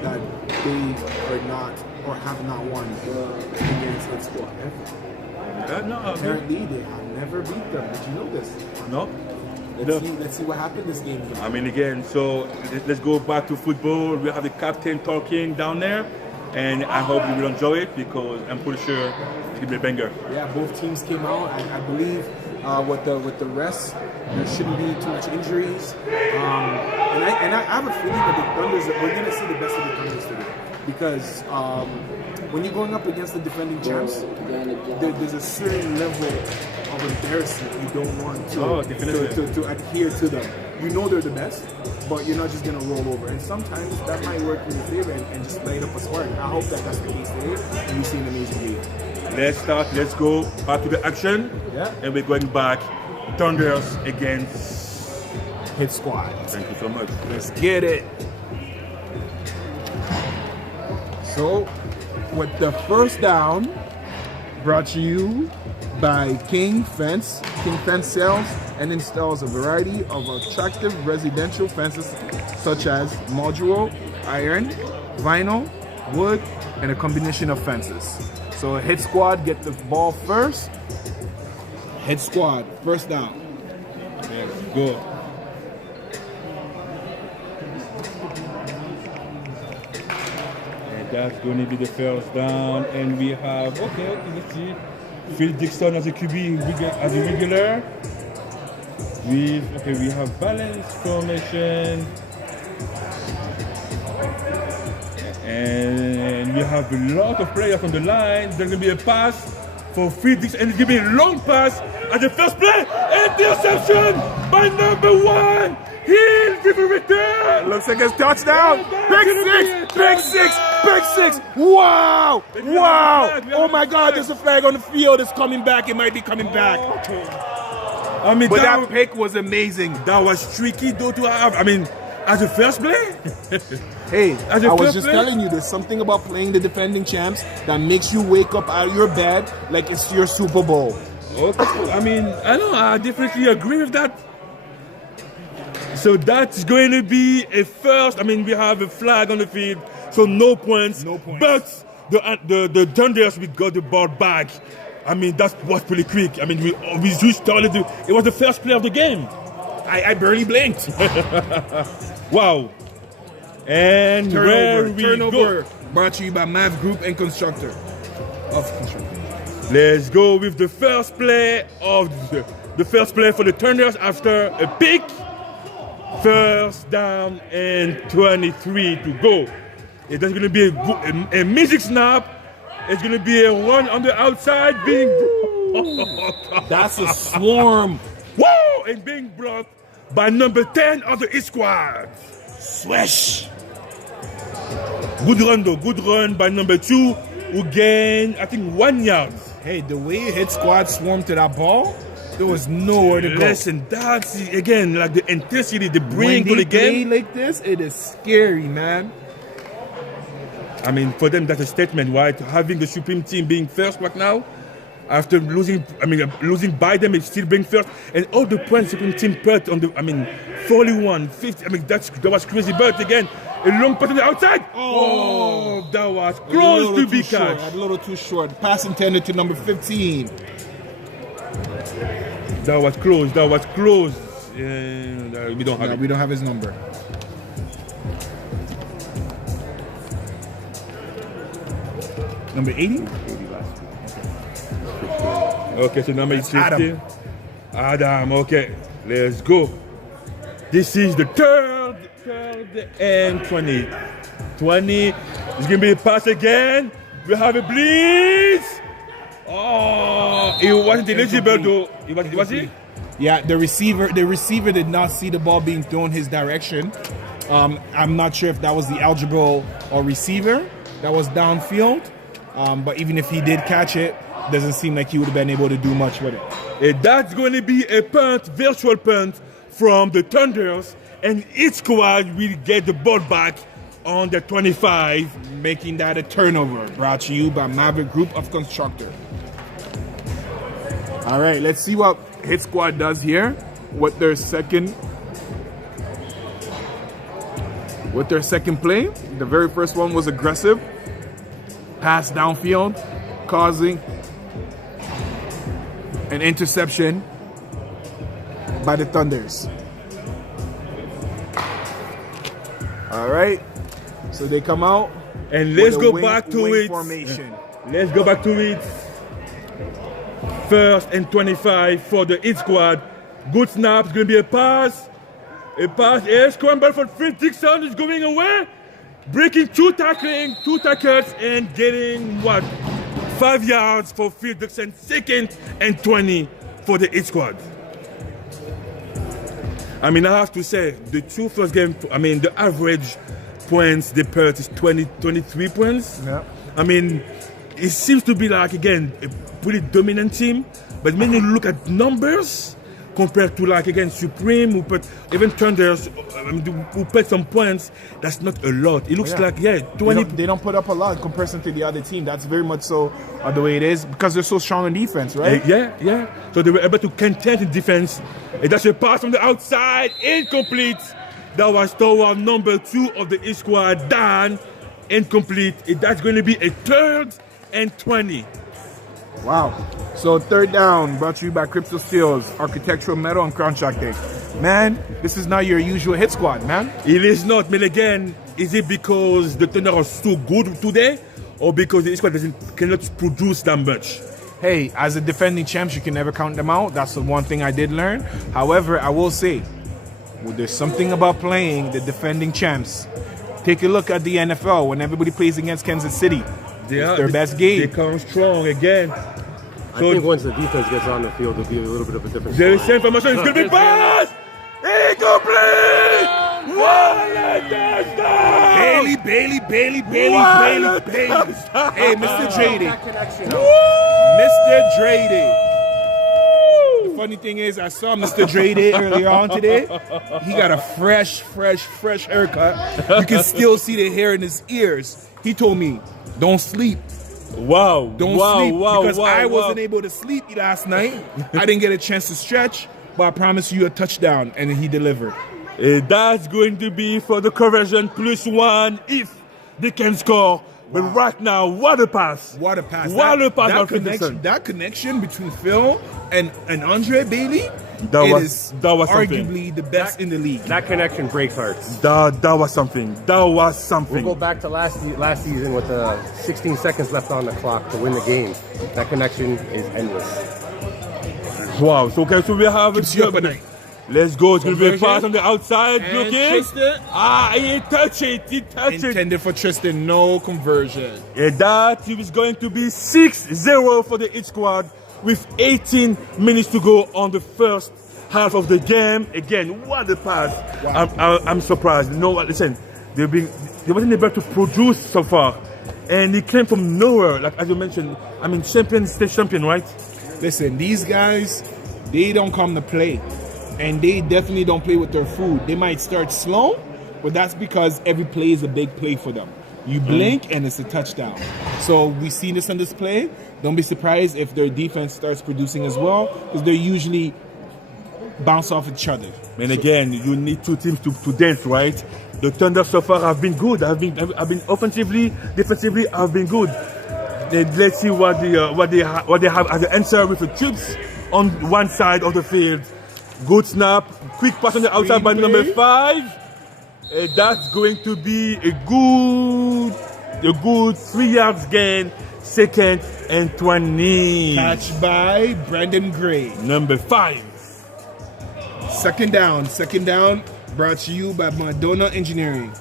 that they are not or have not won against Hitsquad ever. No, apparently they have never beat them. Did you know this? No. Let's see what happened this game. I mean, again, so let's go back to football. We have the captain talking down there, and I hope you will enjoy it because I'm pretty sure it's gonna be a banger. Yeah, both teams came out. I believe with the rest, there shouldn't be too much injuries. And I have a feeling that the Thunders, we're gonna see the best of the Thunders today because when you're going up against the defending champs, there's a certain level of embarrassment you don't want to adhere to them. You know they're the best, but you're not just going to roll over. And sometimes that might work in your favor and just light up a spark. I hope that that's the case today and we see an amazing game. Let's go back to the action. Yeah. And we're going back. Thunders against Hitsquad. Thank you so much. Let's get it. So, with the first down, brought to you by King Fence. King Fence sells and installs a variety of attractive residential fences such as modular, iron, vinyl, wood, and a combination of fences. So Hitsquad get the ball first. Hitsquad, first down. Let's go. That's going to be the first down, and we have, okay, let's see, Phil Dixon as a QB, as a regular. We have balance formation, and we have a lot of players on the line. There's going to be a pass for Phil Dixon, and it's going to be a long pass at the first play. Interception by number 1. He'll give a return. Looks like it's touchdown. Big six. Wow. Oh my God, there's a flag on the field. It's coming back. It might be coming back. I mean, but that pick was amazing. That was tricky though to have. I mean, as a first play. Hey, I was just telling you, there's something about playing the defending champs that makes you wake up out of your bed like it's your Super Bowl. Okay. I mean, I definitely agree with that. So that's going to be a first. I mean, we have a flag on the field, so no points. But the Thunders, we got the ball back. I mean, that was pretty quick. I mean, we started. It was the first play of the game. I barely blinked. Wow. And turnover. Brought to you by Mav Group and Constructor. Let's go with the first play of the first play for the Thunders after a pick. First down and 23 to go. It's going to be a music snap. It's going to be a run on the outside being... That's a swarm. Woo! And being blocked by number 10 of the Hitsquad. Swish. Good run though. Good run by number 2 who gained, I think, 1 yard. Hey, the way Hitsquad swarmed to that ball, there was nowhere to go. Listen, that's, again, like the intensity they bring to the game. Play like this, it is scary, man. I mean, for them, that's a statement, right? Having the Supreme Team being first right now, after losing by them, it's still being first. And all the points Supreme Team put on the, 41, 50, that was crazy. But again, A long pass on the outside. Oh, that was close to be catched. A little too short. Pass intended to number 15. That was close. That was close. We don't have it. We don't have his number. Number 80? Okay, so number 60. Adam, okay. Let's go. This is the third and 20. 20. It's going to be a pass again. We have a blitz. Oh, it wasn't eligible though. Was it? Yeah, the receiver did not see the ball being thrown his direction. I'm not sure if that was the eligible or receiver that was downfield. But even if he did catch it, doesn't seem like he would have been able to do much with it. And that's going to be a punt, virtual punt from the Thunders, and Hitsquad will get the ball back on the 25, making that a turnover. Brought to you by Maverick Group of Constructor. All right, let's see what Hitsquad does here with their second play. The very first one was aggressive. Pass downfield, causing an interception by the Thunders. All right, so they come out and let's go back to it. Formation. Let's go back to it. First and 25 for the Hitsquad. Good snap. It's going to be a pass. A pass. A scramble for Fritz Dixon is going away. Breaking two tackles and getting what? 5 yards for Fritz Dixon. Second and 20 for the Hitsquad. I mean, I have to say, the two first games, I mean, the average points they put is 23 points. Yeah. I mean, it seems to be like, again, a pretty dominant team. But when you look at numbers, compared to, like, again, Supreme, who put, even Thunders, who put some points, that's not a lot. It looks like, 20. They don't put up a lot in comparison to the other team. That's very much so the way it is, because they're so strong in defense, right? Yeah. So they were able to contend in defense. And that's a pass from the outside, incomplete. That was toward number 2 of the Hitsquad, Dan, incomplete. That's going to be a 3rd and 20. Wow. So 3rd down, brought to you by Crypto Steels, Architectural Metal, and Contracting. Man, this is not your usual Hitsquad, man. It is not. But again, is it because the Thunder are so good today, or because the Hitsquad cannot produce that much? Hey, as a defending champs, you can never count them out. That's the one thing I did learn. However, I will say, there's something about playing the defending champs. Take a look at the NFL when everybody plays against Kansas City. It's their best game. They come strong again. I think once the defense gets on the field, it'll be a little bit of a different story. There is same information. It's going to be pass! Incomplete! What a touchdown! Bailey. Hey, Mr. Drady. Mr. Drady. The funny thing is, I saw Mr. Drady earlier on today. He got a fresh haircut. You can still see the hair in his ears. He told me, don't sleep. Wow. Don't sleep. Because I wasn't able to sleep last night. I didn't get a chance to stretch, but I promise you a touchdown, and he delivered. That's going to be for the conversion +1 if they can score. But right now, what a pass. That connection between Phil and Andre Bailey is arguably the best in the league. That connection breaks hearts. That was something. We'll go back to last season with 16 seconds left on the clock to win the game. That connection is endless. Wow. So we have it. Let's go. It's going to be a pass on the outside. Looking. He touched it. Intended for Tristan. No conversion. And that is going to be 6-0 for the Hitsquad with 18 minutes to go on the first half of the game. Again, what a pass. Wow. I'm surprised. You know what? Listen, they wasn't able to produce so far. And he came from nowhere. Like, as you mentioned, I mean, state champion, right? Listen, these guys, they don't come to play. And they definitely don't play with their food. They might start slow, but that's because every play is a big play for them. You blink and it's a touchdown. So we see this on display. Don't be surprised if their defense starts producing as well, because they're usually bounce off each other. And again, you need two teams to dance, right? The Thunder so far have been good. Have been offensively, defensively have been good. Let's see what they have as an answer with the troops on one side of the field. Good snap, quick pass on the outside by number 5. That's going to be a good 3 yards gain. 2nd and 20. Catch by Brandon Gray. Number 5. Second down brought to you by Madonna Engineering,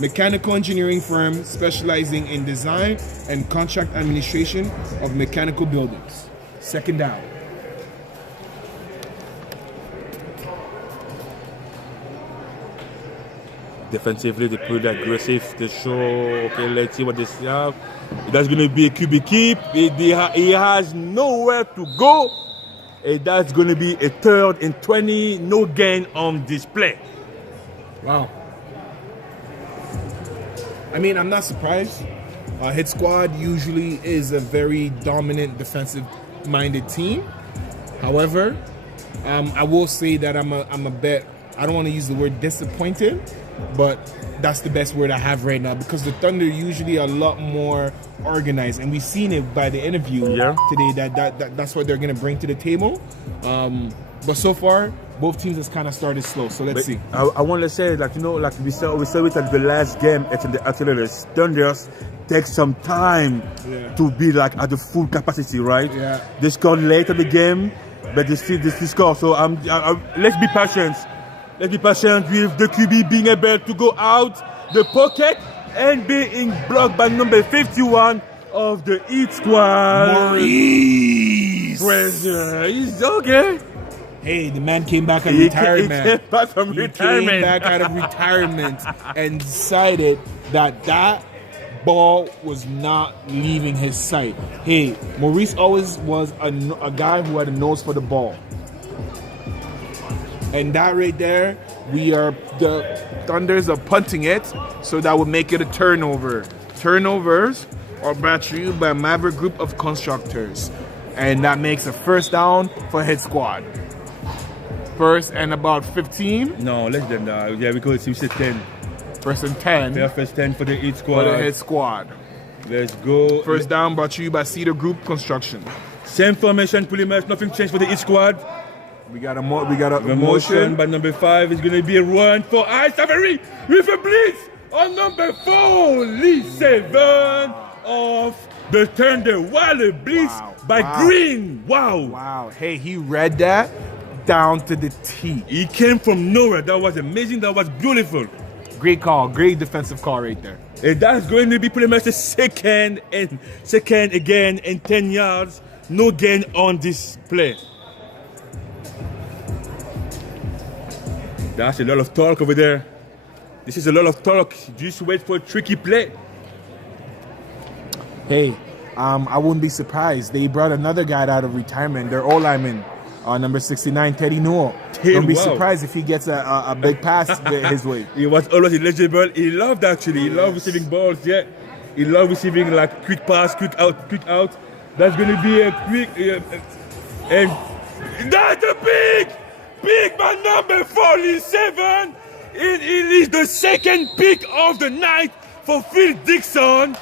mechanical engineering firm specializing in design and contract administration of mechanical buildings. Second down. Defensively, they put aggressive. They show, okay, let's see what they have. That's going to be a QB keep. He has nowhere to go. That's going to be a 3rd and 20. No gain on this play. Wow. I mean, I'm not surprised. Hitsquad usually is a very dominant defensive-minded team. However, I will say that I'm a bit, I don't want to use the word disappointed, but that's the best word I have right now, because the Thunder usually are a lot more organized, and we've seen it by the interview today that's what they're going to bring to the table. But so far, both teams has kind of started slow, so let's see. I want to say, like we saw it at the last game at the Axolotls. Thunders take some time to be like at the full capacity, right? Yeah. They scored late in the game, but they still score. So let's be patient. Let's be patient with the QB being able to go out the pocket and being blocked by number 51 of the Hitsquad. Maurice. Pressure. He's okay. Hey, the man came back out of retirement. He came back from retirement. Came back out of retirement and decided that ball was not leaving his sight. Hey, Maurice always was a guy who had a nose for the ball. And that right there, the Thunders are punting it, so that would make it a turnover. Turnovers are brought to you by Maverick Group of Constructors. And that makes a first down for Hitsquad. First and about 15. No, less than that. Yeah, because we said 10. First and 10. Yeah, first 10 for the Hitsquad. For the Hitsquad. Let's go. First down brought to you by Cedar Group Construction. Same formation, pretty much. Nothing changed for the Hitsquad. We got a motion by number 5. It's going to be a run for Ice-Avery with a blitz on number 47 of the Thunder. What a blitz by Green. Wow. Wow. Hey, he read that down to the T. He came from nowhere. That was amazing. That was beautiful. Great call. Great defensive call right there. And that's going to be pretty much the second again and 10 yards. No gain on this play. That's a lot of talk over there. This is a lot of talk. Just wait for a tricky play. Hey, I wouldn't be surprised. They brought another guy out of retirement. Their O-lineman, number 69, Teddy Newell. Don't be surprised if he gets a big pass his way. He was always eligible. He loved actually. He loved receiving balls. Yeah, he loved receiving like quick pass, quick out. That's going to be a quick and that's a pick by number 47. It is the second pick of the night for Phil Dixon.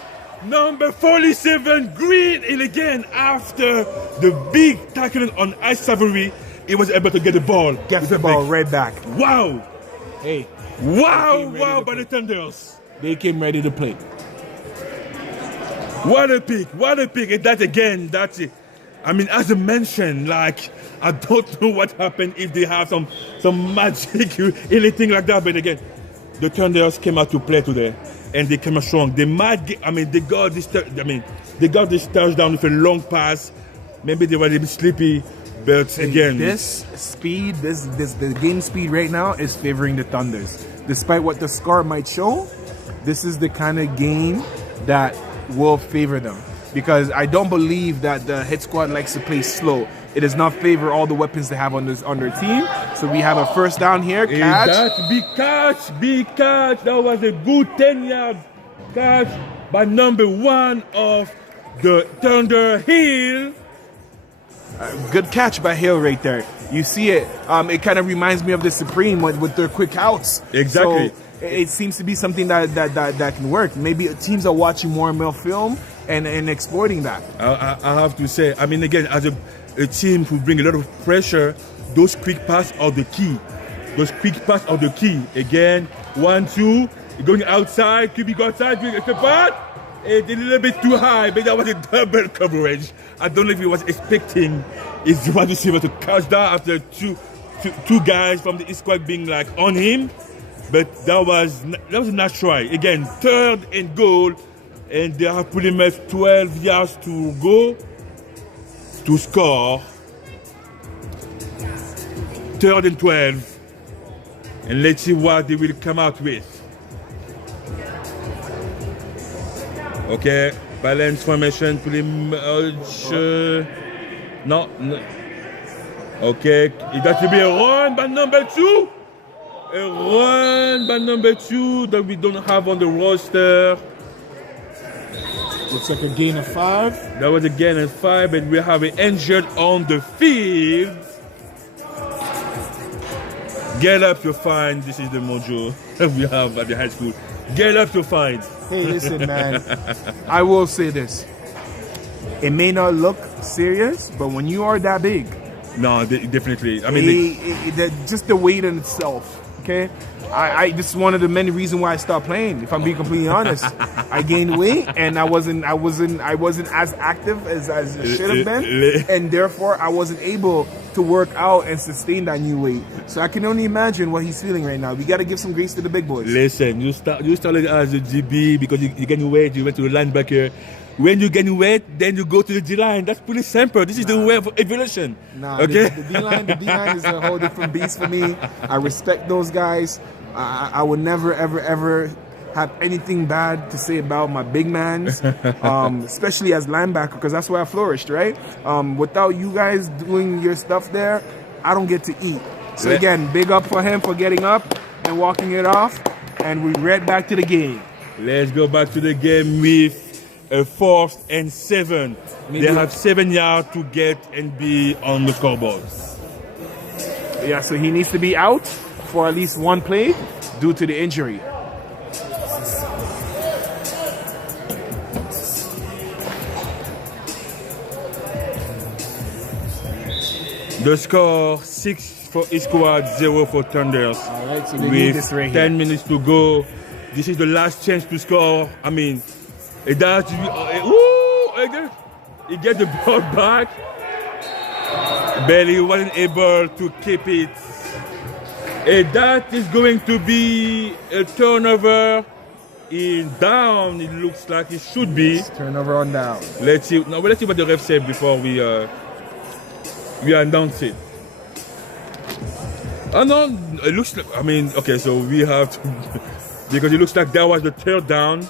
Number 47, Green, and again after the big tackle on Ice-Avery, he was able to get the ball. Gets the ball right back. Wow. Hey. Wow by the Thunders. They came ready to play. What a pick. And that's it. I mean, as I mentioned, like, I don't know what happened if they have some magic, anything like that. But again, the Thunders came out to play today, and they came out strong. They might get, they got this touchdown with a long pass. Maybe they were a little bit sleepy, but again, this speed, the game speed right now is favoring the Thunders. Despite what the score might show, this is the kind of game that will favor them. Because I don't believe that the Hitsquad likes to play slow. It does not favor all the weapons they have on their team. So we have a first down here. Catch. That's big catch. That was a good 10-yard catch by number 1 of the Thunder, Hill. Good catch by Hill right there. You see it. It kind of reminds me of the Supreme with their quick outs. Exactly. So it seems to be something that can work. Maybe teams are watching more and more film and exploiting that. I have to say, I mean, again, as a team who bring a lot of pressure, those quick passes are the key. Those quick passes are the key. Again, 1-2, going outside, QB go outside, the part. It's a little bit too high, but that was a double coverage. I don't know if he was expecting his wide receiver to catch that after two guys from the Hitsquad being like on him. But that was a nice try. Again, 3rd and goal, and they have pretty much 12 yards to go to score. 3rd and 12. And let's see what they will come out with. Okay, balance formation pretty much. No. Okay, it has to be a run by number 2. A run by number 2 that we don't have on the roster. Looks like a gain of 5. That was a gain of 5, but we have an injured on the field. Get up to find. This is the mojo we have at the high school. Get up to find. Hey, listen, man. I will say this. It may not look serious, but when you are that big, no, definitely. I mean, just the weight in itself. Okay, this is one of the many reasons why I stopped playing. If I'm being completely honest, I gained weight and I wasn't as active as I should have been, and therefore I wasn't able to work out and sustain that new weight. So I can only imagine what he's feeling right now. We got to give some grace to the big boys. Listen, you started as a GB because you gain weight. You went to the linebacker. When you gain weight, then you go to the D-line. That's pretty simple. This is the way of evolution. Okay? The D-line is a whole different beast for me. I respect those guys. I would never, ever have anything bad to say about my big mans, especially as linebacker, because that's where I flourished, right? Without you guys doing your stuff there, I don't get to eat. So again, big up for him for getting up and walking it off, and we right back to the game. Let's go back to the game with a 4th and 7. They have 7 yards to get and be on the scoreboard. Yeah, so he needs to be out for at least one play due to the injury. The score 6 for Hitsquad, 0 for Thunders. All right, so they need this right here. 10 minutes to go. This is the last chance to score. I mean, it does. He gets the ball back, but he wasn't able to keep it. And that is going to be a turnover in down. It looks like it should be. Turnover on down. Let's see. No, let's see what the ref said before we announce it. Oh no, it looks like. I mean, okay, so we have to, because it looks like that was the 3rd down.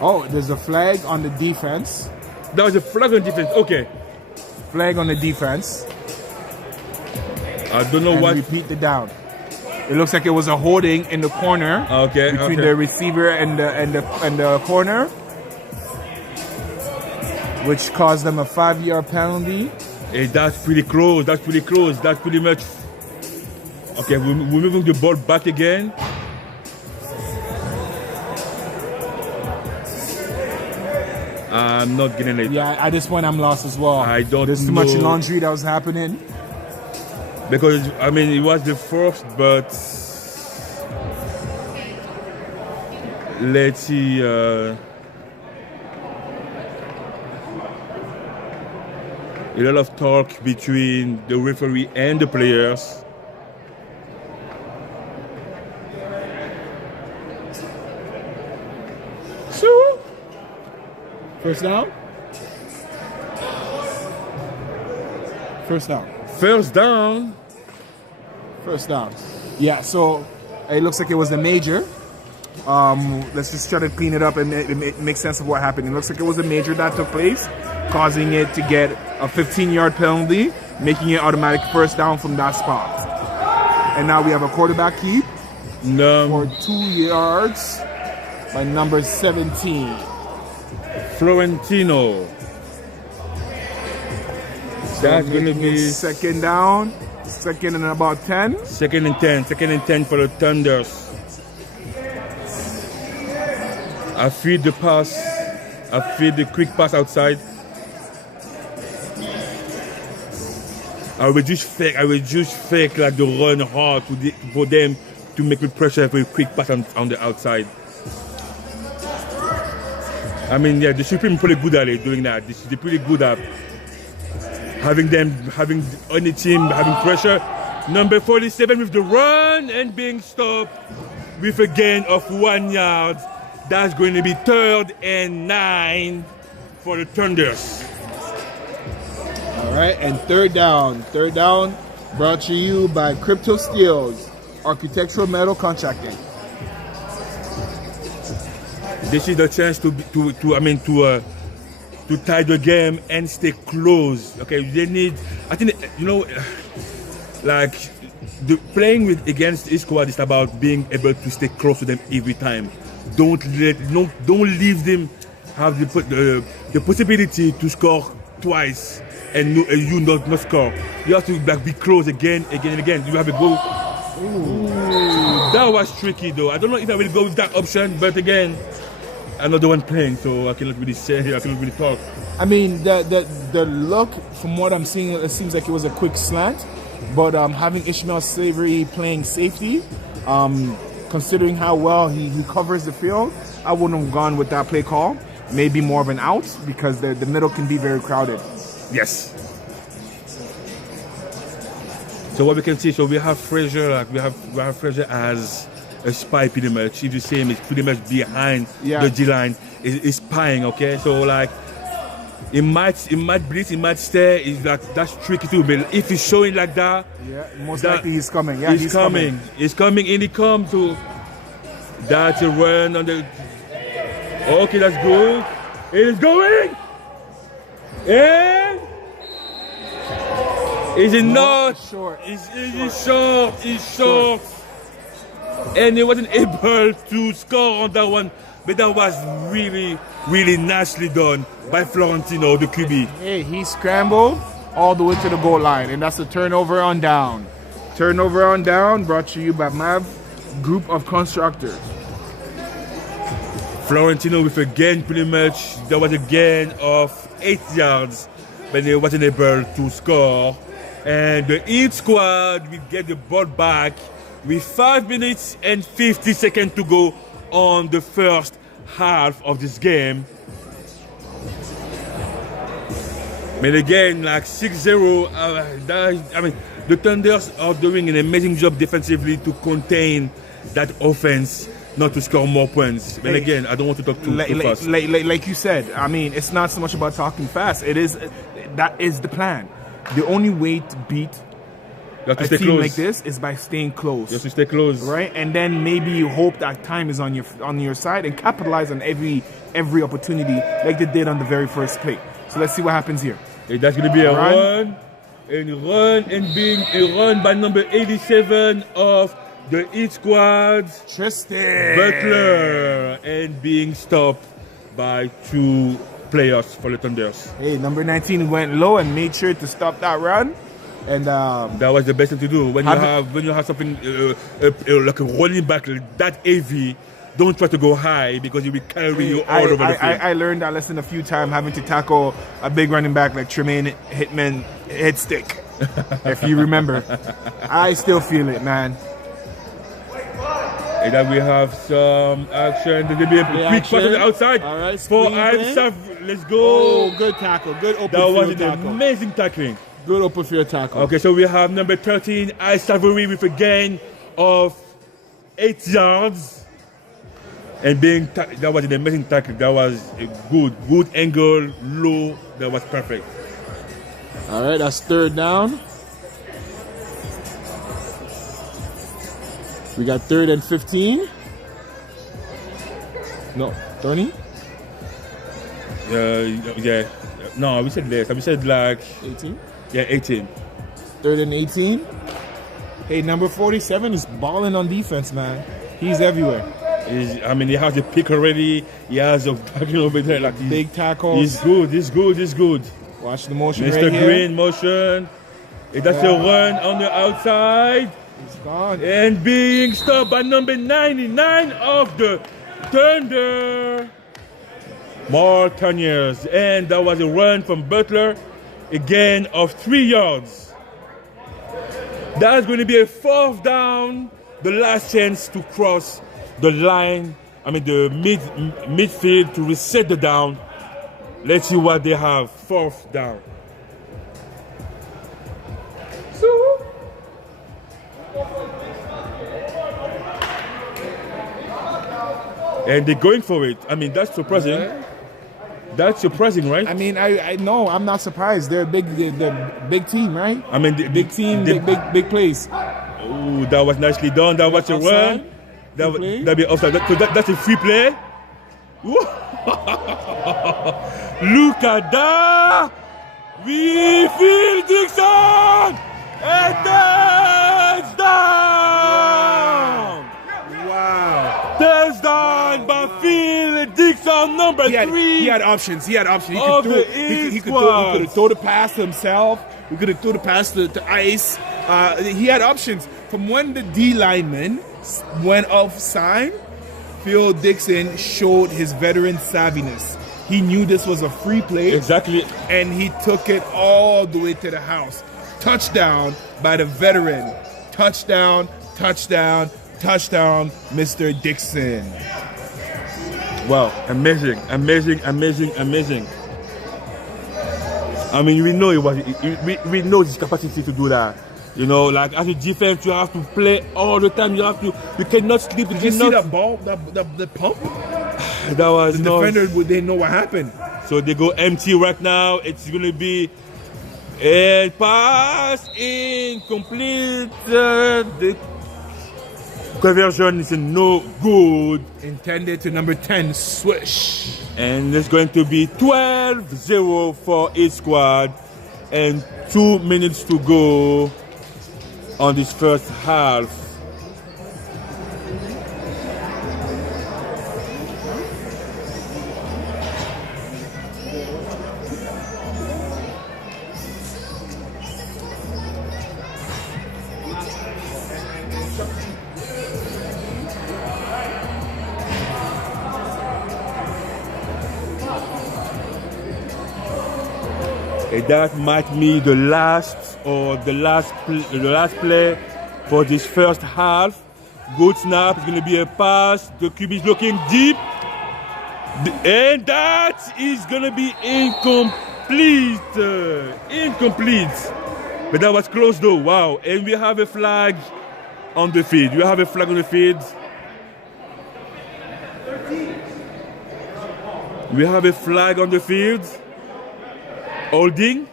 Oh, there's a flag on the defense. That was a flag on defense. Okay. Flag on the defense. I don't know what. Repeat the down. It looks like it was a holding in the corner. Okay. Between the receiver and the corner, which caused them a 5-yard penalty. Hey, that's pretty close. That's pretty close. That's pretty much. Okay, we're moving the ball back again. I'm not getting it. Yeah, at this point I'm lost as well. I don't There's too much laundry that was happening. Because, I mean, it was the 1st, but let's see. A lot of talk between the referee and the players. First down? First down. First down. First down. Yeah, so it looks like it was a major. Let's just try to clean it up and make sense of what happened. It looks like it was a major that took place, causing it to get a 15-yard penalty, making it automatic first down from that spot. And now we have a quarterback keep for 2 yards by number 17. Florentino. That's going to be second down. Second and about 10. Second and 10. Second and 10 for the Thunders. I feed the pass. I feed the quick pass outside. I will just fake like the run hard for them to make me pressure for a quick pass on the outside. I mean, yeah, the Supreme pretty good at it, doing that. They're pretty good at having on the team, having pressure. Number 47 with the run and being stopped with a gain of 1 yard. That's going to be 3rd and 9 for the Thunders. All right, and third down. Third down brought to you by Crypto Steels, Architectural Metal Contracting. This is the chance to tie the game and stay close. Okay, they need. I think like playing against Hitsquad is about being able to stay close to them every time. Don't leave them have the possibility to score twice and you not score. You have to be close again and again. You have a goal. Ooh, that was tricky though. I don't know if I will go with that option, but again, another one playing, so I cannot really say. I cannot really talk. I mean, the look from what I'm seeing, it seems like it was a quick slant, but having Ishmael Savory playing safety, considering how well he covers the field, I wouldn't have gone with that play call. Maybe more of an out because the middle can be very crowded. Yes. So what we can see, so we have Fraser, like we have Fraser as a spy pretty much. If you see him, it's pretty much behind the D line. Is spying, okay? So like it might blitz, it might stay. It's like that's tricky too. But if he's showing like that, most likely he's coming. Yeah, he's coming. He's coming and he comes to that's a run on the. Okay, that's good. It is going. And is it not? Short. It's short. And he wasn't able to score on that one. But that was really, really nicely done by Florentino, the QB. Hey, he scrambled all the way to the goal line. And that's a turnover on down. Turnover on down brought to you by Mav Group of Constructors. Florentino with a gain pretty much. There was a gain of 8 yards. But he wasn't able to score. And the Hitsquad will get the ball back with 5 minutes and 50 seconds to go on the first half of this game. But again, like 6-0, I mean, the Thunders are doing an amazing job defensively to contain that offense, not to score more points. But again, I don't want to talk too fast. Like you said, I mean, it's not so much about talking fast. That is the plan. The only way to beat a team like this is by staying close. You have to stay close, right? And then maybe you hope that time is on your side and capitalize on every opportunity like they did on the very first play. So let's see what happens here. Hey, that's going to be a run and being a run by number 87 of the Hitsquad, Tristan Butler, and being stopped by 2 players for the Thunders. Hey, number 19 went low and made sure to stop that run. And that was the best thing to do when you have something like a running back like that heavy. Don't try to go high because it will carry you all over the field. I learned that lesson a few times having to tackle a big running back like Tremaine Hitman Headstick. If you remember, I still feel it, man. And then we have some action. There's going to be a quick pass on the outside. All right, for Alsaf. Let's go. Oh, good tackle. Good open field tackle. That was an amazing tackling. Good open field tackle. Okay, so we have number 13, Savory with a gain of 8 yards. And that was an amazing tackle. That was a good angle, low. That was perfect. All right, that's third down. We got 3rd and 15. No, 30? Yeah. No, we said less. We said like 18. Yeah, 18. 3rd and 18. Hey, number 47 is balling on defense, man. He's everywhere. He has a pick already. He has a tackle over there. Like big tackles. He's good. Watch the motion Mr. right here. Green motion. That's a run on the outside. It's gone. And being stopped by number 99 of the Thunder. More Turners. And that was a run from Butler. Again of 3 yards. That's going to be a 4th down. The last chance to cross the line. I mean the midfield to reset the down. Let's see what they have. 4th down. And they're going for it. I mean, that's surprising. Yeah. That's surprising, right? I mean, I know. I'm not surprised. They're the big team, right? I mean, big team, big place. Oh, that was nicely done. That was a run. That'd be offside. That's a free play. Look at that! We feel Dixon! And touchdown! Wow. Touchdown by Phil Dixon, number 3. He had options. He could throw the pass to himself. He could have thrown the pass to Ice. He had options. From when the D lineman went offside, Phil Dixon showed his veteran savviness. He knew this was a free play. Exactly. And he took it all the way to the house. Touchdown by the veteran. Touchdown, touchdown, touchdown, Mr. Dixon. Wow, amazing, amazing, amazing, amazing. I mean, we know we know his capacity to do that. You know, like as a defense, you have to play all the time. You cannot sleep. Did you see that ball, the pump? That was the defender. They didn't know what happened. So they go empty right now. It's gonna be a pass incomplete. The conversion is no good. Intended to number 10, swish. And it's going to be 12-0 for Hitsquad. And 2 minutes to go on this first half. That might be the last play for this first half. Good snap. It's going to be a pass. The QB is looking deep, and that is going to be incomplete. But that was close though. Wow! And we have a flag on the field. We have a flag on the field. We have a flag on the field. Holding.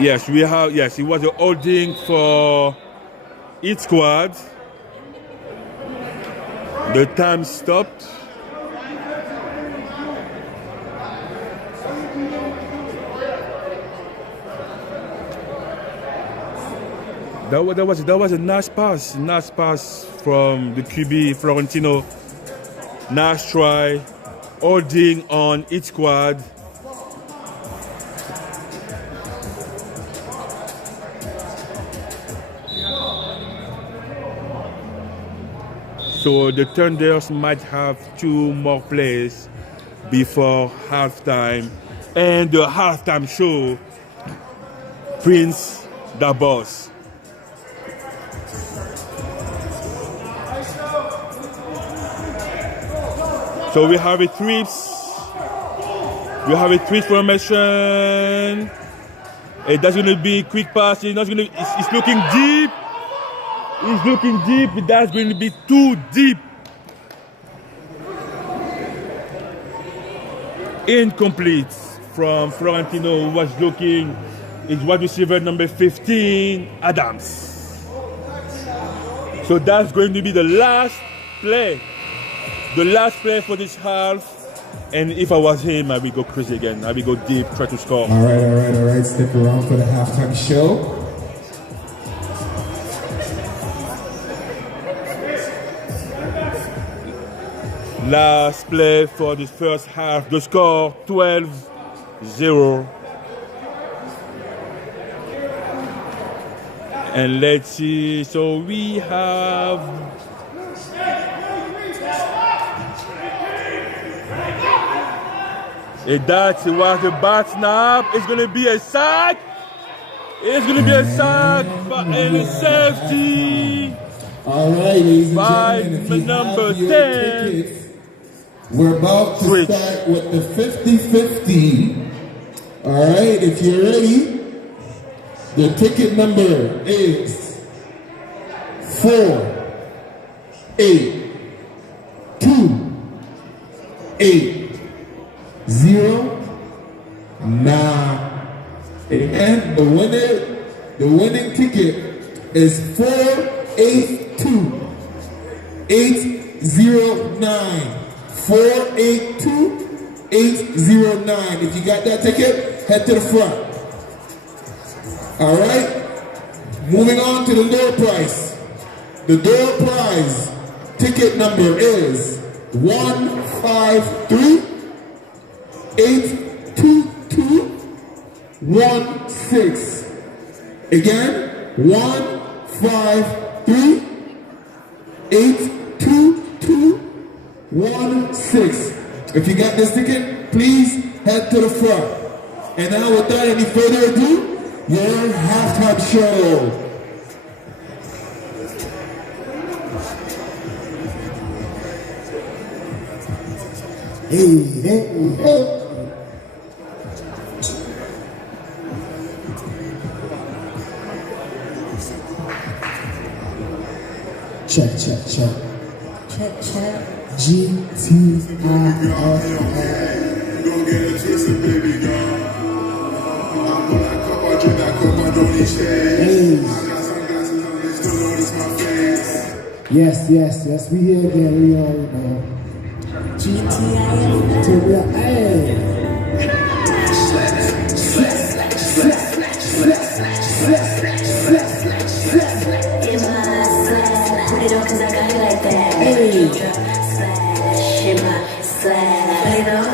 Yes, we have. Yes, it was a holding for Hitsquad. The time stopped. That was a nice pass from the QB Florentino. Nice try. Holding on Hitsquad. So the Thunders might have 2 more plays before halftime. And the halftime show, Prince the Boss. So we have a trips. We have a trips formation. That's going to be quick passing. It's looking deep. It's looking deep. That's going to be too deep. Incomplete from Florentino, who was looking. Is wide receiver number 15, Adams. So that's going to be the last play. The last play for this half, and if I was him, I would go crazy again. I would go deep, try to score. All right. Stick around for the halftime show. Last play for the first half. The score 12-0. And let's see. So we have that's what a bat snap. It's gonna be a sack. It's gonna be a sack and a safety. All right, ladies and by gentlemen, if you number have your 10. tickets, we're about to start with the 50-50. All right, if you're ready, the ticket number is 482-809. And the winning ticket is 482-809. 482-809. If you got that ticket, head to the front. All right. Moving on to the door prize. The door prize ticket number is 153-822-16. Again, 153-822-16. If you got this ticket, please head to the front. And now, without any further ado, your halftime show. Hey, hey, hey. Check, check, check. Check, check. GTIFL. Don't get it twisted, baby girl. I'm that cup, I drink that cup, I don't eat shit. I got sunglasses on, they still notice my face. Yes, yes, yes, we here again, we all know. GTIFL. Hey. Put it on 'cause I got it like that. Hey. Splash in my slide. Put it on.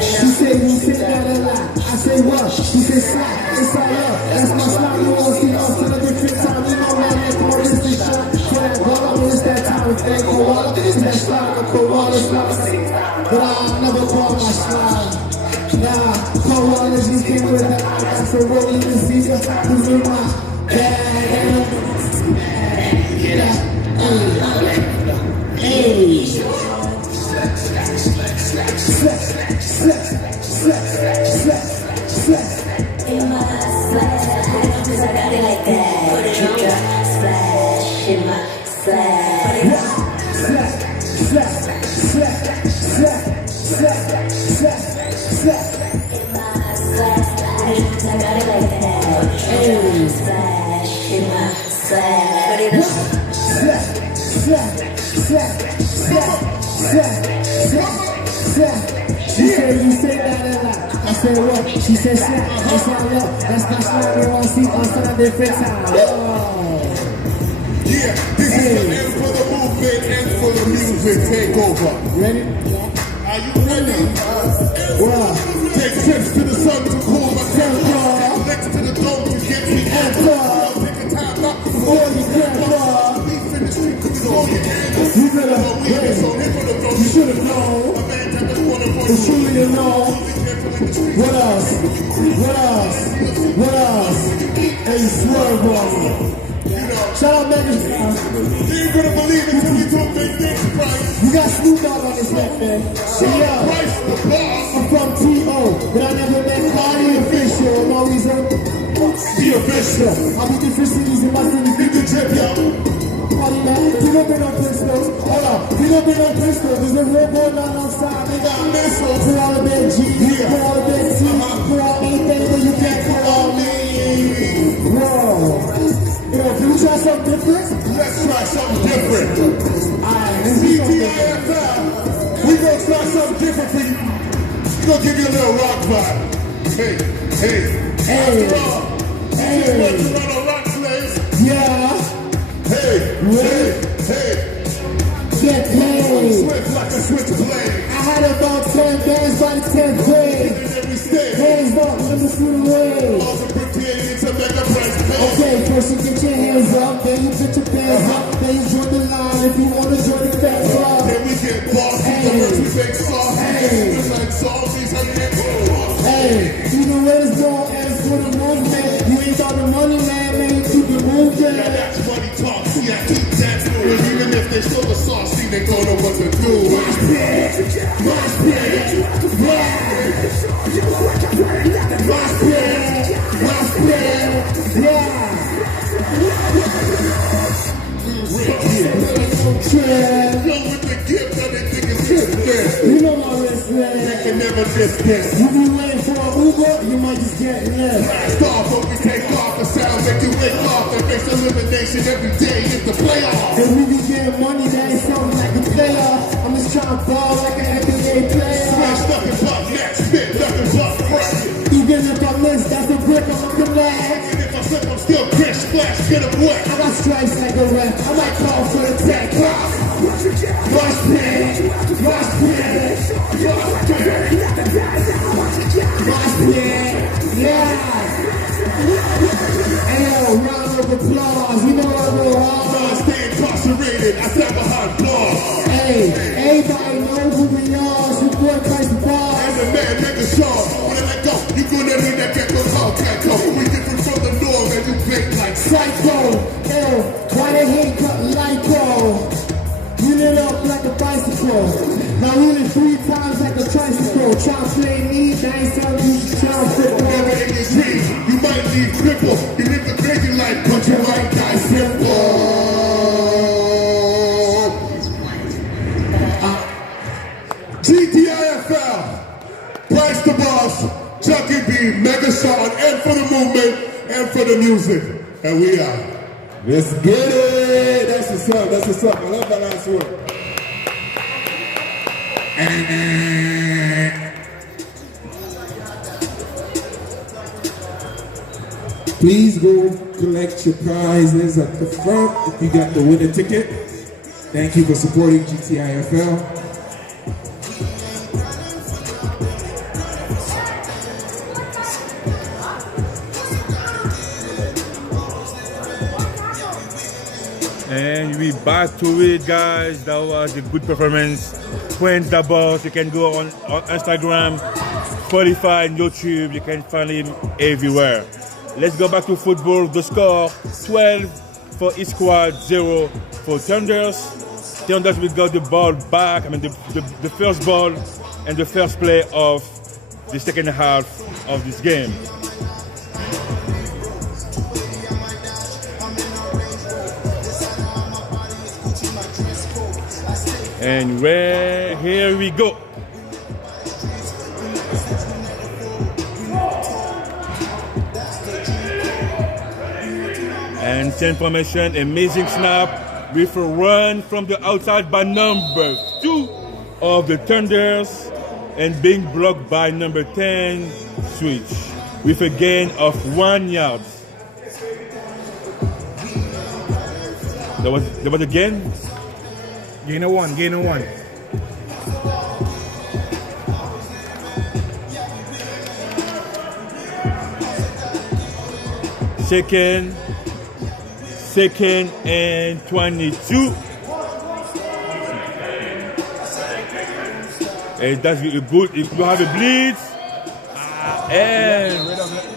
She said you say that a lot. I say what? She said slap. It's all up. That's my slide. You won't see us in a different time. You know that man for this is shot. For that ball, it's that time. If they go up, it's that slide. The Corona slide. But I'll never call my slide. Nah, Corona just came with the eye. That's a rolling disease. Who's in my bag? Yeah. Hey. In my slide, cause I got it like that. Splash in my slide. I got it like that. Splash in my slide. Put it She said you say that a lot. I said what? She said slap. That's all up. That's my slide. We want to see us on a different time. Oh. Yeah, this is the end for the movement and for the music. Take over. Ready? Are you ready? Well, take trips to the sun to cool my temper. Next to the dome to get me amper. Take a time out before you grandpa. Beef in the street cooking on your ankles. You better wait. You should have known. It's truly to know. What else? What else? What else? Hey, swerve on me. Shout out Megan. You ain't gonna believe it till we do a big things, Price. You got Snoop Dogg on this neck, man. Yeah. Price the boss. I'm from T.O., but I never met Cardi official. I'm always on the official. I'll be different cities in my city. Get the trip, yo. Party man, we don't bring no pistols. Hold up, we don't bring no pistols. There's a real boy down outside. They got missiles. Put all the bad G, put all the bad T, put all anything that you can't put on me. Bro. Yo, can we try something different? Let's try something different. Alright, let's do something different. GTIFL, we gonna try something different for you. gonna give you a little rock vibe. Hey, hey, after all, this was a rock place. Yeah. Hey, hey, hey. Get paid. Swift like a switchblade. I had about 10 bands by the 10th grade. Hands up, let me see the way. Also preparing to make a press pay. Okay, first you get your hands up, then you put your bands up, then you join the line if you wanna join the fan club. Then we get bossy, the rest we make soft. It's like salties, how you get boss. Hey, you know where it's going, as for the movement. You ain't got the money, man, you keep it moving. Yeah, that's money talk, see I keep that through. Even if they show the sauce, see they don't know what to do. With the gift, how they think it's good. You know my wrist, man. They can never miss this. You be waiting for an Uber, you might just get left. Blast off, but we take off. The sound make you wake off. That makes elimination every day is the playoff. And we be getting money, that ain't something like a player. I'm just trying to ball like an NBA player. Smash, nothing but net, spit, nothing but crack. Even if I miss, that's a brick, I'm a collect. Even if I slip, I'm still crisp, splash, get him wet. I got stripes like a ref, I might call for the tech. Rush pit, rush pit, yeah. Hey yo, round of applause, you know I go hard. I stay incarcerated, I sat behind bars. Hey, everybody knows who we are, it's your boy Christ the Bar. And the man nigga Shaw, when I let go, you gonna need that gecko called Gecko. We different from the north and you big like Psycho. Yo, why they hate cut Lyco? Wheel it up like a bicycle. Now wheel it 3 times like a tricycle. Try to play me, that ain't something you should try to flip. Never in your dreams, you might leave crippled. You live a crazy life, but you might die simple. GTIFL, Price the Boss, Chucky B, Mega Sean, and for the movement, and for the music. And we are. Let's get it! That's what's up, that's what's up. I love that last word. Please go collect your prizes at the front if you got the winner ticket. Thank you for supporting GTIFL. And we back to it, guys. That was a good performance. Quench the Boss. You can go on Instagram, Spotify, and YouTube. You can find him everywhere. Let's go back to football. The score 12 for Hitsquad, 0 for Thunders. Thunders will got the ball back. I mean, the first ball and the first play of the second half of this game. And here we go. And same formation, amazing snap with a run from the outside by number 2 of the Thunders and being blocked by number 10, Switch, with a gain of 1 yard. There was a gain? Gain of 1, gain of 1. Second and 22. And that's good. If you have a blitz, and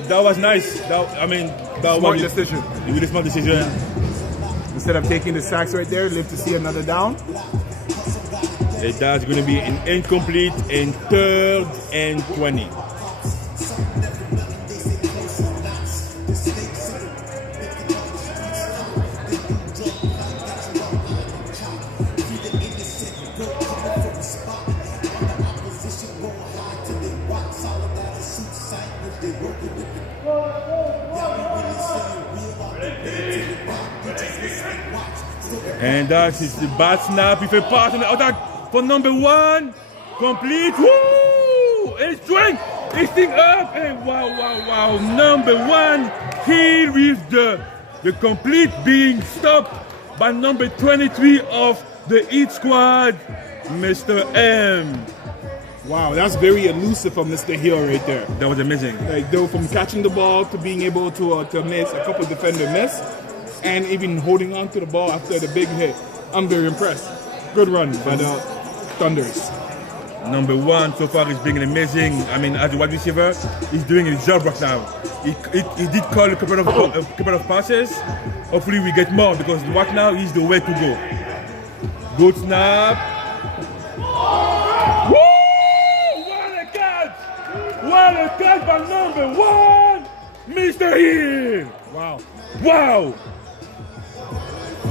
that was nice. That Smart was decision. Really smart decision. Instead of taking the sacks right there, live to see another down. And that's going to be an incomplete and 3rd and 20. And that is the bad snap with a pass on the attack for number 1. Complete. Woo! Woo! And it's trying. It's thing up. And wow. Number 1 here with the complete being stopped by number 23 of the Hitsquad, Mr. M. Wow, that's very elusive from Mr. Hill right there. That was amazing. Like, though, from catching the ball to being able to miss, a couple defender miss, and even holding on to the ball after the big hit. I'm very impressed. Good run by the Thunders. Number 1 so far is being amazing. I mean, as a wide receiver, he's doing his job right now. He did call a couple of passes. Hopefully we get more because right now he's the way to go. Good snap. Woo! What a catch! What a catch by number 1, Mr. Hill! Wow!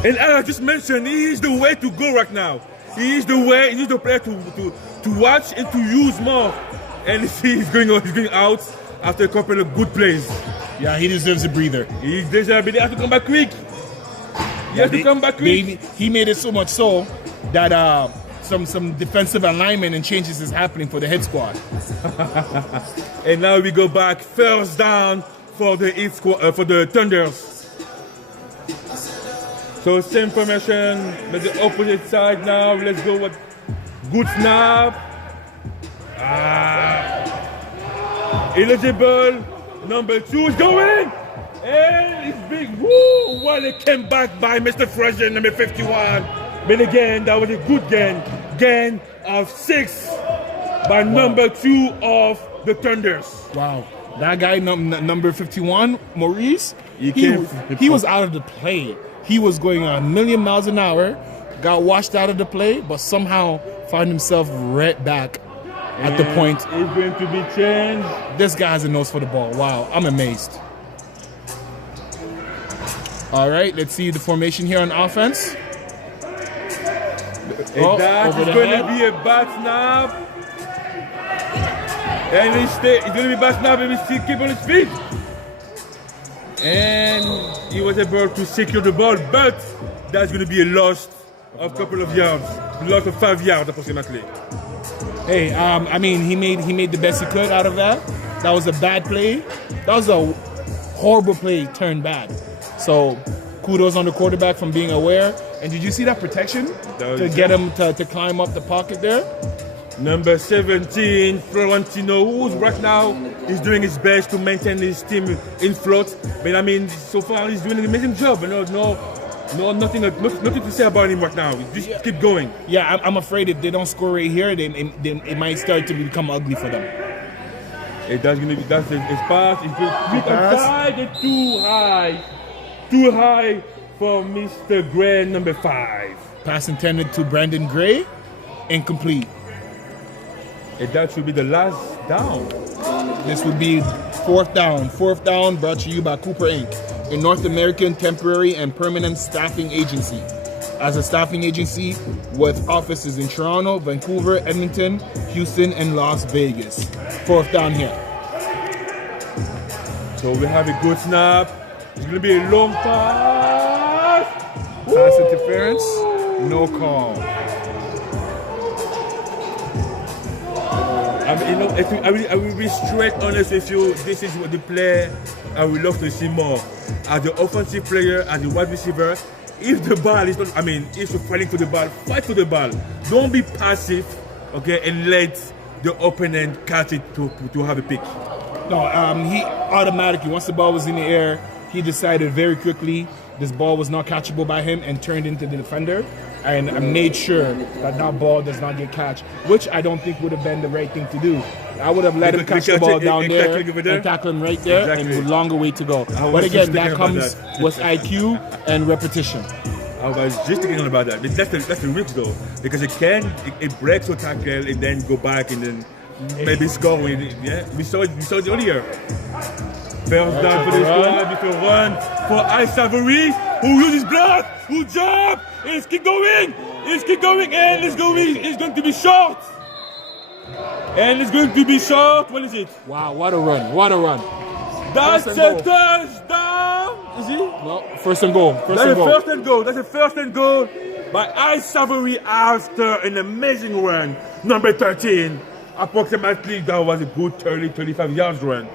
And as I just mentioned, he is the way to go right now. He is the way. He is the player to watch and to use more. And he's going out after a couple of good plays. Yeah, he deserves a breather. He deserves it. He has to come back quick. He made it so much so that some defensive alignment and changes is happening for the Hitsquad. And now we go back, first down for the Hitsquad, for the Thunders. So same formation, but the opposite side now. Let's go with good snap. Eligible. Number 2 is going. And it's big. Woo! What a comeback by Mr. Fraser, number 51. But again, that was a good gain. Gain of 6 by number 2 of the Thunders. Wow. That guy, number 51, Maurice, he was out of the play. He was going a million miles an hour, got washed out of the play, but somehow found himself right back at the point. It's going to be changed. This guy has a nose for the ball. Wow, I'm amazed. All right, let's see the formation here on offense. That is going to be a bad snap. And it's going to be bad snap and we still keep on his feet. And he was able to secure the ball, but that's going to be a loss of a couple of yards. A loss of 5 yards approximately. Hey, I mean, he made the best he could out of that. That was a bad play. That was a horrible play turned bad. So kudos on the quarterback from being aware. And did you see that protection to get him to climb up the pocket there? Number 17, Florentino, who's right now is doing his best to maintain his team in float. But I mean, so far he's doing an amazing job. Nothing to say about him right now. Just keep going. Yeah, I'm afraid if they don't score right here, then it might start to become ugly for them. That's his pass. It's good outside. It's too high for Mr. Gray, number 5. Pass intended to Brandon Gray, incomplete. And that should be the last down. This would be 4th down. 4th down brought to you by Cooper Inc., a North American temporary and permanent staffing agency. As a staffing agency with offices in Toronto, Vancouver, Edmonton, Houston, and Las Vegas. 4th down here. So we have a good snap. It's going to be a long pass. Pass interference, no call. I will be straight honest with you. This is what the player I would love to see more. As the offensive player, as a wide receiver, if the ball is not, if you're fighting for the ball, fight for the ball. Don't be passive, okay, and let the opponent catch it to have a pick. No, he automatically, once the ball was in the air, he decided very quickly this ball was not catchable by him and turned into the defender and made sure that ball does not get catch, which I don't think would have been the right thing to do. I would have let him catch the ball down there and tackle him right there and with longer way to go. But again, that comes with IQ and repetition. I was just thinking about that. That's the risk though, because it breaks your tackle and then go back and then maybe score with it. Yeah, we saw it earlier. First down for the squad, with a run for Al Savory, who uses blood, who jump, and keep going, and it's going to be short. What is it? Wow, what a run. That's a touchdown. Is it? No, first and goal. That's a first and goal by Al Savory after an amazing run. Number 13, approximately that was a good 30-35 yards run.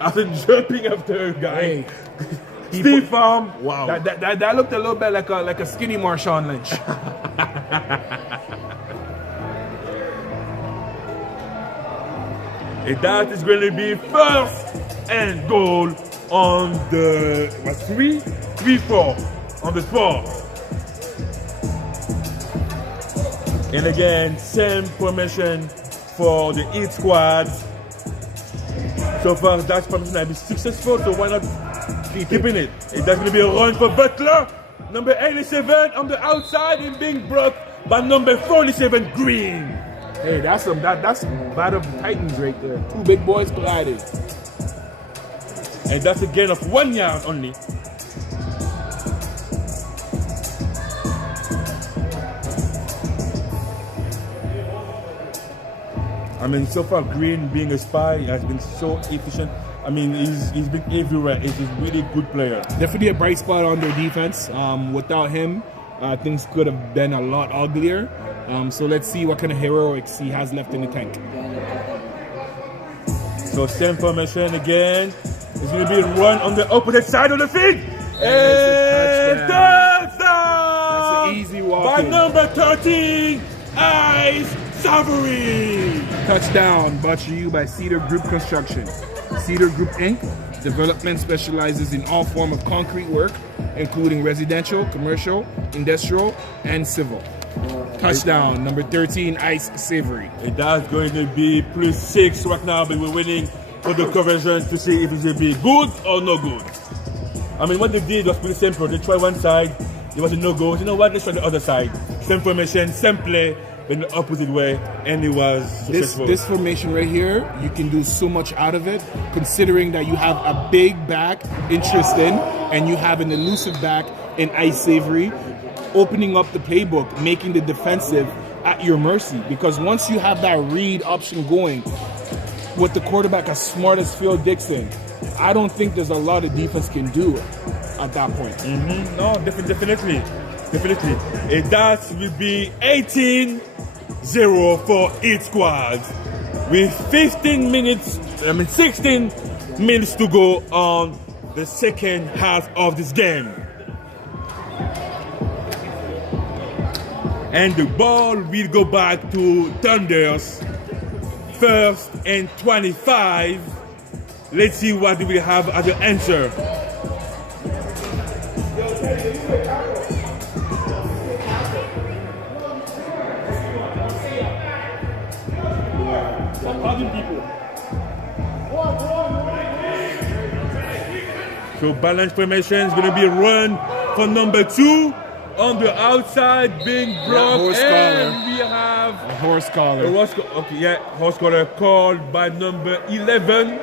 After jumping after a guy, Steve Farm. Wow. That looked a little bit like a skinny Marshawn Lynch. And that is going to be first and goal on the 3-4 on the 4. And again, same formation for the Hitsquad. So far, that formation has been successful, so why not keeping it? And that's going to be a run for Butler. Number 87 on the outside and being blocked by number 47, Green. Hey, that's Battle of the Titans right there. Two big boys collided. And that's a gain of 1 yard only. I mean, so far, Green being a spy has been so efficient. I mean, he's been everywhere. He's a really good player. Definitely a bright spot on their defense. Without him, things could have been a lot uglier. So let's see what kind of heroics he has left in the tank. So same formation again. It's going to be a run on the opposite side of the field. And touchdown! That's an easy walk. By number 13, Ice Savory. Touchdown brought to you by Cedar Group Construction. Cedar Group Inc. Development specializes in all forms of concrete work, including residential, commercial, industrial, and civil. Touchdown, number 13, Ice Savory. And that's going to be +6 right now, but we're waiting for the conversion to see if it will be good or no good. I mean, what they did was pretty simple. They tried one side, it was a no-go. You know what? Let's try the other side. Same formation, same play, but in the opposite way, and it was successful. This formation right here, you can do so much out of it, considering that you have a big back in Tristan, and you have an elusive back in Ice Savory, opening up the playbook, making the defensive at your mercy. Because once you have that read option going, with the quarterback as smart as Phil Dixon, I don't think there's a lot of defense can do at that point. No, definitely. And that will be 18-0 for Hitsquad. With 16 minutes to go on the second half of this game. And the ball will go back to Thunders. 1st and 25. Let's see what we have as an answer. So balance formation is going to be a run for number 2 on the outside, being blocked, and we have a horse collar. Horse collar called by number 11.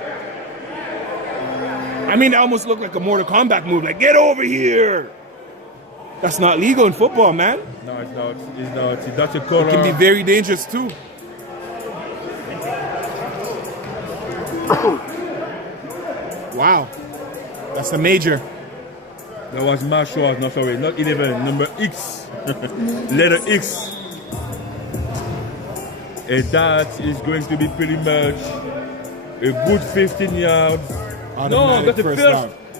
I mean, that almost looked like a Mortal Kombat move. Like, get over here. That's not legal in football, man. No, it's not. That's a collar. It can be very dangerous too. Wow, that's a major. That was Marshall, no sorry, not 11, number X, letter X. And that is going to be pretty much a good 15 yards. No, that's the first.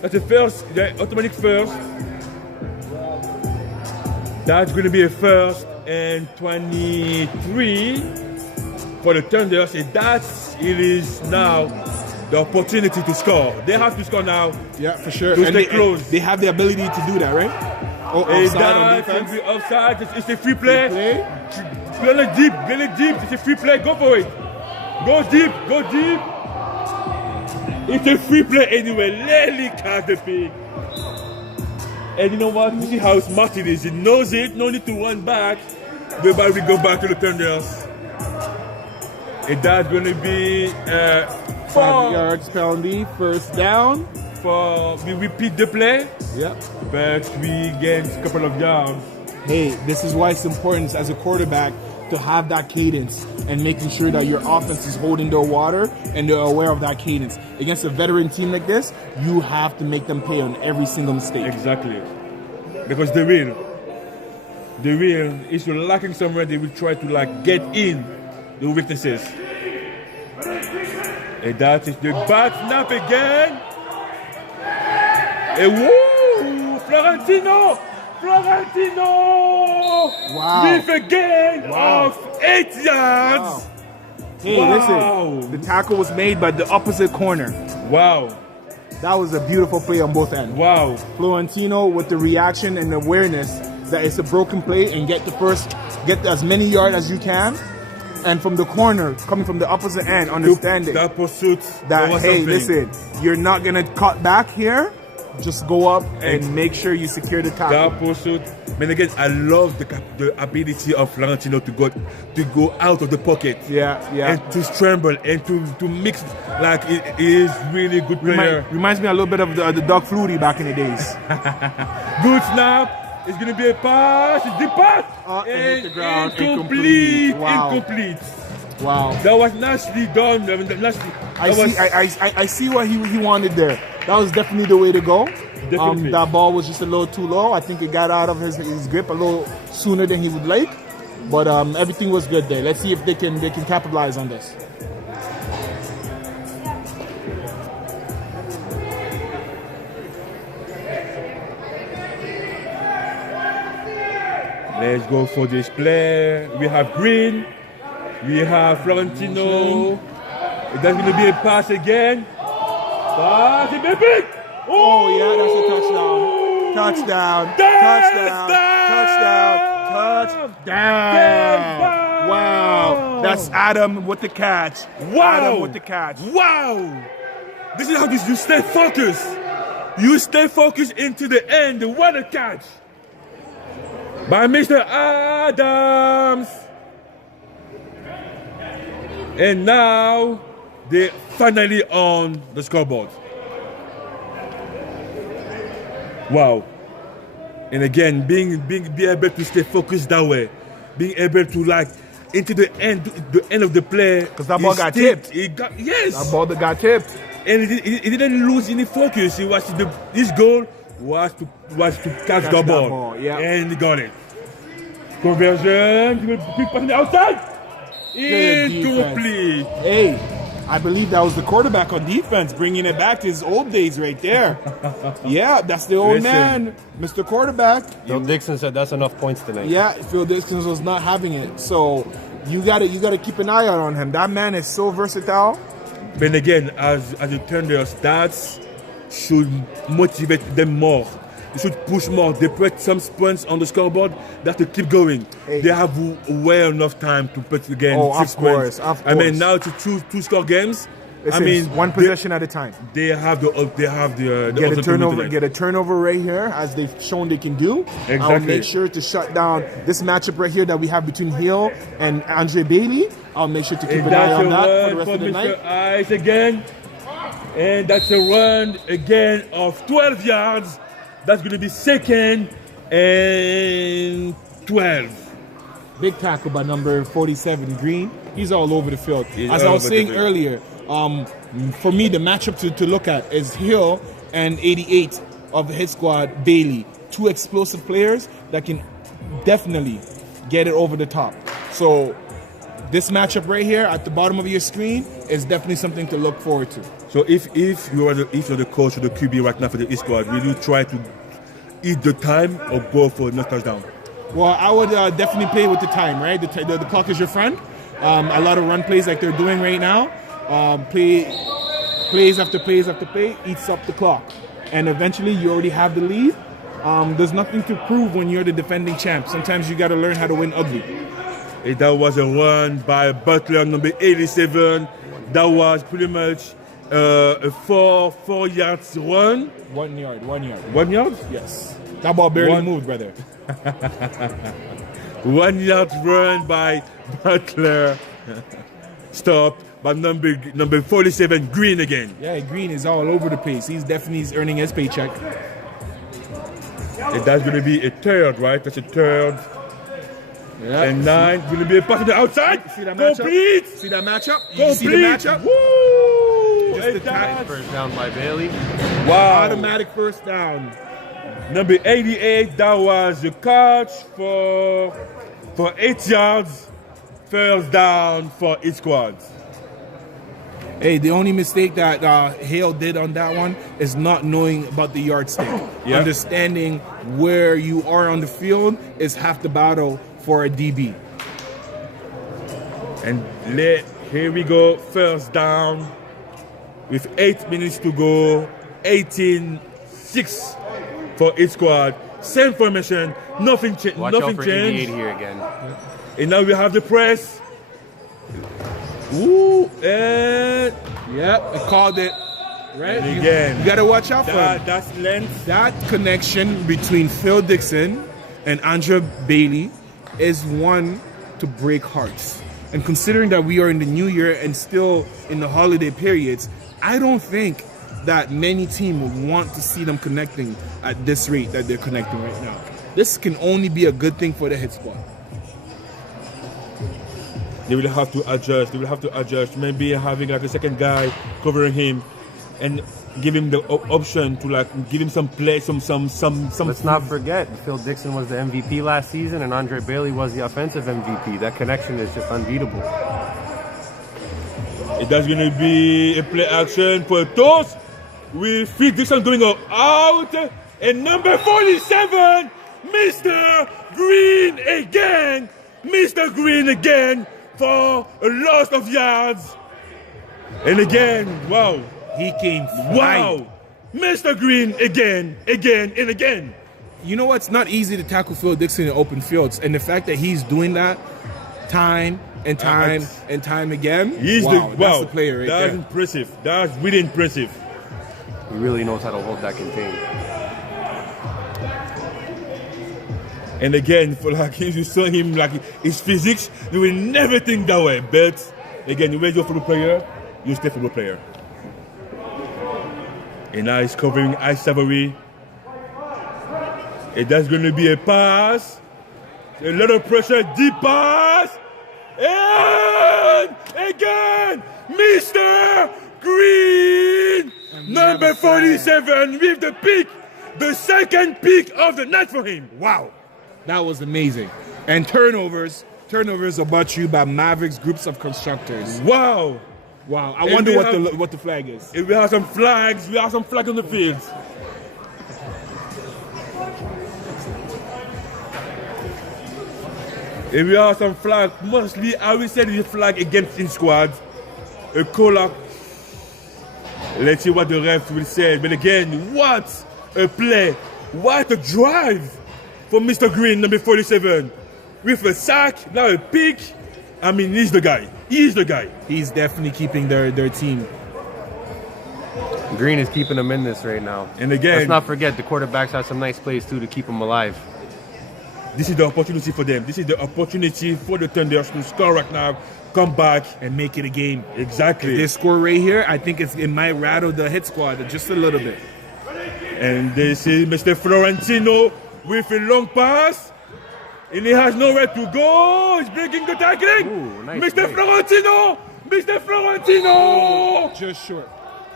That's the first, the automatic first. That's going to be a 1st and 23 for the Thunders. And it is now the opportunity to score. They have to score now. Yeah, for sure. To stay close. They have the ability to do that, right? Offside. It's a free play. Get it deep. It's a free play. Go for it. Go deep. It's a free play anyway. Let me catch the pig. And you know what? You see how smart it is. He knows it. No need to run back. We go back to the Thunders. And that's going to be 5 yards penalty, 1st down. We repeat the play. Yeah. But we gain a couple of yards. Hey, this is why it's important as a quarterback to have that cadence and making sure that your offense is holding their water and they're aware of that cadence. Against a veteran team like this, you have to make them pay on every single mistake. Exactly. Because they will. If you're lacking somewhere, they will try to get in the weaknesses. And that is the back snap again. And woo! Florentino! Wow. With a gain of 8 yards. Wow. Hey, listen, the tackle was made by the opposite corner. Wow. That was a beautiful play on both ends. Wow. Florentino with the reaction and awareness that it's a broken play and get as many yards as you can. And from the corner, coming from the opposite end, understanding that pursuit, that hey, listen, you're not gonna cut back here. Just go up and make sure you secure the tackle. That pursuit. And again, I love the ability of Florentino to go out of the pocket. Yeah. And to scramble and to mix. Like it is really good player. Reminds me a little bit of the Doug Flutie back in the days. Good snap. It's gonna be a pass. It's the pass. And hit the ground. Incomplete. Wow. Incomplete. Wow. That was nicely done. I see what he wanted there. That was definitely the way to go. That ball was just a little too low. I think it got out of his grip a little sooner than he would like. But everything was good there. Let's see if they can capitalize on this. Let's go for this play. We have Green. We have Florentino. That's going to be a pass again. Pass, baby! Oh, yeah, that's a touchdown. Touchdown. Wow. That's Adam with the catch. Wow. This is how you stay focused. You stay focused into the end. What a catch. By Mr. Adams. And now they're finally on the scoreboard. Wow. And again, being able to stay focused that way, being able to like into the end of the play. Because that ball got tipped. Yes. That ball that got tipped. And he didn't lose any focus. His goal was to catch the ball. Yeah. And he got it. Conversion. He will pick on the outside. Incomplete. Hey, I believe that was the quarterback on defense bringing it back to his old days right there. Yeah, that's the old man, Mr. Quarterback. Phil Dixon said that's enough points tonight. Yeah, Phil Dixon was not having it. So you gotta keep an eye out on him. That man is so versatile. But again, as you turn their stats, should motivate them more. You should push more. They put some points on the scoreboard. They have to keep going. Hey. They have well enough time to put again 6 points. Of course. I mean, now to choose two score games. I mean, one possession at a time. They have the get a turnover right here, as they've shown they can do. Exactly. I'll make sure to shut down this matchup right here that we have between Hill and Andre Bailey. I'll make sure to keep an eye on that for the rest of the night. Ice again, and that's a run again of 12 yards. That's going to be second and 12. Big tackle by number 47, Green. He's all over the field. As I was saying earlier, for me, the matchup to look at is Hill and 88 of the Hitsquad, Bailey. Two explosive players that can definitely get it over the top. So this matchup right here at the bottom of your screen is definitely something to look forward to. So if you're the coach or the QB right now for the Hitsquad, will you try to eat the time or go for no touchdown? Well, I would definitely play with the time, right? The clock is your friend. A lot of run plays like they're doing right now. Plays after plays after play eats up the clock. And eventually you already have the lead. There's nothing to prove when you're the defending champ. Sometimes you got to learn how to win ugly. That was a run by Butler, number 87. That was pretty much a 4 yards run. 1 yard. 1 yard? Yes. That ball barely moved, brother. 1 yard run by Butler. Stopped by number 47, Green again. Yeah, Green is all over the place. He's definitely earning his paycheck. And that's going to be a third, right? That's a third. Yeah. And 9 going to be a pass on the outside. See that Complete. Matchup? See that matchup? Complete. See the matchup? Woo! Just the first down by Bailey. Wow. Automatic first down. Number 88, that was a catch for 8 yards. First down for Hitsquad. Hey, the only mistake that Hale did on that one is not knowing about the yardstick. Yeah. Understanding where you are on the field is half the battle for a DB. And here we go, first down with 8 minutes to go, 18-6 for Hitsquad. Same formation, nothing changed. Watch out for 88 here again. And now we have the press. Ooh, and yeah, I called it. Right? And again, you gotta watch out for him. That's length. That connection between Phil Dixon and Andre Bailey is one to break hearts. And considering that we are in the new year and still in the holiday periods, I don't think that many teams would want to see them connecting at this rate that they're connecting right now. This can only be a good thing for the Hitsquad. They will have to adjust. They will have to adjust. Maybe having like a second guy covering him and give him the option to like give him some play, some. Let's not forget, Phil Dixon was the MVP last season, and Andre Bailey was the offensive MVP. That connection is just unbeatable. That's going to be a play action for a toss with Phil Dixon going out, and number 47, Mr. Green again. Mr. Green again for a loss of yards. And again, wow. He came flying. Wow. Mr. Green again, and again. You know what? It's not easy to tackle Phil Dixon in open fields. And the fact that he's doing that time and time again, that's the player right there. That's impressive. That's really impressive. He really knows how to hold that contained. And again, for like you saw him, like his physics, you will never think that way. But again, you you're a football player, you stay a football player. And now he's covering Ice Savory. And that's going to be a pass. A lot of pressure, deep pass. And again, Mr. Green, number 47 with the pick, the second pick of the night for him. Wow, that was amazing. And turnovers are brought to you by Mavericks Groups of Constructors. Wow. Wow, I wonder what the flag is. If we have some flags, we have some flags on the field. If we have some flag, mostly I will say the flag against Hitsquad. A call-up. Let's see what the ref will say. But again, what a play. What a drive for Mr. Green, number 47. With a sack, now a pick. I mean, he's the guy. He's the guy. He's definitely keeping their team. Green is keeping them in this right now. And again, let's not forget the quarterbacks have some nice plays too to keep them alive. This is the opportunity for them. This is the opportunity for the Thunders to score right now, come back and make it a game. Exactly. If they score right here, I think it might rattle the Hitsquad just a little bit. And this is Mr. Florentino with a long pass. And he has nowhere to go. He's breaking the tackling. Ooh, nice Mr. break. Florentino! Mr. Florentino! Just short.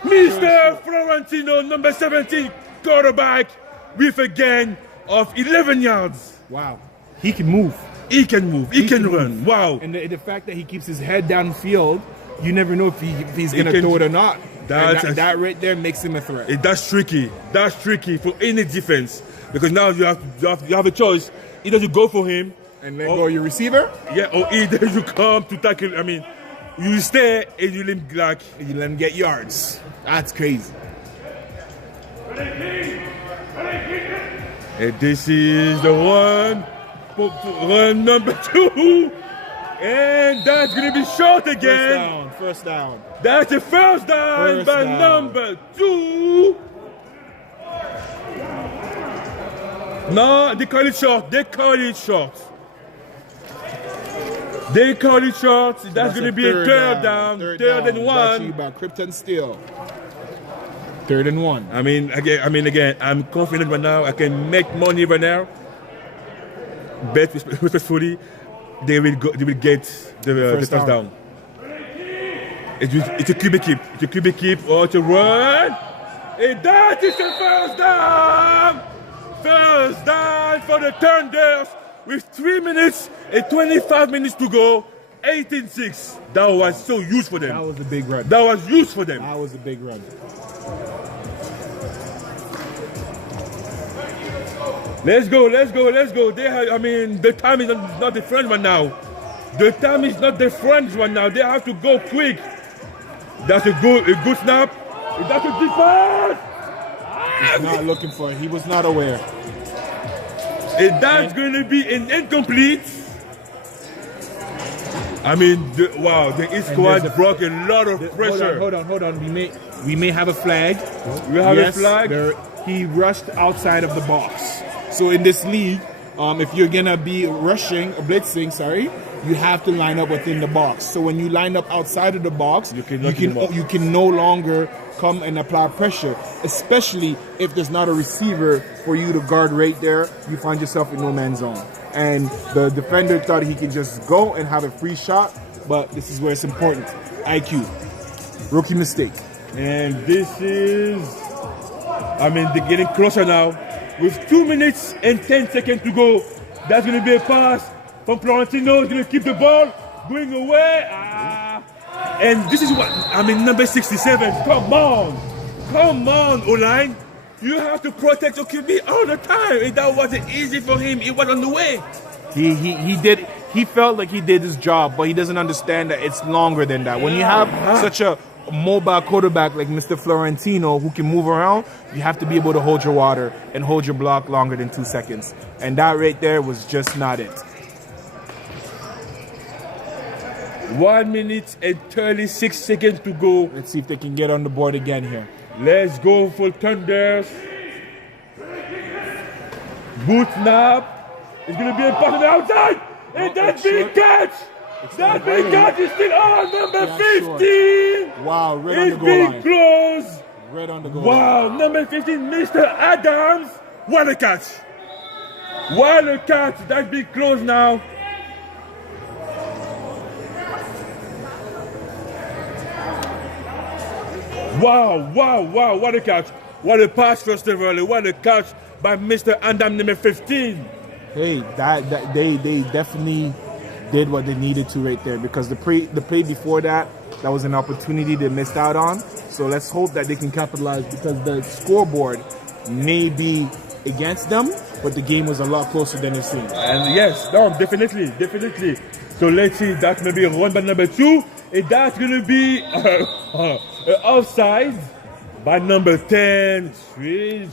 Mr. Florentino, number 17, quarterback with a gain of 11 yards. Wow. He can move. He can move. He can run. Wow. And the fact that he keeps his head downfield, you never know if he's going to throw it or not. That right there makes him a threat. That's tricky. That's tricky for any defense. Because now you have a choice. Either you go for him and let go your receiver, or either you come to tackle. I mean, you stay and you let him get yards. That's crazy. And this is the run number 2, and that's gonna be short again. First down. That's the first down by number 2. No, they call it short. That's going to be a third down. Third and 1. By Krypton Steel. 3rd and 1. I mean, again, I'm confident right now. I can make money right now. Bet respectfully, they will get the first down. It's a QB keep. It's a QB keep or to run. And that is the first down. First down for the Thunders with 3 minutes and 25 minutes to go. 18-6. That was so huge for them. That was a big run. That was huge for them. That was a big run. Let's go, let's go, let's go. They have, I mean, the time is not the French one now. The time is not the French one now. They have to go quick. That's a good snap. That's a defense. He's not looking for it. He was not aware. And that's going to be an incomplete. I mean, wow, the Hitsquad brought a lot of pressure. Hold on. We may have a flag. We have a flag. He rushed outside of the box. So in this league, if you're gonna be rushing or blitzing, you have to line up within the box. So when you line up outside of the box, you can no longer come and apply pressure, especially if there's not a receiver for you to guard right there. You find yourself in no man's zone. And the defender thought he could just go and have a free shot, but this is where it's important. IQ. Rookie mistake. And this is, I mean, they're getting closer now. With 2 minutes and 10 seconds to go, that's going to be a pass from Florentino. He's going to keep the ball going away. And this is what, I mean, number 67. Come on, O-line. You have to protect your QB all the time. And that wasn't easy for him. It was on the way. He felt like he did his job, but he doesn't understand that it's longer than that. When you have such a mobile quarterback like Mr. Florentino who can move around, you have to be able to hold your water and hold your block longer than 2 seconds. And that right there was just not it. 1 minute and 36 seconds to go. Let's see if they can get on the board again here. Let's go for Thunders. Boot snap. It's going to be a pass on the outside. And that big catch. That big catch is still on. Number 15. Wow, right on the goal line. line. Close. Right on the goal line. Wow, number 15, Mr. Adams. What a catch. What a catch. That's big close now. Wow, what a catch. What a pass, first of all. What a catch by Mr. Adam, number 15. Hey, they definitely did what they needed to right there, because the play before that was an opportunity they missed out on. So let's hope that they can capitalize, because the scoreboard may be against them, but the game was a lot closer than it seemed. And yes, no, definitely. So let's see, that's maybe a run by number 2, and that's going to be offside by number 10. Switch.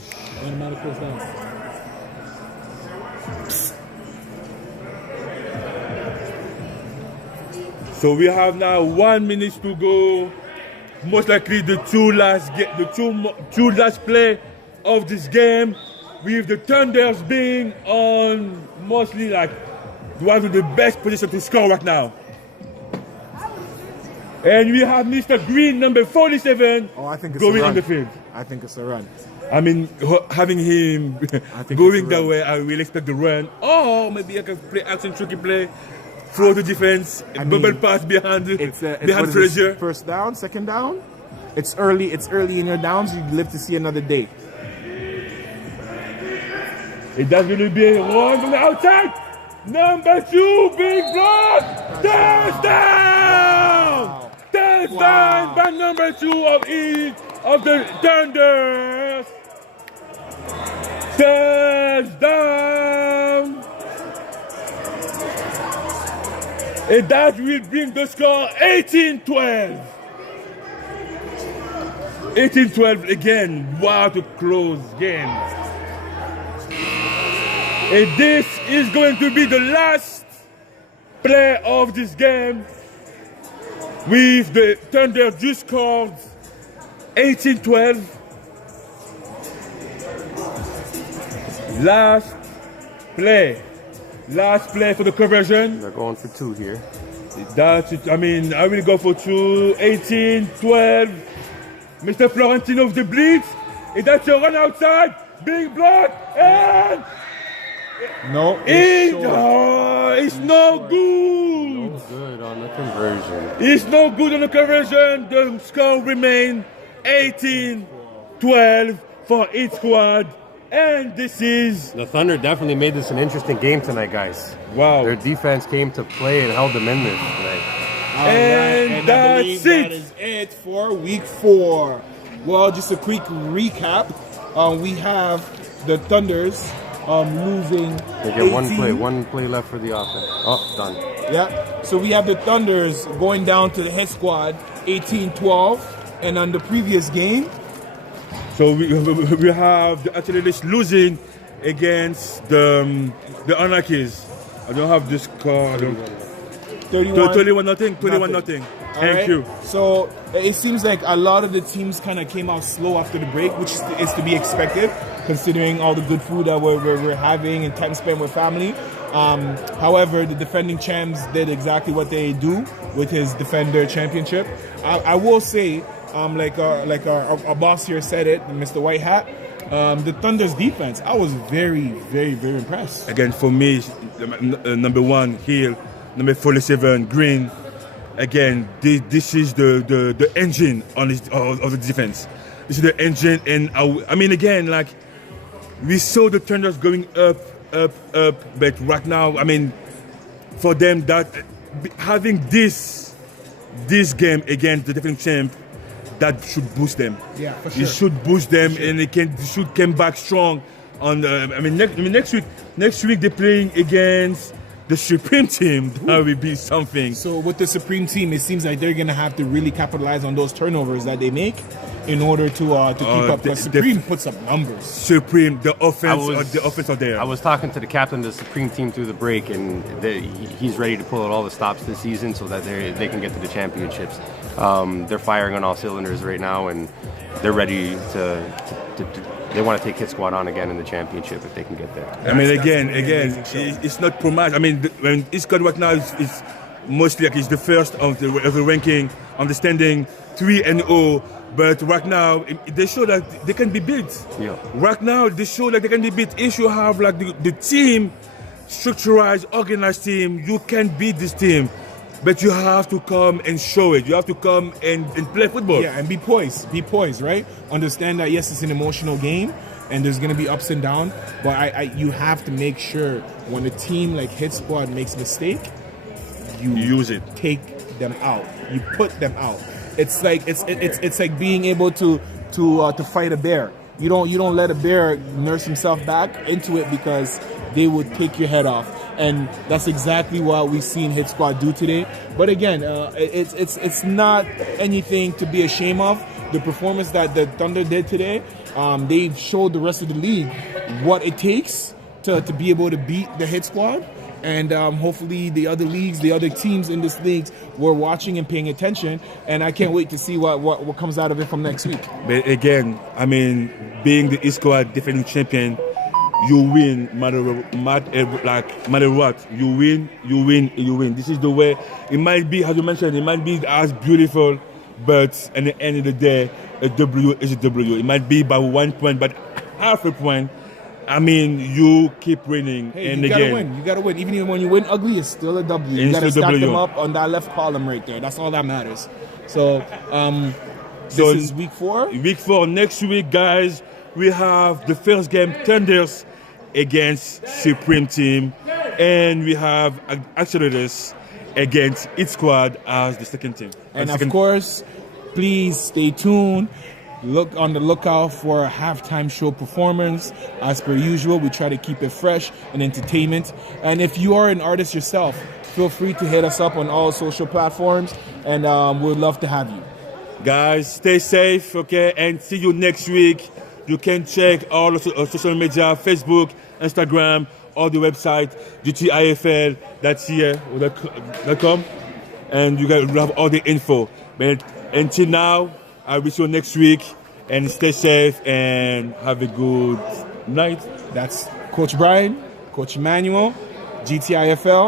So we have now 1 minute to go. Most likely the two last play of this game, with the Thunders being on mostly like one of the best position to score right now. And we have Mr. Green, number 47, going on the field. I think it's a run. I mean, having him going that way, I will expect the run. Or maybe I can play action, tricky play, throw to defense, bubble pass behind pressure. First down, second down. It's early in your downs. You live to see another day. That's going to be a run from the outside. Number 2, big block. Touchdown! Touchdown by number 2 of the Thunders. Touchdown! And that will bring the score 18-12. 18-12 again. What a close game. And this is going to be the last play of this game, with the Thunder just scored 18-12. Last play for the conversion. They're going for 2 here. That's it. I mean, I will go for 2. 18-12. Mr. Florentino of the blitz. And that's a run outside. Big block. And no, it's no good. No good on the conversion. It's no good on the conversion. The score remains 18-12 for Hitsquad. And this is... The Thunder definitely made this an interesting game tonight, guys. Wow. Their defense came to play and held them in this tonight. And I believe that is it for week 4. Well, just a quick recap. We have the Thunders losing. They get 18. one play left for the offense. Oh, done. Yeah. So we have the Thunders going down to the Hitsquad 18-12. And on the previous game, so we have the Axolotls losing against the Anarchies. I don't have this score. 31 nothing. Thank you. So it seems like a lot of the teams kind of came out slow after the break, which is to be expected, considering all the good food that we're having and time spent with family. However, the defending champs did exactly what they do with his Defender Championship. I will say, like our boss here said it, Mr. White Hat, the Thunder's defense, I was very, very, very impressed. Again, for me, number 1, Hill, number 47, Green. Again, this is the engine of the defense. This is the engine, and I mean, again, like we saw the Thunders going up, but right now, I mean, for them, that having this game against the defending champ, that should boost them. Yeah, for sure. It should boost them, and they should come back strong. On next week they're playing against the Supreme team. That will be something. So with the Supreme team, it seems like they're gonna have to really capitalize on those turnovers that they make in order to keep up. Because Supreme puts up numbers. Supreme, the offense are there. I was talking to the captain of the Supreme team through the break, and he's ready to pull out all the stops this season so that they can get to the championships. They're firing on all cylinders right now, and they're ready they want to take Hitsquad on again in the championship if they can get there. I mean, again, it's not promised. I mean, when Hitsquad right now is mostly like it's the first of the ranking, understanding 3-0. But right now, they show that they can be beat. Yeah. Right now, they show that they can be beat. If you have like the team, structured, organized team, you can beat this team. But you have to come and show it. You have to come and play football. Yeah, and be poised. Be poised, right? Understand that, yes, it's an emotional game, and there's going to be ups and downs. But you have to make sure when a team like Hitsquad makes a mistake, you use it. Take them out. You put them out. It's like it's like being able to fight a bear. You don't let a bear nurse himself back into it because they would take your head off. And that's exactly what we've seen Hitsquad do today. But again, it's not anything to be ashamed of. The performance that the Thunder did today, they've showed the rest of the league what it takes to be able to beat the Hitsquad. And hopefully the other leagues, the other teams in this league were watching and paying attention. And I can't wait to see what comes out of it from next week. But again, I mean, being the Hitsquad defending champion, you win matter what. You win. This is the way. It might be, as you mentioned, it might be as beautiful, but at the end of the day, a W is a W. It might be by 1 point, but half a point. I mean, you keep winning. Hey, and you again, gotta win. You gotta win. Even when you win ugly, it's still a W. You gotta stack them up on that left column right there. That's all that matters. So, this is week 4. Week 4. Next week, guys, we have the first game, Thunders against Supreme team, and we have Axolotls against Hitsquad as the second team. And of course, please stay tuned. Look on the lookout for a halftime show performance. As per usual, we try to keep it fresh and entertainment. And if you are an artist yourself, feel free to hit us up on all social platforms, and we'd love to have you. Guys, stay safe, okay, and see you next week. You can check all the social media, Facebook, Instagram, or the website, GTIFL.com, and you guys have all the info. But until now, I wish you next week, and stay safe, and have a good night. That's Coach Brian, Coach Emmanuel, GTIFL.